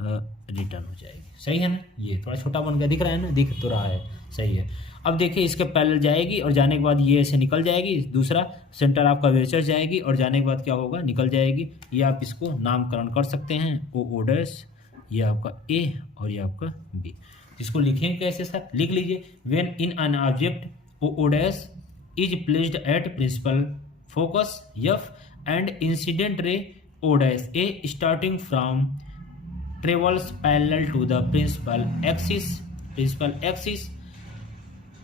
रिटर्न हो जाएगी, सही है ना। ये थोड़ा छोटा बन गया, दिख रहा है ना, दिख तो रहा है, सही है। अब देखिए इसके पैरेलल जाएगी और जाने के बाद ये ऐसे निकल जाएगी, दूसरा सेंटर ऑफ कर्वेचर जाएगी और जाने के बाद क्या होगा, निकल जाएगी। ये आप इसको नामकरण कर सकते हैं, ओ डैश, ये आपका ए और ये आपका बी। इसको लिखेंगे कैसे सर, लिख लीजिए, when in an object O dash is placed at principal focus F and incident ray O dash A starting from travels parallel to the principal axis,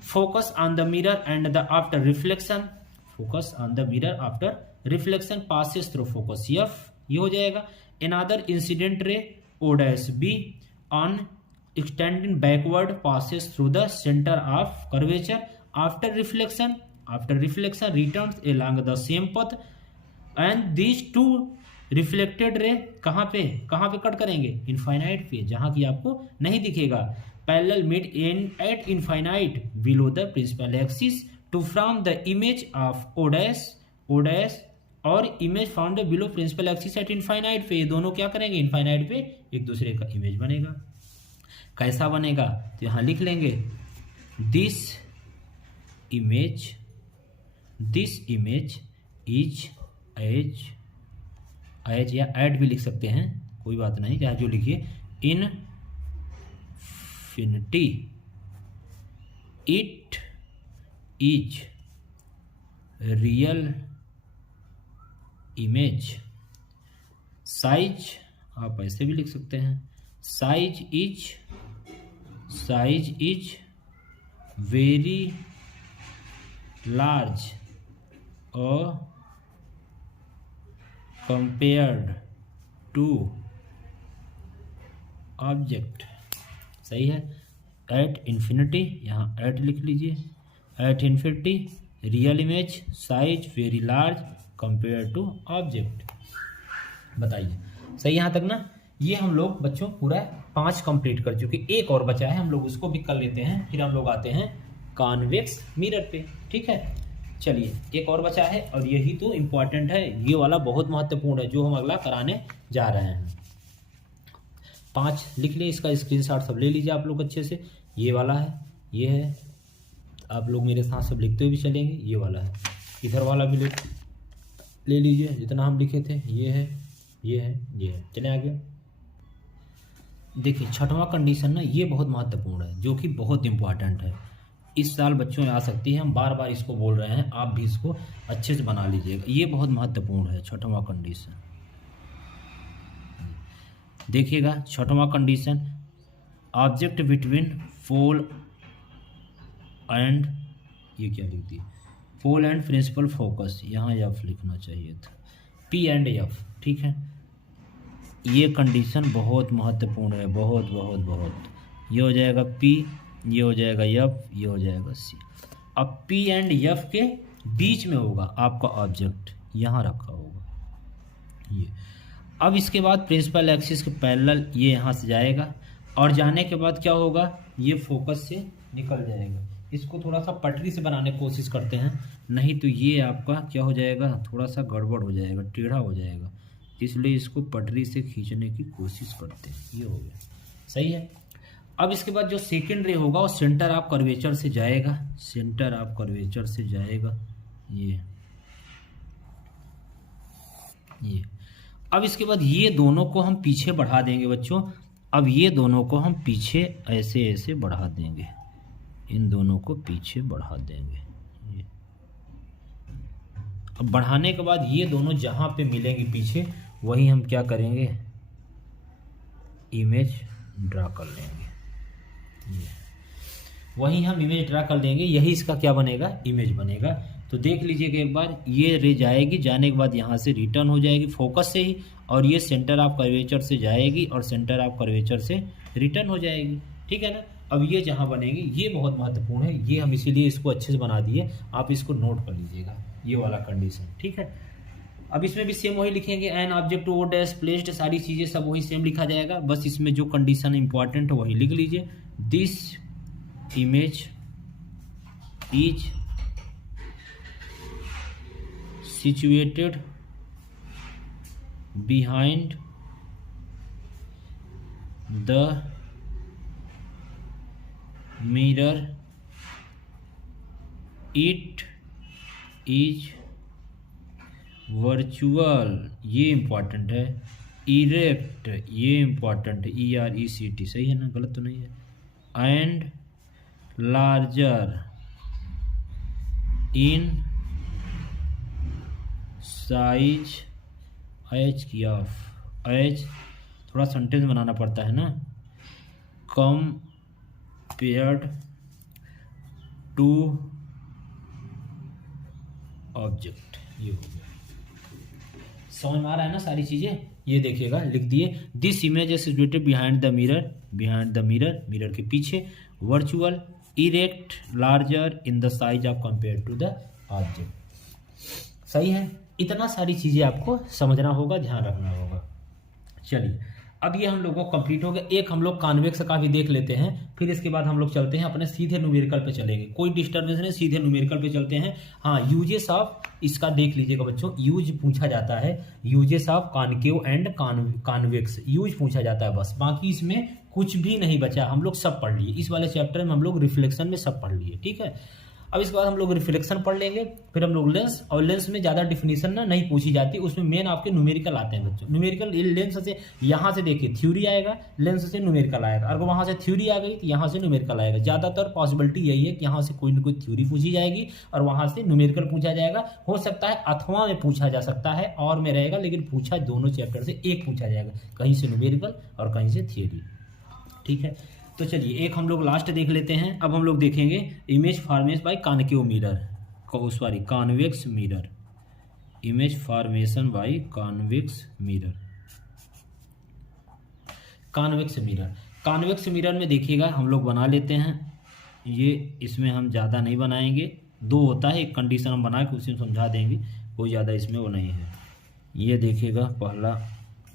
focus on the mirror and the after reflection passes through focus F, ये हो जाएगा। another incident ray O dash B on extending backward passes through the center of curvature, after reflection returns along the same path, and these two reflected ray कहाँ पे cut करेंगे, infinite पे, जहाँ की आपको नहीं दिखेगा। Parallel mid at infinite below the principal axis to from the image of O dash और image found below principal axis at infinite पे, ये दोनों क्या करेंगे, इनफाइनाइट पे एक दूसरे का इमेज बनेगा। कैसा बनेगा, तो यहाँ लिख लेंगे दिस इमेज इज एज या एड भी लिख सकते हैं, कोई बात नहीं, चाहे जो लिखिए, infinity it is real image, size आप ऐसे भी लिख सकते हैं, साइज इज वेरी लार्ज और compared to ऑब्जेक्ट, सही है। एट इन्फिनिटी, यहाँ एट लिख लीजिए, at infinity real image, size very large compare to object. बताइए सही यहाँ तक ना। ये हम लोग बच्चों पूरा 5 कंप्लीट कर चुके, एक और बचा है, हम लोग उसको भी कर लेते हैं, फिर हम लोग आते हैं कॉन्वेक्स मिरर पे, ठीक है। चलिए एक और बचा है और यही तो इम्पोर्टेंट है, ये वाला बहुत महत्वपूर्ण है जो हम अगला कराने जा रहे हैं। 5 लिख लिए, इसका स्क्रीनशॉट सब ले लीजिए आप लोग अच्छे से। ये वाला है, ये है, आप लोग मेरे साथ सब लिखते हुए भी चलेंगे। ये वाला है, इधर वाला भी ले लीजिए जितना हम लिखे थे। ये है, ये है, ये है। चले आगे देखिए, छठवां कंडीशन ना ये बहुत महत्वपूर्ण है, जो कि बहुत इंपॉर्टेंट है, इस साल बच्चों में आ सकती है। हम बार बार इसको बोल रहे हैं, आप भी इसको अच्छे से बना लीजिएगा। ये बहुत महत्वपूर्ण है, छठवां कंडीशन। देखिएगा छठवां condition, object between pole and, ये क्या लिख दिया, पोल एंड प्रिंसिपल फोकस, यहाँ एफ लिखना चाहिए था, पी एंड एफ। ठीक है, ये कंडीशन बहुत महत्वपूर्ण है, बहुत बहुत बहुत। ये हो जाएगा पी, ये हो जाएगा एफ, ये हो जाएगा सी। अब पी एंड एफ के बीच में होगा आपका ऑब्जेक्ट, यहाँ रखा होगा ये। अब इसके बाद प्रिंसिपल एक्सिस के पैरेलल ये यहाँ से जाएगा और जाने के बाद क्या होगा, ये फोकस से निकल जाएगा। इसको थोड़ा सा पटरी से बनाने की कोशिश करते हैं, नहीं तो ये आपका क्या हो जाएगा, थोड़ा सा गड़बड़ हो जाएगा, टेढ़ा हो जाएगा, इसलिए इसको पटरी से खींचने की कोशिश करते हैं। ये हो गया, सही है। अब इसके बाद जो सेकेंड रे होगा वो सेंटर ऑफ कर्वेचर से जाएगा, सेंटर ऑफ कर्वेचर से जाएगा ये। अब इसके बाद ये दोनों को हम पीछे बढ़ा देंगे बच्चों। अब ये दोनों को हम पीछे ऐसे ऐसे बढ़ा देंगे, इन दोनों को पीछे बढ़ा देंगे ये। अब बढ़ाने के बाद ये दोनों जहाँ पे मिलेंगे पीछे, वही हम क्या करेंगे, इमेज ड्रा कर लेंगे ये। वही हम इमेज ड्रा कर लेंगे, यही इसका क्या बनेगा, इमेज बनेगा। तो देख लीजिएगा एक बार, ये रे जाएगी, जाने के बाद यहाँ से रिटर्न हो जाएगी फोकस से ही, और ये सेंटर ऑफ कर्वेचर से जाएगी और सेंटर ऑफ कर्वेचर से रिटर्न हो जाएगी। ठीक है ना। अब ये जहाँ बनेंगे ये बहुत महत्वपूर्ण है, ये हम इसीलिए इसको अच्छे से बना दिए, आप इसको नोट कर लीजिएगा, ये वाला कंडीशन। ठीक है। अब इसमें भी सेम वही लिखेंगे, an object O dash placed, सारी चीज़ें सब वही सेम लिखा जाएगा, बस इसमें जो कंडीशन इंपॉर्टेंट है वही लिख लीजिए। This image is situated behind the mirror, it is virtual, ये इम्पॉर्टेंट है, इरेक्ट, ये इम्पॉर्टेंट है, ERECT, सही है ना, गलत तो नहीं है, and larger in size, H की ऑफ, एच थोड़ा सेंटेंस बनाना पड़ता है ना, कंपेयर्ड टू ऑब्जेक्ट, ये हो गया। समझ में आ रहा है ना सारी चीज़ें, ये देखिएगा लिख दिए, this image is situated behind the mirror, behind the mirror, mirror के पीछे, virtual, erect, larger in the size of compare to the object. सही है। इतना सारी चीज़ें आपको समझना होगा, ध्यान रखना होगा। चलिए अब ये हम लोगों को कंप्लीट हो गया। एक हम लोग कॉन्वेक्स का भी देख लेते हैं, फिर इसके बाद हम लोग चलते हैं अपने सीधे न्यूमेरिकल पे चलेंगे, कोई डिस्टर्बेंस नहीं, सीधे न्यूमेरिकल पे चलते हैं। हाँ, यूजेस ऑफ इसका देख लीजिएगा बच्चों, यूज पूछा जाता है, uses of concave and convex use पूछा जाता है बस, बाकी इसमें कुछ भी नहीं बचा, हम लोग सब पढ़ लिए। इस वाले चैप्टर में हम लोग रिफ्लेक्शन में सब पढ़ लिए। ठीक है। अब इसके बाद हम लोग रिफ्लेक्शन पढ़ लेंगे, फिर हम लोग लेंस, और लेंस में ज़्यादा डिफिनीशन ना नहीं पूछी जाती, उसमें मेन आपके न्यूमेरिकल आते हैं बच्चों। न्यूमेरिकल लेंस से यहाँ से देखिए थ्योरी आएगा, लेंस से न्यूमेरिकल आएगा, अगर वहाँ से थ्योरी आ गई तो यहाँ से न्यूमेरिकल आएगा। ज़्यादातर पॉसिबिलिटी यही है कि यहाँ से कोई ना कोई थ्योरी पूछी जाएगी और वहाँ से न्यूमेरिकल पूछा जाएगा। हो सकता है अथवा में पूछा जा सकता है और में रहेगा, लेकिन पूछा दोनों चैप्टर से एक पूछा जाएगा, कहीं से न्यूमेरिकल और कहीं से थ्योरी। ठीक है। तो चलिए एक हम लोग लास्ट देख लेते हैं। अब हम लोग देखेंगे image formation by concave mirror, convex mirror, image formation by convex mirror. Convex mirror, convex mirror में देखिएगा हम लोग बना लेते हैं, ये इसमें हम ज़्यादा नहीं बनाएंगे, दो होता है, एक कंडीशन हम बना के उसी में समझा देंगे, कोई ज़्यादा इसमें वो नहीं है। ये देखिएगा पहला,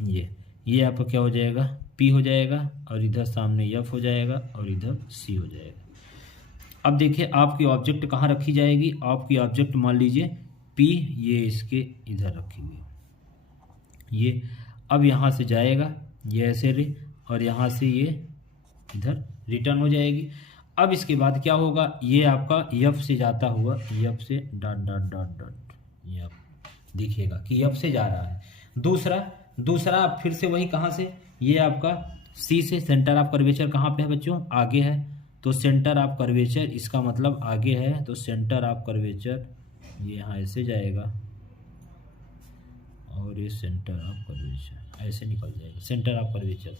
ये आपका क्या हो जाएगा, P हो जाएगा, और इधर सामने F हो जाएगा और इधर C हो जाएगा। अब देखिए आपकी ऑब्जेक्ट कहाँ रखी जाएगी, आपकी ऑब्जेक्ट मान लीजिए P ये इसके इधर रखी हुई ये, अब यहाँ से जाएगा ये ऐसे रे, और यहाँ से ये इधर रिटर्न हो जाएगी। अब इसके बाद क्या होगा, ये आपका F से जाता हुआ F से डॉट डॉट डॉट डॉट ये आप दिखेगा कि F से जा रहा है। दूसरा आप फिर से वही कहाँ से, ये आपका C से, सेंटर ऑफ कर्वेचर कहाँ पे है बच्चों, आगे है, तो सेंटर ऑफ कर्वेचर इसका मतलब आगे है, तो सेंटर ऑफ कर्वेचर ये यहाँ ऐसे जाएगा और ये सेंटर ऑफ कर्वेचर ऐसे निकल जाएगा सेंटर ऑफ कर्वेचर।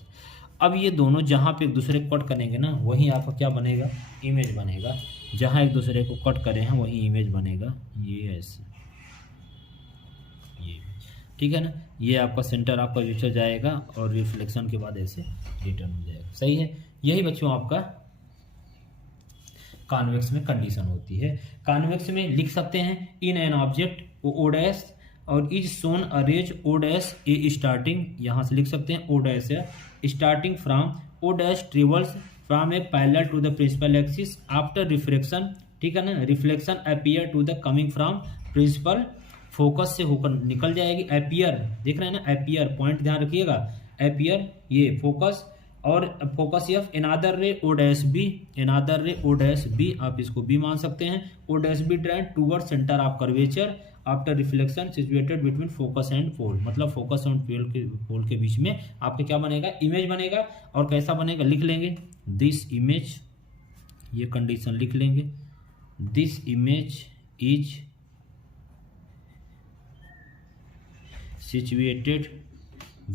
अब ये दोनों जहाँ पे एक दूसरे को कट करेंगे ना, वहीं आपका क्या बनेगा, इमेज बनेगा। जहाँ एक दूसरे को कट करे हैं वहीं इमेज बनेगा, ये ऐसे, ये ठीक है ना। ये आपका सेंटर ऑफ कर्वेचर जाएगा और रिफ्लेक्शन के बाद ऐसे रिटर्न हो जाएगा। सही है, यही बच्चों आपका कॉन्वेक्स में कंडीशन होती है। कॉन्वेक्स में लिख सकते हैं in an object O dash और is shown a rays O dash A starting, यहाँ से लिख सकते हैं ओ डैश है starting from O dash travels from A parallel to the principal axis after reflection, ठीक है ना। Reflection appear to the coming from principal focus से होकर निकल जाएगी। अपीयर देख रहे हैं ना, अपीयर पॉइंट ध्यान रखिएगा, अपीयर ये फोकस और फोकस एफ एनादर रे ओ डैश बी, एनादर रे ओ डैश बी, आप इसको बी मान सकते हैं। O dash B direct toward centre of curvature after reflection situated between focus and pole, मतलब फोकस एंड पोल के बीच में आपके क्या बनेगा, इमेज बनेगा। और कैसा बनेगा लिख लेंगे, दिस इमेज, ये कंडीशन लिख लेंगे, this image is situated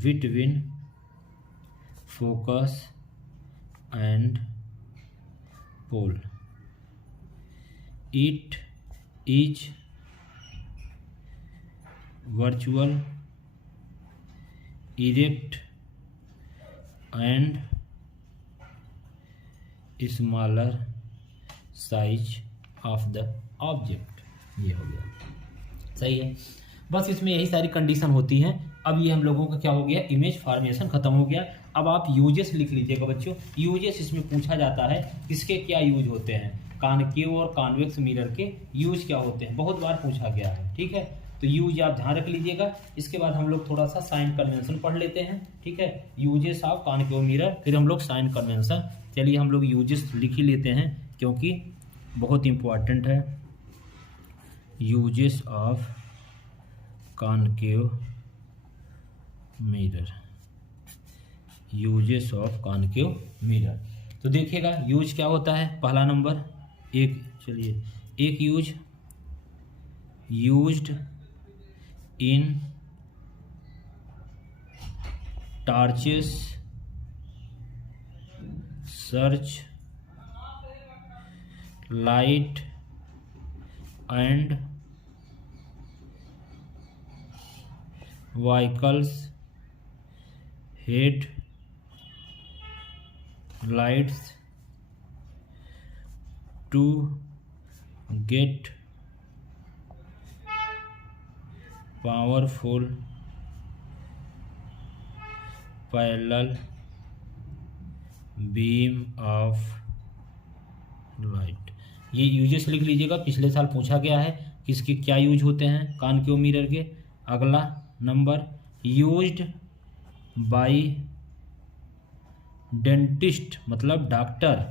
between focus and pole. It is virtual, erect and smaller size of the object। ये हो गया, सही है। बस इसमें यही सारी कंडीशन होती हैं। अब ये हम लोगों का क्या हो गया, इमेज फॉर्मेशन खत्म हो गया। अब आप यूजेस लिख लीजिएगा बच्चों। यूजेस इसमें पूछा जाता है किसके क्या यूज होते हैं, कॉनकेव और कॉन्वेक्स मिरर के यूज क्या होते हैं, बहुत बार पूछा गया है, ठीक है। तो यूज आप ध्यान रख लीजिएगा। इसके बाद हम लोग थोड़ा सा साइन कन्वेंशन पढ़ लेते हैं, ठीक है। यूजेस ऑफ कॉनकेव मिरर, फिर हम लोग साइन कन्वेंशन। चलिए हम लोग यूजेस लिख ही लेते हैं क्योंकि बहुत इंपॉर्टेंट है। Uses of concave mirror, uses of concave mirror. तो देखिएगा यूज क्या होता है। पहला नंबर एक use, used in torches, search light and vehicles head lights to get powerful parallel beam of light। ये यूजेस लिख लीजिएगा, पिछले साल पूछा गया है किसके क्या यूज होते हैं कॉनकेव मिरर के। अगला नंबर, यूज्ड बाय डेंटिस्ट मतलब doctor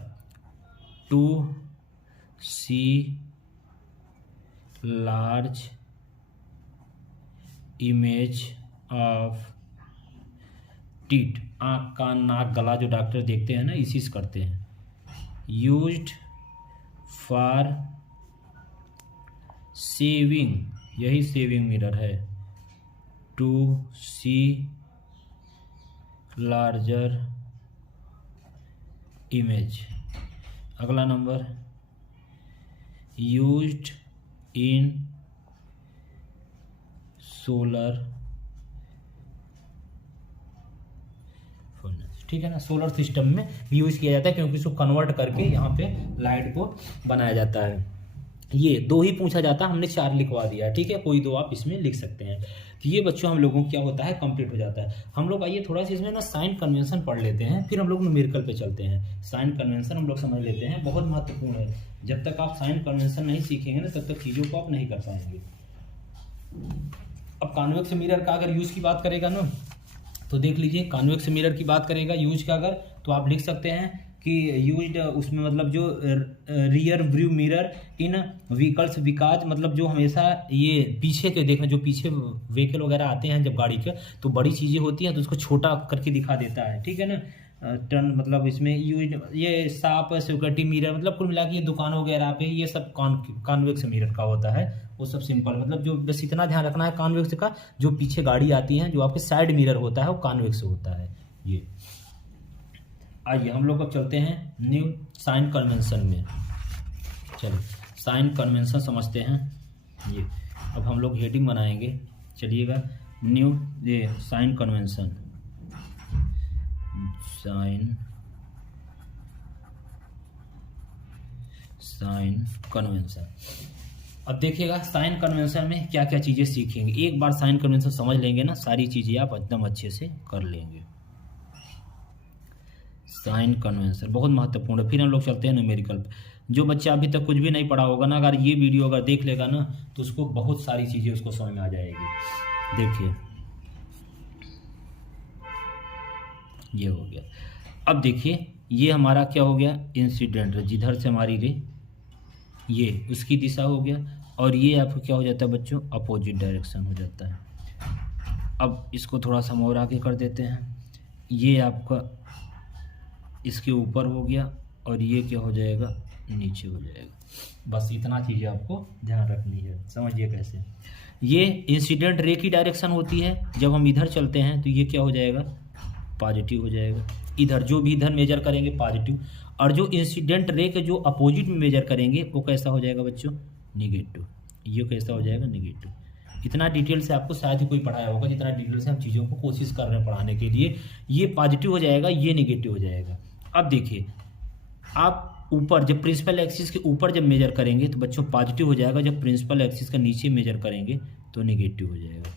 to see large image of teeth, आँख कान नाक गला जो डॉक्टर देखते हैं ना इसी से करते हैं। यूज्ड फॉर सेविंग, यही सेविंग मिरर है, टू सी लार्जर इमेज। अगला number, used in solar furnace, ठीक है ना। सोलर सिस्टम में यूज किया जाता है क्योंकि इसको कन्वर्ट करके यहाँ पे लाइट को बनाया जाता है। ये 2 ही पूछा जाता, हमने 4 लिखवा दिया है, ठीक है, कोई 2 आप इसमें लिख सकते हैं। तो ये बच्चों हम लोगों को क्या होता है, कंप्लीट हो जाता है। हम लोग आइए थोड़ा सा इसमें ना साइन कन्वेंशन पढ़ लेते हैं, फिर हम लोग न्यूमेरिकल पे चलते हैं। साइन कन्वेंशन हम लोग समझ लेते हैं, बहुत महत्वपूर्ण है। जब तक आप साइन कन्वेंशन नहीं सीखेंगे ना, तब तक चीज़ों को आप नहीं कर पाएंगे। अब कॉन्वेक्स मिरर का अगर यूज़ की बात करेगा ना, तो देख लीजिए, कॉन्वेक्स मिरर की बात करेगा यूज का अगर, तो आप लिख सकते हैं कि यूज्ड उसमें मतलब जो rear view mirror in vehicles, विकास मतलब जो हमेशा ये पीछे के देखना, जो पीछे व्हीकल वगैरह आते हैं जब गाड़ी के, तो बड़ी चीज़ें होती हैं तो उसको छोटा करके दिखा देता है, ठीक है ना। टर्न मतलब इसमें यूज ये साफ सिक्योरिटी मिरर, मतलब कुल मिला के ये दुकान वगैरह पे ये सब कॉन्वेक्स मिरर का होता है। वो सब सिंपल, मतलब जो बस इतना ध्यान रखना है कॉन्वेक्स का, जो पीछे गाड़ी आती है, जो आपके साइड मिरर होता है वो कॉन्वेक्स होता है। ये आइए हम लोग अब चलते हैं न्यू साइन कन्वेंशन में। चलिए साइन कन्वेंशन समझते हैं। ये अब हम लोग हेडिंग बनाएंगे, चलिएगा। न्यू ये साइन कन्वेंशन, साइन कन्वेंशन। अब देखिएगा साइन कन्वेंशन में क्या क्या चीज़ें सीखेंगे। एक बार साइन कन्वेंशन समझ लेंगे ना, सारी चीज़ें आप एकदम अच्छे से कर लेंगे। साइन कन्वेंशन बहुत महत्वपूर्ण है। फिर हम लोग चलते हैं न्यूमेरिकल पे। जो बच्चा अभी तक कुछ भी नहीं पढ़ा होगा ना, अगर ये वीडियो अगर देख लेगा ना, तो उसको बहुत सारी चीज़ें उसको समझ में आ जाएगी। देखिए ये हो गया। अब देखिए ये हमारा क्या हो गया, इंसिडेंट, जिधर से हमारी रे ये उसकी दिशा हो गया, और ये आपको क्या हो जाता है बच्चों, अपोजिट डायरेक्शन हो जाता है। अब इसको थोड़ा सा और आगे कर देते हैं। ये आपका इसके ऊपर हो गया, और ये क्या हो जाएगा, नीचे हो जाएगा। बस इतना चीज़ें आपको ध्यान रखनी है। समझिए कैसे, ये इंसिडेंट रे की डायरेक्शन होती है। जब हम इधर चलते हैं तो ये क्या हो जाएगा, पॉजिटिव हो जाएगा। इधर जो भी इधर मेजर करेंगे पॉजिटिव, और जो इंसिडेंट रे के जो अपोजिट में मेजर करेंगे वो कैसा हो जाएगा बच्चों, निगेटिव। ये कैसा हो जाएगा, निगेटिव। इतना डिटेल से आपको शायद ही कोई पढ़ाया होगा जितना डिटेल से हम चीज़ों को कोशिश कर रहे हैं पढ़ाने के लिए। ये पॉजिटिव हो जाएगा, ये निगेटिव हो जाएगा। अब देखिए आप ऊपर जब प्रिंसिपल एक्सिस के ऊपर जब मेजर करेंगे तो बच्चों पॉजिटिव हो जाएगा, जब प्रिंसिपल एक्सिस का नीचे मेजर करेंगे तो निगेटिव हो जाएगा।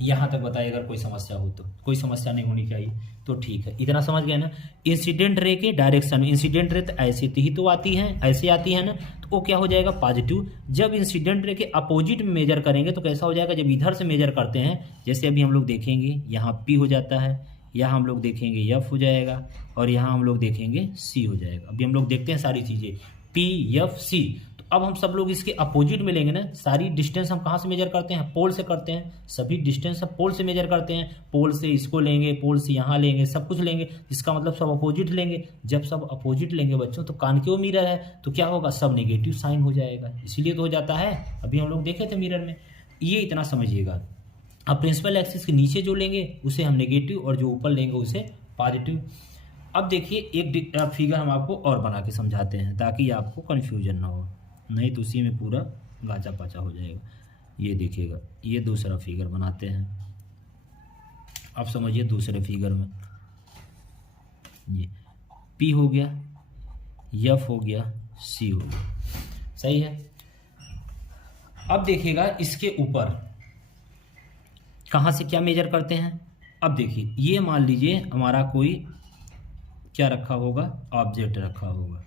यहाँ तक बताइए, अगर कोई समस्या हो तो। कोई समस्या नहीं होनी चाहिए, तो ठीक है, इतना समझ गए ना। इंसिडेंट रे के डायरेक्शन में, इंसिडेंट रे तो ऐसे ही तो आती है, ऐसे आती है ना, तो वो क्या हो जाएगा, पॉजिटिव। जब इंसिडेंट रे के अपोजिट में मेजर करेंगे तो कैसा हो जाएगा, जब इधर से मेजर करते हैं, जैसे अभी हम लोग देखेंगे यहाँ पी हो जाता है, यहाँ हम लोग देखेंगे एफ हो जाएगा, और यहाँ हम लोग देखेंगे सी हो जाएगा। अभी हम लोग देखते हैं सारी चीज़ें, पी एफ सी। तो अब हम सब लोग इसके अपोजिट में लेंगे ना। सारी डिस्टेंस हम कहाँ से मेजर करते हैं, पोल से करते हैं। सभी डिस्टेंस हम पोल से मेजर करते हैं। पोल से इसको लेंगे, पोल से यहाँ लेंगे, सब कुछ लेंगे, इसका मतलब सब अपोजिट लेंगे। जब सब अपोजिट लेंगे बच्चों, तो कॉन्केव मिरर है, तो क्या होगा, सब नेगेटिव साइन हो जाएगा। इसीलिए तो हो जाता है, अभी हम लोग देखे थे मिरर में। ये इतना समझिएगा। अब प्रिंसिपल एक्सिस के नीचे जो लेंगे उसे हम नेगेटिव, और जो ऊपर लेंगे उसे पॉजिटिव। अब देखिए एक फिगर हम आपको और बना के समझाते हैं, ताकि आपको कन्फ्यूजन ना हो, नहीं तो उसी में पूरा गाचा पाचा हो जाएगा। ये देखिएगा, ये दूसरा फिगर बनाते हैं। अब समझिए दूसरे फिगर में ये पी हो गया, एफ हो गया, सी हो गया, सही है। अब देखिएगा इसके ऊपर कहाँ से क्या मेजर करते हैं। अब देखिए ये मान लीजिए हमारा कोई क्या रखा होगा, ऑब्जेक्ट रखा होगा,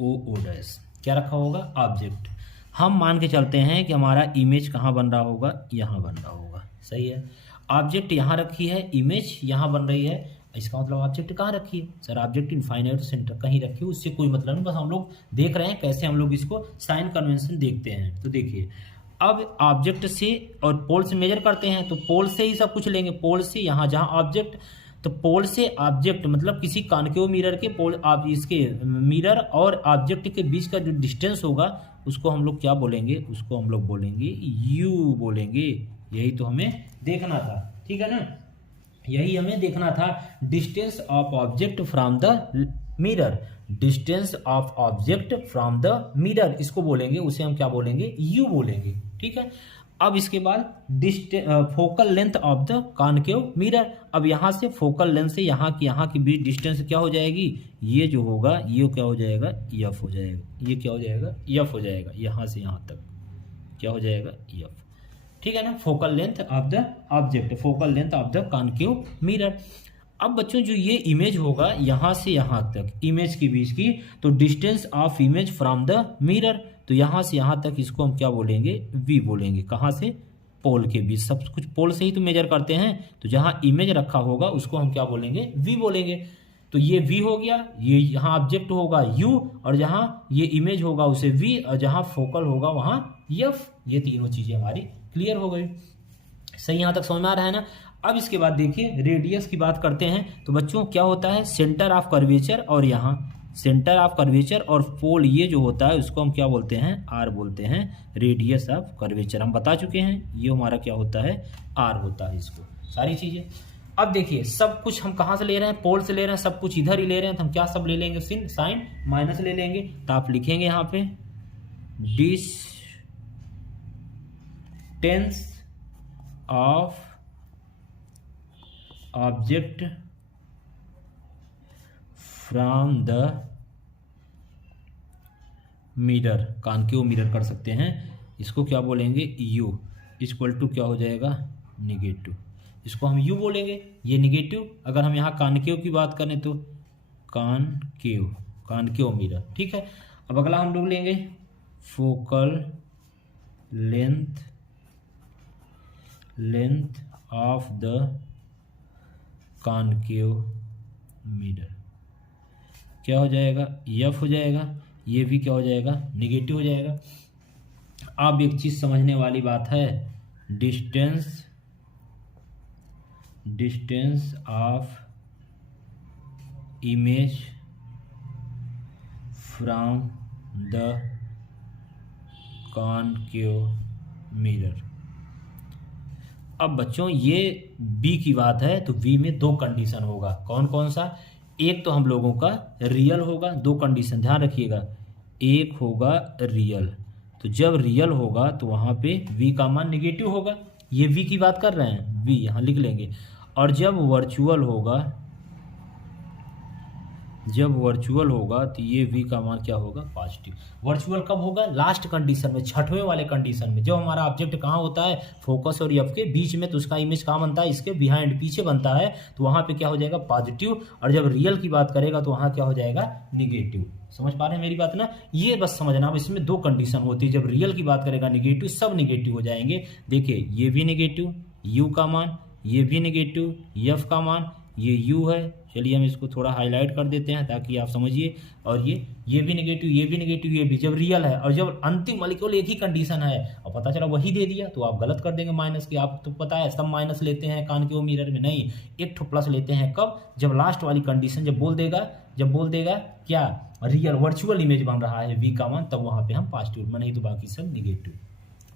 ओ डैश, क्या रखा होगा, ऑब्जेक्ट। हम मान के चलते हैं कि हमारा इमेज कहाँ बन रहा होगा, यहाँ बन रहा होगा, सही है। ऑब्जेक्ट यहाँ रखी है, इमेज यहाँ बन रही है, इसका मतलब ऑब्जेक्ट कहाँ रखी है, सर ऑब्जेक्ट इनफाइनाइट सेंटर कहीं रखी है, उससे कोई मतलब नहीं, बस हम लोग देख रहे हैं कैसे हम लोग इसको साइन कन्वेंशन देखते हैं। तो देखिए अब ऑब्जेक्ट से और पोल से मेजर करते हैं, तो पोल से ही सब कुछ लेंगे, पोल से यहाँ जहाँ ऑब्जेक्ट, तो पोल से ऑब्जेक्ट मतलब किसी कॉन्केव मिरर के पोल, आप इसके मिरर और ऑब्जेक्ट के बीच का जो डिस्टेंस होगा उसको हम लोग क्या बोलेंगे, उसको हम लोग बोलेंगे यू बोलेंगे। यही तो हमें देखना था, ठीक है ना, यही हमें देखना था। Distance of object from the mirror, distance of object from the mirror, इसको बोलेंगे, उसे हम क्या बोलेंगे, यू बोलेंगे, ठीक है। अब इसके बाद focal length of the concave mirror. अब यहाँ से फोकल लेंथ से यहाँ के बीच डिस्टेंस क्या हो जाएगी, ये जो होगा ये क्या हो जाएगा, एफ हो जाएगा। ये क्या हो जाएगा, एफ हो जाएगा। यहाँ से यहाँ तक क्या हो जाएगा, एफ। ठीक है ना, focal length of the object, focal length of the concave mirror. अब बच्चों जो ये इमेज होगा यहाँ से यहाँ तक इमेज के बीच की, तो distance of image from the mirror, तो यहाँ से यहाँ तक इसको हम क्या बोलेंगे, वी बोलेंगे। कहाँ से, पोल के बीच, सब कुछ पोल से ही तो मेजर करते हैं, तो जहाँ इमेज रखा होगा उसको हम क्या बोलेंगे, वी बोलेंगे। तो ये वी हो गया, ये यहाँ ऑब्जेक्ट होगा यू, और जहाँ ये इमेज होगा उसे वी, और जहाँ फोकल होगा वहाँ एफ। ये तीनों चीजें हमारी क्लियर हो गई। सही, यहाँ तक समझ में आ रहा है ना। अब इसके बाद देखिए रेडियस की बात करते हैं। तो बच्चों क्या होता है, सेंटर ऑफ कर्वेचर, और यहाँ सेंटर ऑफ कर्वेचर और पोल ये जो होता है उसको हम क्या बोलते हैं, आर बोलते हैं। रेडियस ऑफ कर्वेचर हम बता चुके हैं, ये हमारा क्या होता है, आर होता है इसको, सारी चीजें। अब देखिए सब कुछ हम कहाँ से ले रहे हैं, पोल से ले रहे हैं, सब कुछ इधर ही ले रहे हैं, तो हम क्या सब ले लेंगे, साइन माइनस ले लेंगे। तो आप लिखेंगे यहाँ पे distance of object from the mirror, concave mirror कर सकते हैं, इसको क्या बोलेंगे, u इक्वल टू क्या हो जाएगा, निगेटिव। इसको हम u बोलेंगे, ये निगेटिव। अगर हम यहाँ कॉन्केव की बात करें तो कॉन्केव मिरर। ठीक है, अब अगला हम लोग लेंगे focal length of the concave mirror, क्या हो जाएगा, एफ हो जाएगा। ये भी क्या हो जाएगा, निगेटिव हो जाएगा। अब एक चीज समझने वाली बात है, distance of image from the concave mirror. अब बच्चों ये बी की बात है, तो बी में दो कंडीशन होगा। कौन कौन सा, एक तो हम लोगों का रियल होगा, दो कंडीशन ध्यान रखिएगा। एक होगा रियल, तो जब रियल होगा तो वहां पे v का मान निगेटिव होगा, ये v की बात कर रहे हैं, v यहां लिख लेंगे। और जब वर्चुअल होगा तो ये v का मान क्या होगा, पॉजिटिव। वर्चुअल कब होगा, लास्ट कंडीशन में, छठवें वाले कंडीशन में, जब हमारा ऑब्जेक्ट कहाँ होता है, फोकस और एफ के बीच में, तो उसका इमेज कहाँ बनता है, इसके बिहाइंड, पीछे बनता है, तो वहां पे क्या हो जाएगा, पॉजिटिव। और जब रियल की बात करेगा तो वहां क्या हो जाएगा, निगेटिव। समझ पा रहे हैं मेरी बात ना, ये बस समझना। अब इसमें दो कंडीशन होती है, जब रियल की बात करेगा निगेटिव, सब निगेटिव हो जाएंगे। देखिए ये भी निगेटिव, यू का मान, ये भी निगेटिव, एफ का मान, ये यू है। चलिए हम इसको थोड़ा हाईलाइट कर देते हैं ताकि आप समझिए। और ये भी निगेटिव, ये भी निगेटिव, ये भी, जब रियल है। और जब अंतिम वाली केवल एक ही कंडीशन है और पता चला वही दे दिया, तो आप गलत कर देंगे माइनस की। आप तो पता है सब माइनस लेते हैं कॉन्केव मिरर में, नहीं, एक ठो प्लस लेते हैं। कब, जब लास्ट वाली कंडीशन जब बोल देगा क्या, रियल वर्चुअल इमेज बन रहा है v का मान, तब वहां पे हम पॉजिटिव, नहीं तो बाकी सब निगेटिव।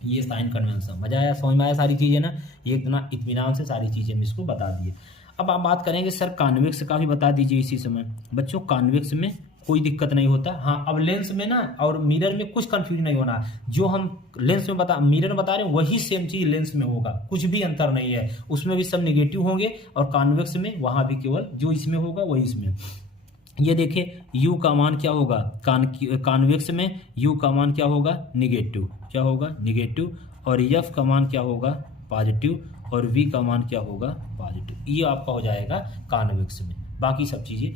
ये साइन कन्वेंशन, मजा आया, समझ में आया सारी चीजें ना। ये इतना इत्मीनान से सारी चीजें हम इसको बता दिए। अब आप बात करेंगे सर कॉन्वेक्स का भी बता दीजिए इसी समय। बच्चों कॉन्वेक्स में कोई दिक्कत नहीं होता। हाँ, अब लेंस में ना और मिरर में कुछ कंफ्यूज नहीं होना। जो हम लेंस में मिरर में बता रहे हैं वही सेम चीज लेंस में होगा, कुछ भी अंतर नहीं है। उसमें भी सब निगेटिव होंगे, और कॉन्वेक्स में वहां भी केवल जो इसमें होगा वही इसमें। ये देखिए u का मान क्या होगा, कॉन्वेक्स में u का मान क्या होगा, निगेटिव, क्या होगा, निगेटिव। और f का मान क्या होगा, पॉजिटिव। और v का मान क्या होगा, पॉजिटिव। ये आपका हो जाएगा कॉन्वेक्स में। बाकी सब चीजें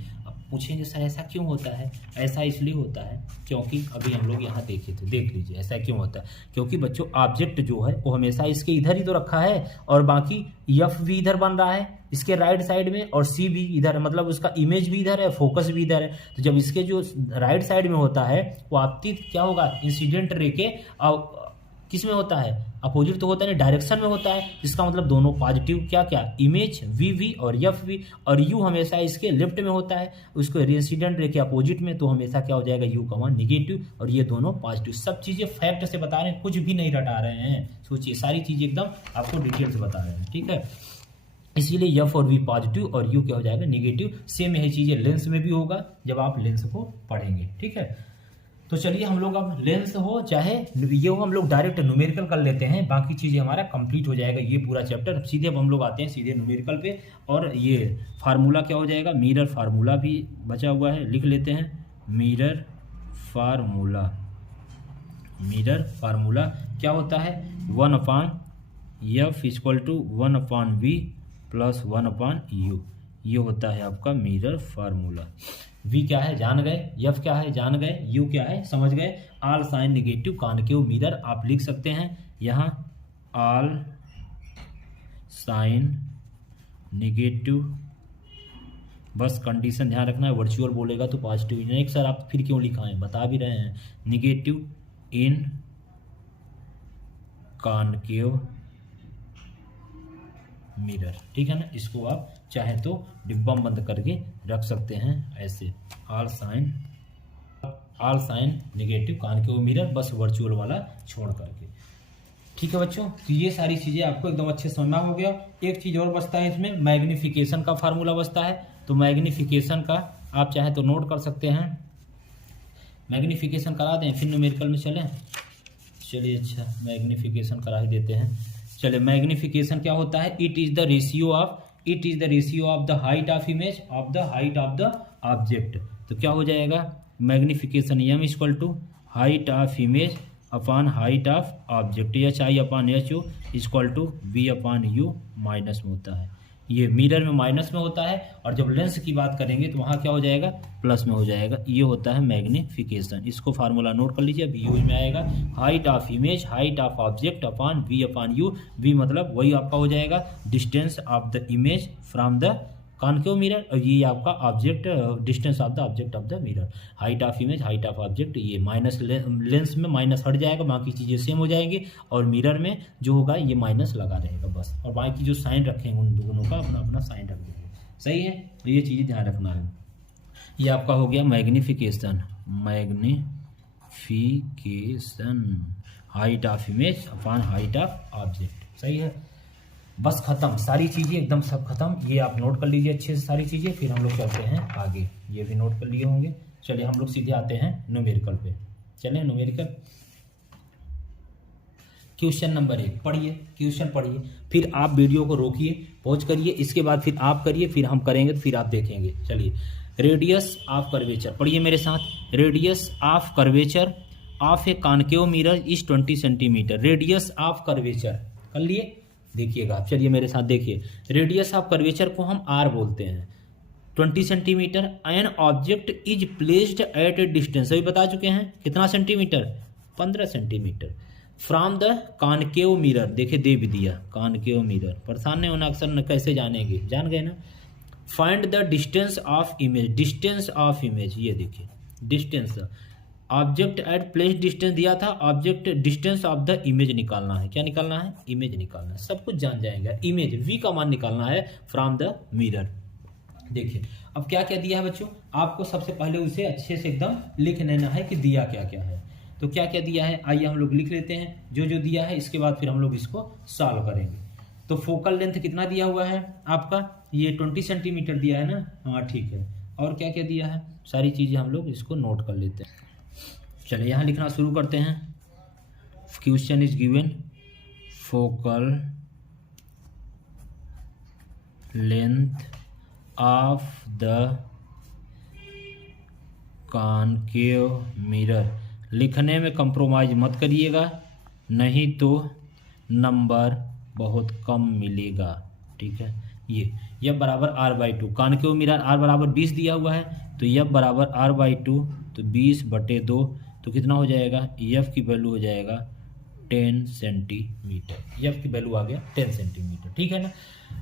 पूछेंगे सर ऐसा क्यों होता है, ऐसा इसलिए होता है क्योंकि अभी हम लोग यहाँ देखे थे, देख लीजिए ऐसा क्यों होता है। क्योंकि बच्चों ऑब्जेक्ट जो है वो हमेशा इसके इधर ही तो रखा है, और बाकी एफ भी इधर बन रहा है इसके राइट साइड में, और सी भी इधर, मतलब उसका इमेज भी इधर है, फोकस भी इधर है। तो जब इसके जो राइट साइड में होता है वो आपतित क्या होगा, इंसिडेंट रे के किस में होता है, अपोजिट तो होता है, डायरेक्शन में होता है। इसका मतलब दोनों पॉजिटिव, क्या क्या, इमेज वी और एफ वी। और यू हमेशा इसके लेफ्ट में होता है, उसको इंसिडेंट रे के अपोजिट में, तो हमेशा क्या हो जाएगा, यू का मान निगेटिव, और ये दोनों पॉजिटिव। सब चीजें फैक्ट से बता रहे हैं, कुछ भी नहीं रटा रहे हैं। सोचिए सारी चीजें एकदम आपको डिटेल से बता रहे हैं, ठीक है। इसीलिए एफ और वी पॉजिटिव और यू क्या हो जाएगा, निगेटिव। सेम यही चीजें लेंस में भी होगा जब आप लेंस को पढ़ेंगे, ठीक है। तो चलिए हम लोग अब लेंस हो चाहे ये हो, हम लोग डायरेक्ट न्यूमेरिकल कर लेते हैं, बाकी चीज़ें हमारा कंप्लीट हो जाएगा ये पूरा चैप्टर। सीधे अब हम लोग आते हैं सीधे न्यूमेरिकल पे, और ये फार्मूला क्या हो जाएगा, मिरर फार्मूला भी बचा हुआ है, लिख लेते हैं। मिरर फार्मूला, मिरर फार्मूला क्या होता है, 1/F equal to 1/V plus 1/U, ये होता है आपका मिरर फार्मूला। V क्या है जान गए, F क्या है जान गए, U क्या है समझ गए। All sign negative concave mirror आप लिख सकते हैं यहाँ, ऑल साइन निगेटिव, बस कंडीशन ध्यान रखना है, वर्चुअल बोलेगा तो पॉजिटिव। नेक्स्ट सर आप फिर क्यों लिखा है, बता भी रहे हैं, निगेटिव इन कॉनकेव मिरर, ठीक है ना। इसको आप चाहे तो डिब्बा बंद करके रख सकते हैं ऐसे, all sign negative concave mirror, बस वर्चुअल वाला छोड़ करके। ठीक है बच्चों, तो ये सारी चीज़ें आपको एकदम अच्छे समझ में हो गया। एक चीज़ और बचता है इसमें, मैग्नीफिकेशन का फार्मूला बचता है। तो मैग्नीफिकेशन का आप चाहे तो नोट कर सकते हैं, मैग्नीफिकेशन करा दें फिर न्यूमेरिकल में चलें। चलिए अच्छा, मैग्नीफिकेशन करा ही देते हैं। चलिए मैग्नीफिकेशन क्या होता है, it is the ratio of the height of image of the height of the object. तो क्या हो जाएगा, magnification m equal to height of image upon height of object, HI/HU equal to V/U minus में होता है। ये mirror में minus में होता है, और जब लेंस की बात करेंगे तो वहाँ क्या हो जाएगा, प्लस में हो जाएगा। ये होता है मैग्नीफिकेशन। इसको फार्मूला नोट कर लीजिए, अब यूज में आएगा height of image height of object upon V/U। V मतलब वही आपका हो जाएगा distance of the image from the concave mirror, और ये आपका object distance of the object of the mirror. Height of image height of object, ये minus lens में माइनस हट जाएगा, बाकी चीज़ें सेम हो जाएंगी, और मिरर में जो होगा ये माइनस लगा रहेगा बस, और बाकी जो साइन रखेंगे उन दोनों का अपना अपना साइन रख देंगे। सही है, तो ये चीज़ें ध्यान रखना है। ये आपका हो गया magnification, height of image upon height of object. सही है, बस खत्म, सारी चीज़ें एकदम सब खत्म। ये आप नोट कर लीजिए अच्छे से सारी चीज़ें, फिर हम लोग चलते हैं आगे। ये भी नोट कर लिए होंगे। चलिए हम लोग सीधे आते हैं न्यूमेरिकल पे। चलें न्यूमेरिकल, क्वेश्चन नंबर 1 पढ़िए, क्वेश्चन पढ़िए, फिर आप वीडियो को रोकिए, पॉज करिए, इसके बाद फिर आप करिए, फिर हम करेंगे, तो फिर आप देखेंगे। चलिए, रेडियस ऑफ कर्वेचर पढ़िए मेरे साथ। Radius of curvature of a concave mirror is 20 centimetre. Radius of curvature कर लिए, देखिएगा आप, चलिए मेरे साथ देखिए। रेडियस ऑफ कर्वेचर को हम आर बोलते हैं, 20 centimetre. An object is placed eight A distance, अभी बता चुके हैं कितना centimetre, 15 centimetre from the concave mirror. देखिए दे भी दिया कॉनकेव मिरर, परेशान नहीं होना, अक्सर न कैसे जानेंगे, जान गए ना। Find the distance of image, distance of image, ये देखिए distance, object at place distance दिया था, object distance of the image निकालना है। क्या निकालना है, इमेज निकालना है, सब कुछ जान जाएगा। इमेज V का मान निकालना है फ्रॉम द मिरर। देखिए अब क्या क्या दिया है बच्चों, आपको सबसे पहले उसे अच्छे से एकदम लिख लेना है कि दिया क्या क्या है। तो क्या क्या दिया है, आइए हम लोग लिख लेते हैं जो जो दिया है, इसके बाद फिर हम लोग इसको सॉल्व करेंगे। तो फोकल लेंथ कितना दिया हुआ है आपका, ये 20 सेंटीमीटर दिया है ना, हाँ ठीक है। और क्या क्या दिया है, सारी चीज़ें हम लोग इसको नोट कर लेते हैं। चलिए यहाँ लिखना शुरू करते हैं। Question is given, focal length of the concave mirror. लिखने में कंप्रोमाइज मत करिएगा, नहीं तो नंबर बहुत कम मिलेगा, ठीक है। ये F बराबर R/2, कॉनकेव मिरर R बराबर 20 दिया हुआ है, तो F बराबर R/2, तो 20/2, तो कितना हो जाएगा, F की वैल्यू हो जाएगा 10 सेंटीमीटर। F की वैल्यू आ गया 10 सेंटीमीटर, ठीक है ना।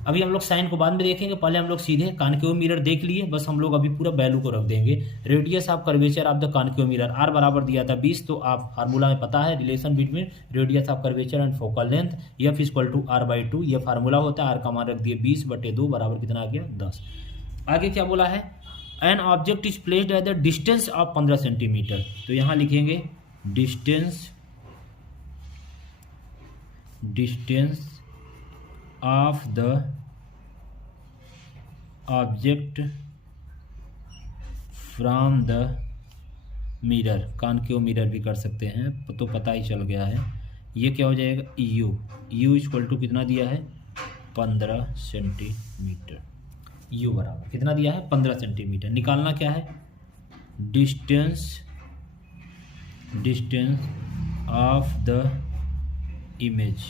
अभी हम लोग साइन को बाद में देखेंगे, पहले हम लोग सीधे कॉनकेव मिरर देख लिए, बस हम लोग अभी पूरा वैल्यू को रख देंगे। Radius of curvature of the concave mirror, R बराबर दिया था 20, तो आप फार्मूला में पता है relation between radius of curvature and focal length, F equal to R/2, ये फार्मूला होता है। R का मान रख दिए 20/2 बराबर कितना आ गया 10। आगे क्या बोला है, an object is placed at the distance of 15 centimetre, तो यहाँ लिखेंगे distance of the object from the mirror, concave mirror भी कर सकते हैं, तो पता ही चल गया है। ये क्या हो जाएगा, यू इक्वल टू कितना दिया है, 15 सेंटीमीटर। यू बराबर कितना दिया है, 15 सेंटीमीटर। निकालना क्या है, distance of the image.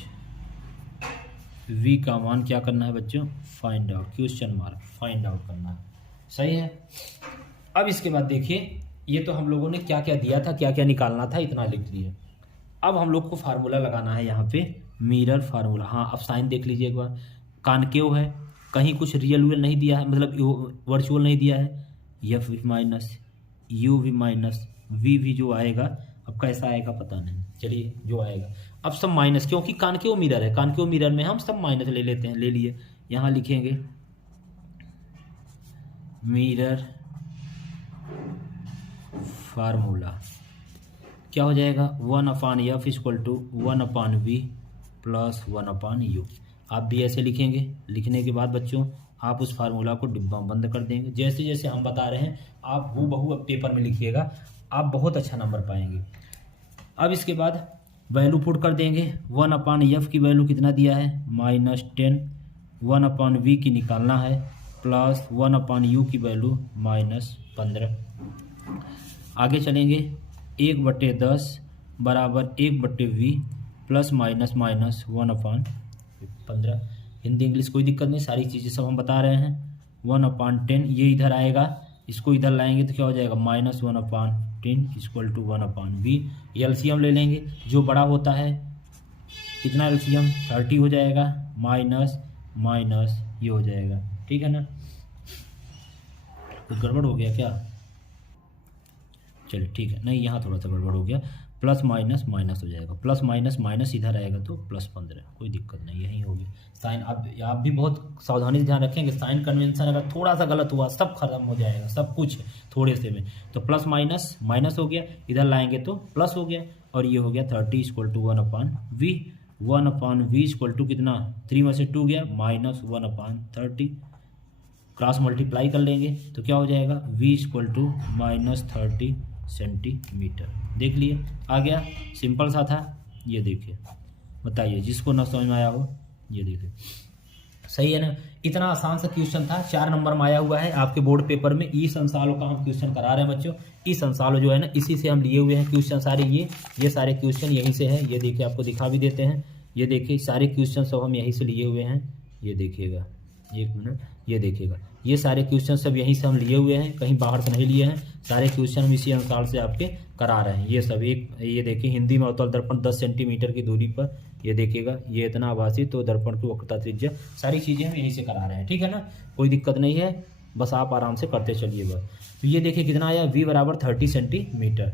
V का मान क्या करना है बच्चों, find out, question mark, find out करना है। सही है। अब इसके बाद देखिए, ये तो हम लोगों ने क्या क्या दिया था, क्या क्या निकालना था, इतना लिख लिए। अब हम लोग को फार्मूला लगाना है यहाँ पे, मिरर फार्मूला। हाँ, अब साइन देख लीजिए एक बार, कॉनकेव है, कहीं कुछ रियल नहीं दिया है, मतलब वर्चुअल नहीं दिया है। F V minus U V minus V भी जो आएगा, अब कैसा आएगा पता नहीं, चलिए जो आएगा। अब सब माइनस, क्योंकि कॉनकेव मिरर है, कॉनकेव मिरर में हम सब माइनस ले लेते हैं, ले लिए। यहाँ लिखेंगे मिरर फार्मूला, क्या हो जाएगा, 1/f equal to 1/v plus 1/u। आप भी ऐसे लिखेंगे। लिखने के बाद बच्चों आप उस फार्मूला को डिब्बा में बंद कर देंगे। जैसे जैसे हम बता रहे हैं आप हूबहू अब पेपर में लिखिएगा, आप बहुत अच्छा नंबर पाएंगे। अब इसके बाद वैल्यू पुट कर देंगे। 1/f की वैल्यू कितना दिया है, -10, 1/v की निकालना है, प्लस 1/u की वैल्यू -15। आगे चलेंगे, 1/10 बराबर 1/v plus minus 1/15। Hindi English कोई दिक्कत नहीं, सारी चीज़ें सब हम बता रहे हैं। 1/10 ये इधर आएगा, इसको इधर लाएंगे तो क्या हो जाएगा, -1/10 इक्वल टू 1/v। एलसीएम ले लेंगे, जो बड़ा होता है कितना एलसीएम 30 हो जाएगा, माइनस माइनस ये हो जाएगा। ठीक है ना, कुछ गड़बड़ हो गया क्या, चलिए ठीक है, नहीं यहाँ थोड़ा सा गड़बड़ हो गया, प्लस माइनस माइनस हो जाएगा, प्लस माइनस माइनस इधर आएगा तो +15, कोई दिक्कत नहीं, यही हो गया। साइन आप भी बहुत सावधानी से ध्यान रखेंगे, साइन कन्वेंशन अगर थोड़ा सा गलत हुआ सब खत्म हो जाएगा, सब कुछ थोड़े से में। तो प्लस माइनस माइनस हो गया, इधर लाएंगे तो प्लस हो गया, और ये हो गया 30 equal to 1/v। 1/v equal to कितना, 3 में से 2 गया, -1/30। क्रॉस मल्टीप्लाई कर लेंगे तो क्या हो जाएगा, v इक्वल टू -30 सेंटीमीटर। देख लिए, आ गया, सिंपल सा था। ये देखिए, बताइए जिसको ना समझ में आया हो, ये देखिए, सही है ना। इतना आसान सा क्वेश्चन था, 4 नंबर में आया हुआ है आपके बोर्ड पेपर में। ई संसालों का हम क्वेश्चन करा रहे हैं बच्चों। ई संसालों जो है ना, इसी से हम लिए हुए हैं क्वेश्चन सारे, ये सारे क्वेश्चन यहीं से हैं। ये देखिए, आपको दिखा भी देते हैं, ये देखिए सारे क्वेश्चन सब हम यहीं से लिए हुए हैं। ये देखिएगा, 1 मिनट, ये देखिएगा, ये सारे क्वेश्चन सब यहीं से हम लिए हुए हैं, कहीं बाहर से नहीं लिए हैं। सारे क्वेश्चन हम इसी अनुसार से आपके करा रहे हैं। ये सब ये देखिए, हिंदी में अवतल दर्पण 10 सेंटीमीटर की दूरी पर, ये देखिएगा, ये इतना आभासी, तो दर्पण की वक्रता त्रिज्या, सारी चीज़ें हम यहीं से करा रहे हैं। ठीक है ना, कोई दिक्कत नहीं है, बस आप आराम से करते चलिए बस। तो ये देखिए कितना आया, v बराबर 30 सेंटीमीटर।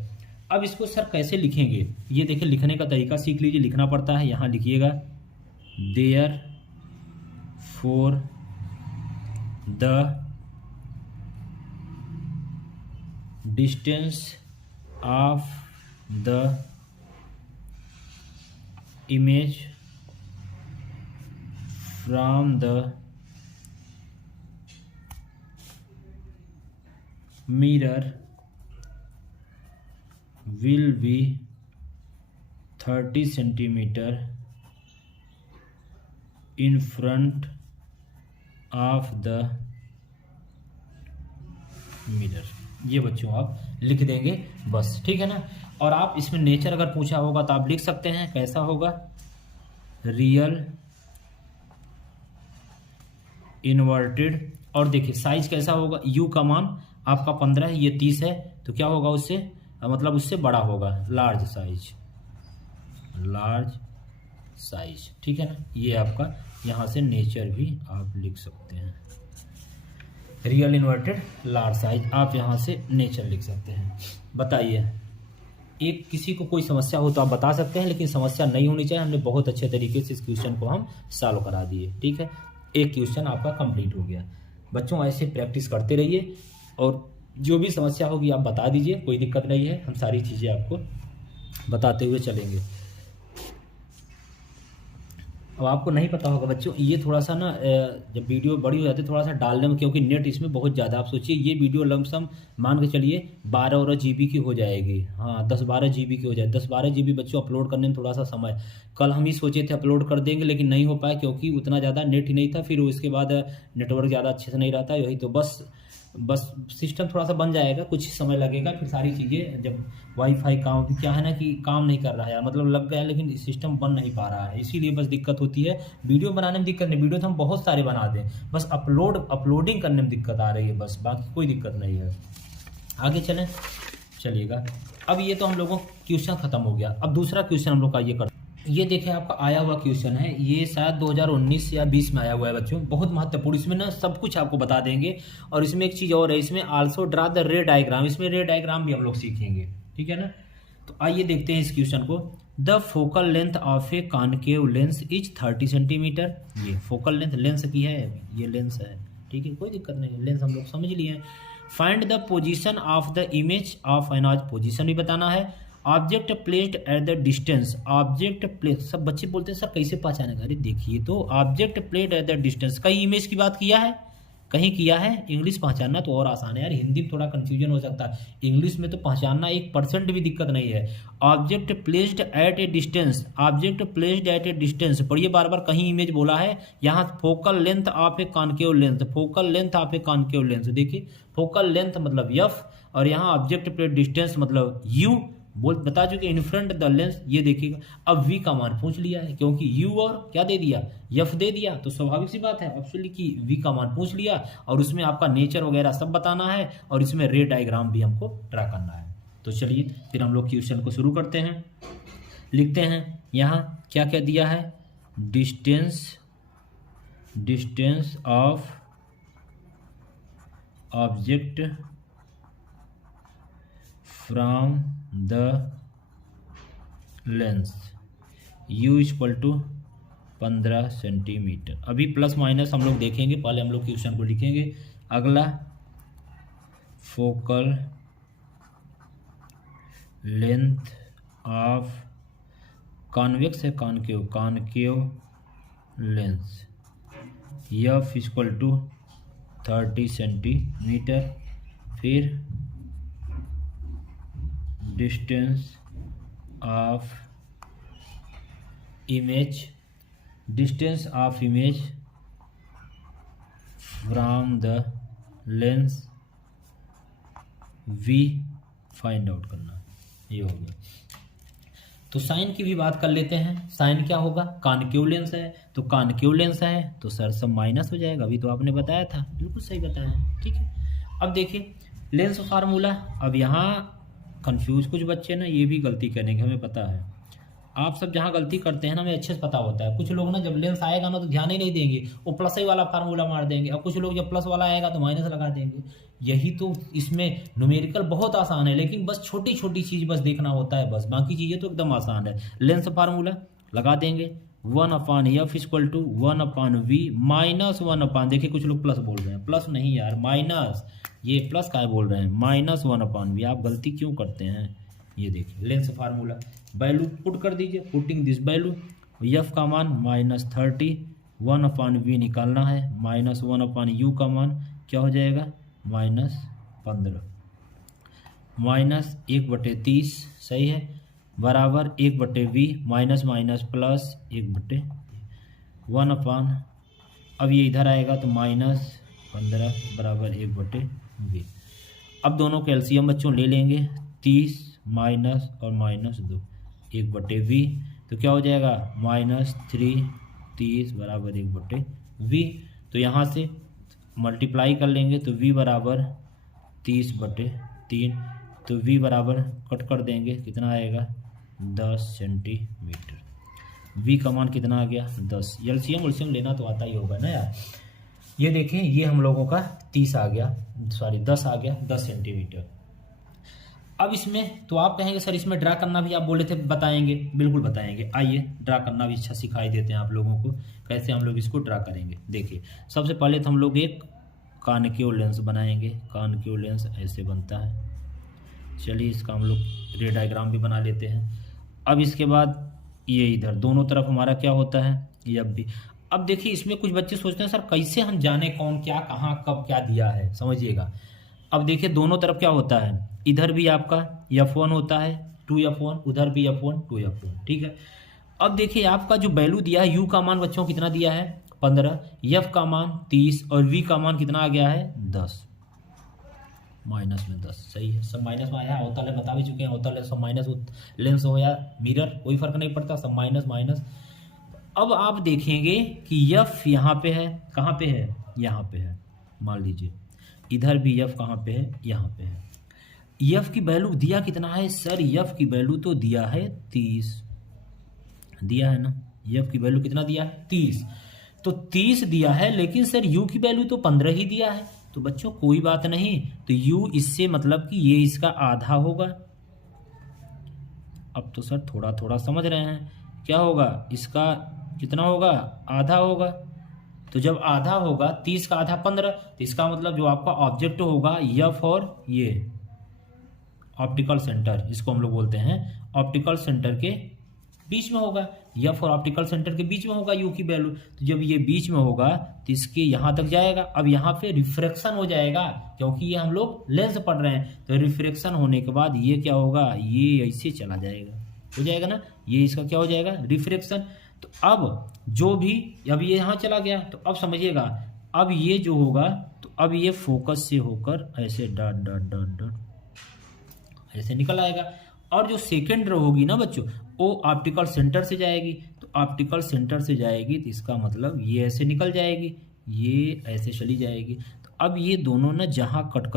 अब इसको सर कैसे लिखेंगे, ये देखिए लिखने का तरीका सीख लीजिए। लिखना पड़ता है, यहाँ लिखिएगा, therefore the distance of the image from the mirror will be 30 centimetre in front of the mirror। ये बच्चों आप लिख देंगे बस, ठीक है ना। और आप इसमें नेचर अगर पूछा होगा तो आप लिख सकते हैं, कैसा होगा, रियल इन्वर्टेड। और देखिए साइज कैसा होगा, यू का मान आपका 15 है, ये 30 है, तो क्या होगा उससे, मतलब उससे बड़ा होगा, लार्ज साइज, ठीक है ना। ये आपका यहाँ से नेचर भी आप लिख सकते हैं, रियल इन्वर्टेड लार्ज साइज, आप यहाँ से नेचर लिख सकते हैं। बताइए, एक किसी को कोई समस्या हो तो आप बता सकते हैं, लेकिन समस्या नहीं होनी चाहिए। हमने बहुत अच्छे तरीके से इस क्वेश्चन को हम सॉल्व करा दिए, ठीक है। एक क्वेश्चन आपका कंप्लीट हो गया। बच्चों ऐसे प्रैक्टिस करते रहिए, और जो भी समस्या होगी आप बता दीजिए, कोई दिक्कत नहीं है, हम सारी चीज़ें आपको बताते हुए चलेंगे। अब आपको नहीं पता होगा बच्चों, ये थोड़ा सा ना जब वीडियो बड़ी हो जाती है थोड़ा सा डालने में, क्योंकि नेट इसमें बहुत ज़्यादा, आप सोचिए ये वीडियो लमसम मान के चलिए 12 GB की हो जाएगी। हाँ 10-12 GB की हो जाए, 10-12 GB बच्चों अपलोड करने में थोड़ा सा समय, कल हम ही सोचे थे अपलोड कर देंगे लेकिन नहीं हो पाया क्योंकि उतना ज़्यादा नेट ही नहीं था, फिर उसके बाद नेटवर्क ज़्यादा अच्छे से नहीं रहता, यही तो बस सिस्टम थोड़ा सा बन जाएगा, कुछ समय लगेगा, फिर सारी चीज़ें जब वाईफाई काम भी क्या है ना कि काम नहीं कर रहा है यार, मतलब लग गया लेकिन सिस्टम बन नहीं पा रहा है, इसीलिए बस दिक्कत होती है। वीडियो बनाने में दिक्कत नहीं, वीडियो तो हम बहुत सारे बना दें, बस अपलोडिंग करने में दिक्कत आ रही है, बस बाकी कोई दिक्कत नहीं है। आगे चलिएगा। अब ये तो हम लोगों क्वेश्चन खत्म हो गया, अब दूसरा क्वेश्चन हम लोग का ये करते, ये देखिए आपका आया हुआ क्वेश्चन है, ये शायद 2019 या 20 में आया हुआ है बच्चों, बहुत महत्वपूर्ण, इसमें ना सब कुछ आपको बता देंगे। और इसमें एक चीज़ और है, इसमें आल्सो ड्रा द रे डायग्राम, इसमें रे डायग्राम भी हम लोग सीखेंगे, ठीक है ना। तो आइए देखते हैं इस क्वेश्चन को। The focal length of a concave lens is 30 centimetre, ये फोकल लेंस की है, ये लेंस है, ठीक है, कोई दिक्कत नहीं है, लेंस हम लोग समझ लिए हैं। Find the position of the image of an, आज पोजीशन भी बताना है। Object placed at the distance, object place, सब बच्चे बोलते हैं सर कैसे पहचानेगा, अरे देखिए तो object placed at the distance, कई इमेज की बात किया है, कहीं किया है, इंग्लिश पहचानना तो और आसान है यार, हिंदी में थोड़ा कंफ्यूजन हो सकता है, इंग्लिश में तो पहचानना 1% भी दिक्कत नहीं है। ऑब्जेक्ट प्लेस्ड एट ए डिस्टेंस, ऑब्जेक्ट प्लेस्ड एट ए डिस्टेंस, पढ़िए बार बार, कहीं इमेज बोला है, यहाँ focal length of a concave lens, focal length of a concave lens, देखिए फोकल लेंथ मतलब एफ, और यहाँ ऑब्जेक्ट प्लेस्ड डिस्टेंस मतलब यू, बता चुके इन फ्रंट द लेंस, ये देखिएगा। अब v का मान पूछ लिया है क्योंकि u और क्या दे दिया, f दे दिया, तो स्वाभाविक सी बात है एक्चुअली कि v का मान पूछ लिया, और उसमें आपका नेचर वगैरह सब बताना है, और इसमें रे डायग्राम भी हमको ड्रा करना है। तो चलिए फिर हम लोग क्वेश्चन को शुरू करते हैं, लिखते हैं यहाँ क्या क्या दिया है, distance of object from the lens u equal to 15 centimetre. अभी प्लस माइनस हम लोग देखेंगे, पहले हम लोग क्वेश्चन को लिखेंगे। अगला फोकल लेंथ ऑफ कॉन्वेक्स है, concave lens f equal to 30 centimetre. फिर distance of image from the lens v find out करना, ये हो गया। तो साइन की भी बात कर लेते हैं, साइन क्या होगा, कॉनकेव लेंस है तो कॉनकेव लेंस है तो सर सब माइनस हो जाएगा, अभी तो आपने बताया था, बिल्कुल सही बताया, ठीक है। अब देखिए लेंस फार्मूला, अब यहाँ कंफ्यूज कुछ बच्चे ना ये भी गलती करेंगे, हमें पता है, आप सब जहाँ गलती करते हैं ना हमें अच्छे से पता होता है, कुछ लोग ना जब लेंस आएगा ना तो ध्यान ही नहीं देंगे, वो प्लस ही वाला फार्मूला मार देंगे, और कुछ लोग जब प्लस वाला आएगा तो माइनस लगा देंगे। यही तो इसमें न्यूमेरिकल बहुत आसान है, लेकिन बस छोटी छोटी चीज़ बस देखना होता है, बस बाकी चीज़ें तो एकदम आसान है। लेंस फार्मूला लगा देंगे, 1/f equal to 1/v minus 1/, देखिए कुछ लोग प्लस बोल रहे हैं, प्लस नहीं यार माइनस, ये प्लस का बोल रहे हैं, माइनस 1/v, आप गलती क्यों करते हैं, ये देखिए लेंस फार्मूला, वैल्यू पुट कर दीजिए, पुटिंग दिस वैल्यू, f का मान -30, 1/v निकालना है, -1/u का मान क्या हो जाएगा, -15, -1/30 सही है, बराबर 1/v, माइनस माइनस प्लस 1/1, अब ये इधर आएगा तो -15 बराबर 1/v। अब दोनों का एलसीएम बच्चों ले लेंगे, 30 माइनस और -2, 1/v, तो क्या हो जाएगा -3, 30 बराबर 1/v। तो यहाँ से मल्टीप्लाई कर लेंगे तो v बराबर 30/3, तो v बराबर कट कर देंगे, कितना आएगा 10 सेंटीमीटर। v का मान कितना आ गया 10, एलसीएम लेना तो आता ही होगा ना यार। ये देखें ये हम लोगों का 30 आ गया, सॉरी 10 आ गया, 10 सेंटीमीटर। अब इसमें तो आप कहेंगे सर इसमें ड्रा करना भी आप बोले थे बताएंगे, बिल्कुल बताएंगे, आइए ड्रा करना भी अच्छा सिखाई देते हैं आप लोगों को, कैसे हम लोग इसको ड्रा करेंगे। देखिए सबसे पहले तो हम लोग एक कॉनकेव लेंस बनाएंगे, कॉनकेव लेंस ऐसे बनता है, चलिए इसका हम लोग रे डायग्राम भी बना लेते हैं। अब इसके बाद ये इधर दोनों तरफ हमारा क्या होता है, एफ भी। अब देखिए इसमें कुछ बच्चे सोचते हैं सर कैसे हम जाने कौन क्या कहाँ कब क्या दिया है, समझिएगा। अब देखिए दोनों तरफ क्या होता है, इधर भी आपका F1 होता है 2F1, उधर भी F1 2F1, ठीक है। अब देखिए आपका जो वैल्यू दिया है, U का मान बच्चों कितना दिया है 15, F का मान 30 और V का मान कितना आ गया है 10, माइनस में 10, सही है। सब माइनस में आया, होता है बता भी चुके हैं, होता है सब माइनस, लेंस हो या मिरर कोई फर्क नहीं पड़ता, सब माइनस माइनस। अब आप देखेंगे कि F यहाँ पे है, कहाँ पे है, यहाँ पे है, मान लीजिए इधर भी F कहाँ पे है, यहाँ पे है। F की वैल्यू दिया कितना है सर, F की वैल्यू तो दिया है 30, दिया है ना, F की वैल्यू कितना दिया है 30, तो 30 दिया है, लेकिन सर U की वैल्यू तो 15 ही दिया है। तो बच्चों कोई बात नहीं, तो U इससे मतलब कि ये इसका आधा होगा। अब तो सर थोड़ा थोड़ा समझ रहे हैं, क्या होगा इसका कितना होगा, आधा होगा। तो जब आधा होगा 30 का आधा 15, तो इसका मतलब जो आपका ऑब्जेक्ट होगा F और ये ऑप्टिकल सेंटर, इसको हम लोग बोलते हैं ऑप्टिकल सेंटर के बीच में होगा, F और ऑप्टिकल सेंटर के बीच में होगा U की वैल्यू। तो जब ये बीच में होगा तो इसके यहाँ तक जाएगा। अब यहाँ पे रिफ्रैक्शन हो जाएगा, क्योंकि ये हम लोग लेंस पढ़ रहे हैं, तो रिफ्रैक्शन होने के बाद ये क्या होगा, ये ऐसे चला जाएगा, हो जाएगा ना, ये इसका क्या हो जाएगा रिफ्रैक्शन। तो अब जो भी, अब ये यहाँ चला गया, तो अब समझिएगा अब ये जो होगा, तो अब ये फोकस से होकर ऐसे डॉट डॉट डॉट डॉट ऐसे निकल आएगा। और जो सेकेंड रो होगी ना बच्चों, वो ऑप्टिकल सेंटर से जाएगी, तो ऑप्टिकल सेंटर से जाएगी तो इसका मतलब ये ऐसे निकल जाएगी, ये ऐसे चली जाएगी। तो अब ये दोनों ना जहाँ कट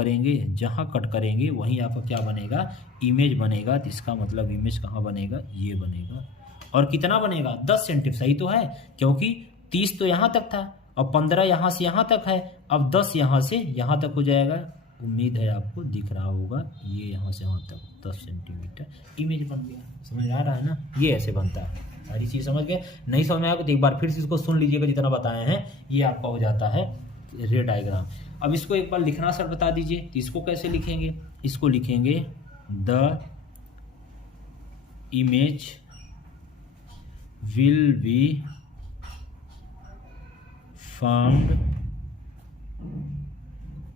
करेंगे वहीं आपका क्या बनेगा, इमेज बनेगा। तो इसका मतलब इमेज कहाँ बनेगा, ये बनेगा। और कितना बनेगा 10 सेंटीमीटर, सही तो है, क्योंकि 30 तो यहाँ तक था, अब 15 यहाँ से यहाँ तक है, अब 10 यहाँ से यहाँ तक हो जाएगा। उम्मीद है आपको दिख रहा होगा, ये यहाँ से यहाँ तक 10 सेंटीमीटर इमेज बन गया। समझ आ रहा है ना, ये ऐसे बनता है। सारी चीज़ समझ गए, नहीं समझ में आएगा तो एक बार फिर से इसको सुन लीजिएगा, जितना बताए हैं ये आपका हो जाता है रे डायग्राम। अब इसको एक बार लिखना सर बता दीजिए, तो इसको कैसे लिखेंगे, इसको लिखेंगे the image will be formed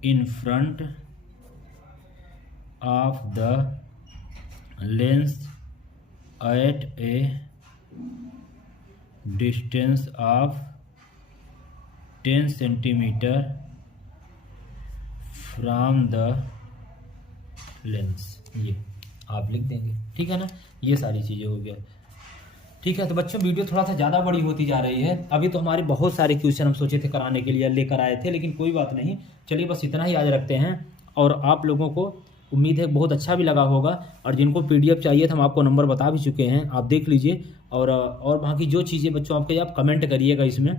in front of the lens at a distance of 10 centimeter from the lens। ये आप लिख देंगे, ठीक है ना, ये सारी चीज़ें हो गया। ठीक है, तो बच्चों वीडियो थोड़ा सा ज़्यादा बड़ी होती जा रही है। अभी तो हमारे बहुत सारे क्वेश्चन हम सोचे थे कराने के लिए, लेकर आए थे, लेकिन कोई बात नहीं, चलिए बस इतना ही आज रखते हैं। और आप लोगों को उम्मीद है बहुत अच्छा भी लगा होगा, और जिनको PDF चाहिए था हम आपको नंबर बता भी चुके हैं, आप देख लीजिए। और बाकी जो चीज़ें बच्चों आपके, आप कमेंट करिएगा इसमें,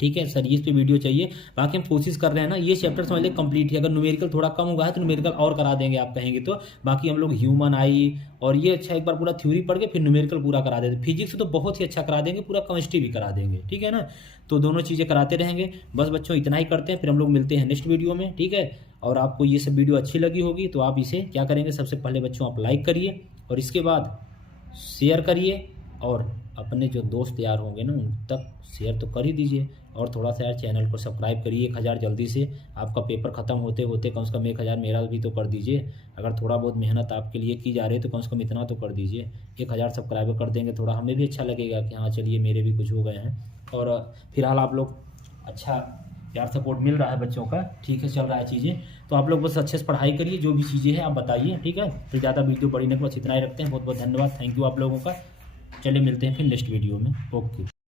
ठीक है सर इस पे वीडियो चाहिए। बाकी हम कोशिश कर रहे हैं ना, ये चैप्टर समझ ले कंप्लीट है। अगर न्यूमेरिकल थोड़ा कम हुआ है तो न्यूमेरिकल और करा देंगे आप कहेंगे तो। बाकी हम लोग ह्यूमन आई और ये अच्छा एक बार पूरा थ्योरी पढ़ के फिर न्यूमेरिकल पूरा करा देते। फिजिक्स तो बहुत ही अच्छा करा देंगे, पूरा केमिस्ट्री भी करा देंगे, ठीक है ना। तो दोनों चीज़ें कराते रहेंगे। बस बच्चों इतना ही करते हैं, फिर हम लोग मिलते हैं नेक्स्ट वीडियो में, ठीक है। और आपको ये सब वीडियो अच्छी लगी होगी तो आप इसे क्या करेंगे, सबसे पहले बच्चों आप लाइक करिए, और इसके बाद शेयर करिए, और अपने जो दोस्त यार होंगे ना उन तक शेयर तो कर ही दीजिए। और थोड़ा सा यार चैनल को सब्सक्राइब करिए, 1000 जल्दी से, आपका पेपर ख़त्म होते होते कम से कम 1000 मेरा भी तो कर दीजिए। अगर थोड़ा बहुत मेहनत आपके लिए की जा रही है तो कम से कम इतना तो कर दीजिए। 1000 सब्सक्राइबर कर देंगे, थोड़ा हमें भी अच्छा लगेगा कि हाँ चलिए मेरे भी कुछ हो गए हैं। और फिलहाल आप लोग अच्छा यार सपोर्ट मिल रहा है बच्चों का, ठीक है, चल रहा है चीज़ें। तो आप लोग बस अच्छे से पढ़ाई करिए, जो भी चीज़ें हैं आप बताइए, ठीक है। फिर ज़्यादा वीडियो बड़ी नहीं, बस इतना ही रखते हैं। बहुत बहुत धन्यवाद, थैंक यू आप लोगों का। चलिए मिलते हैं फिर नेक्स्ट वीडियो में, ओके।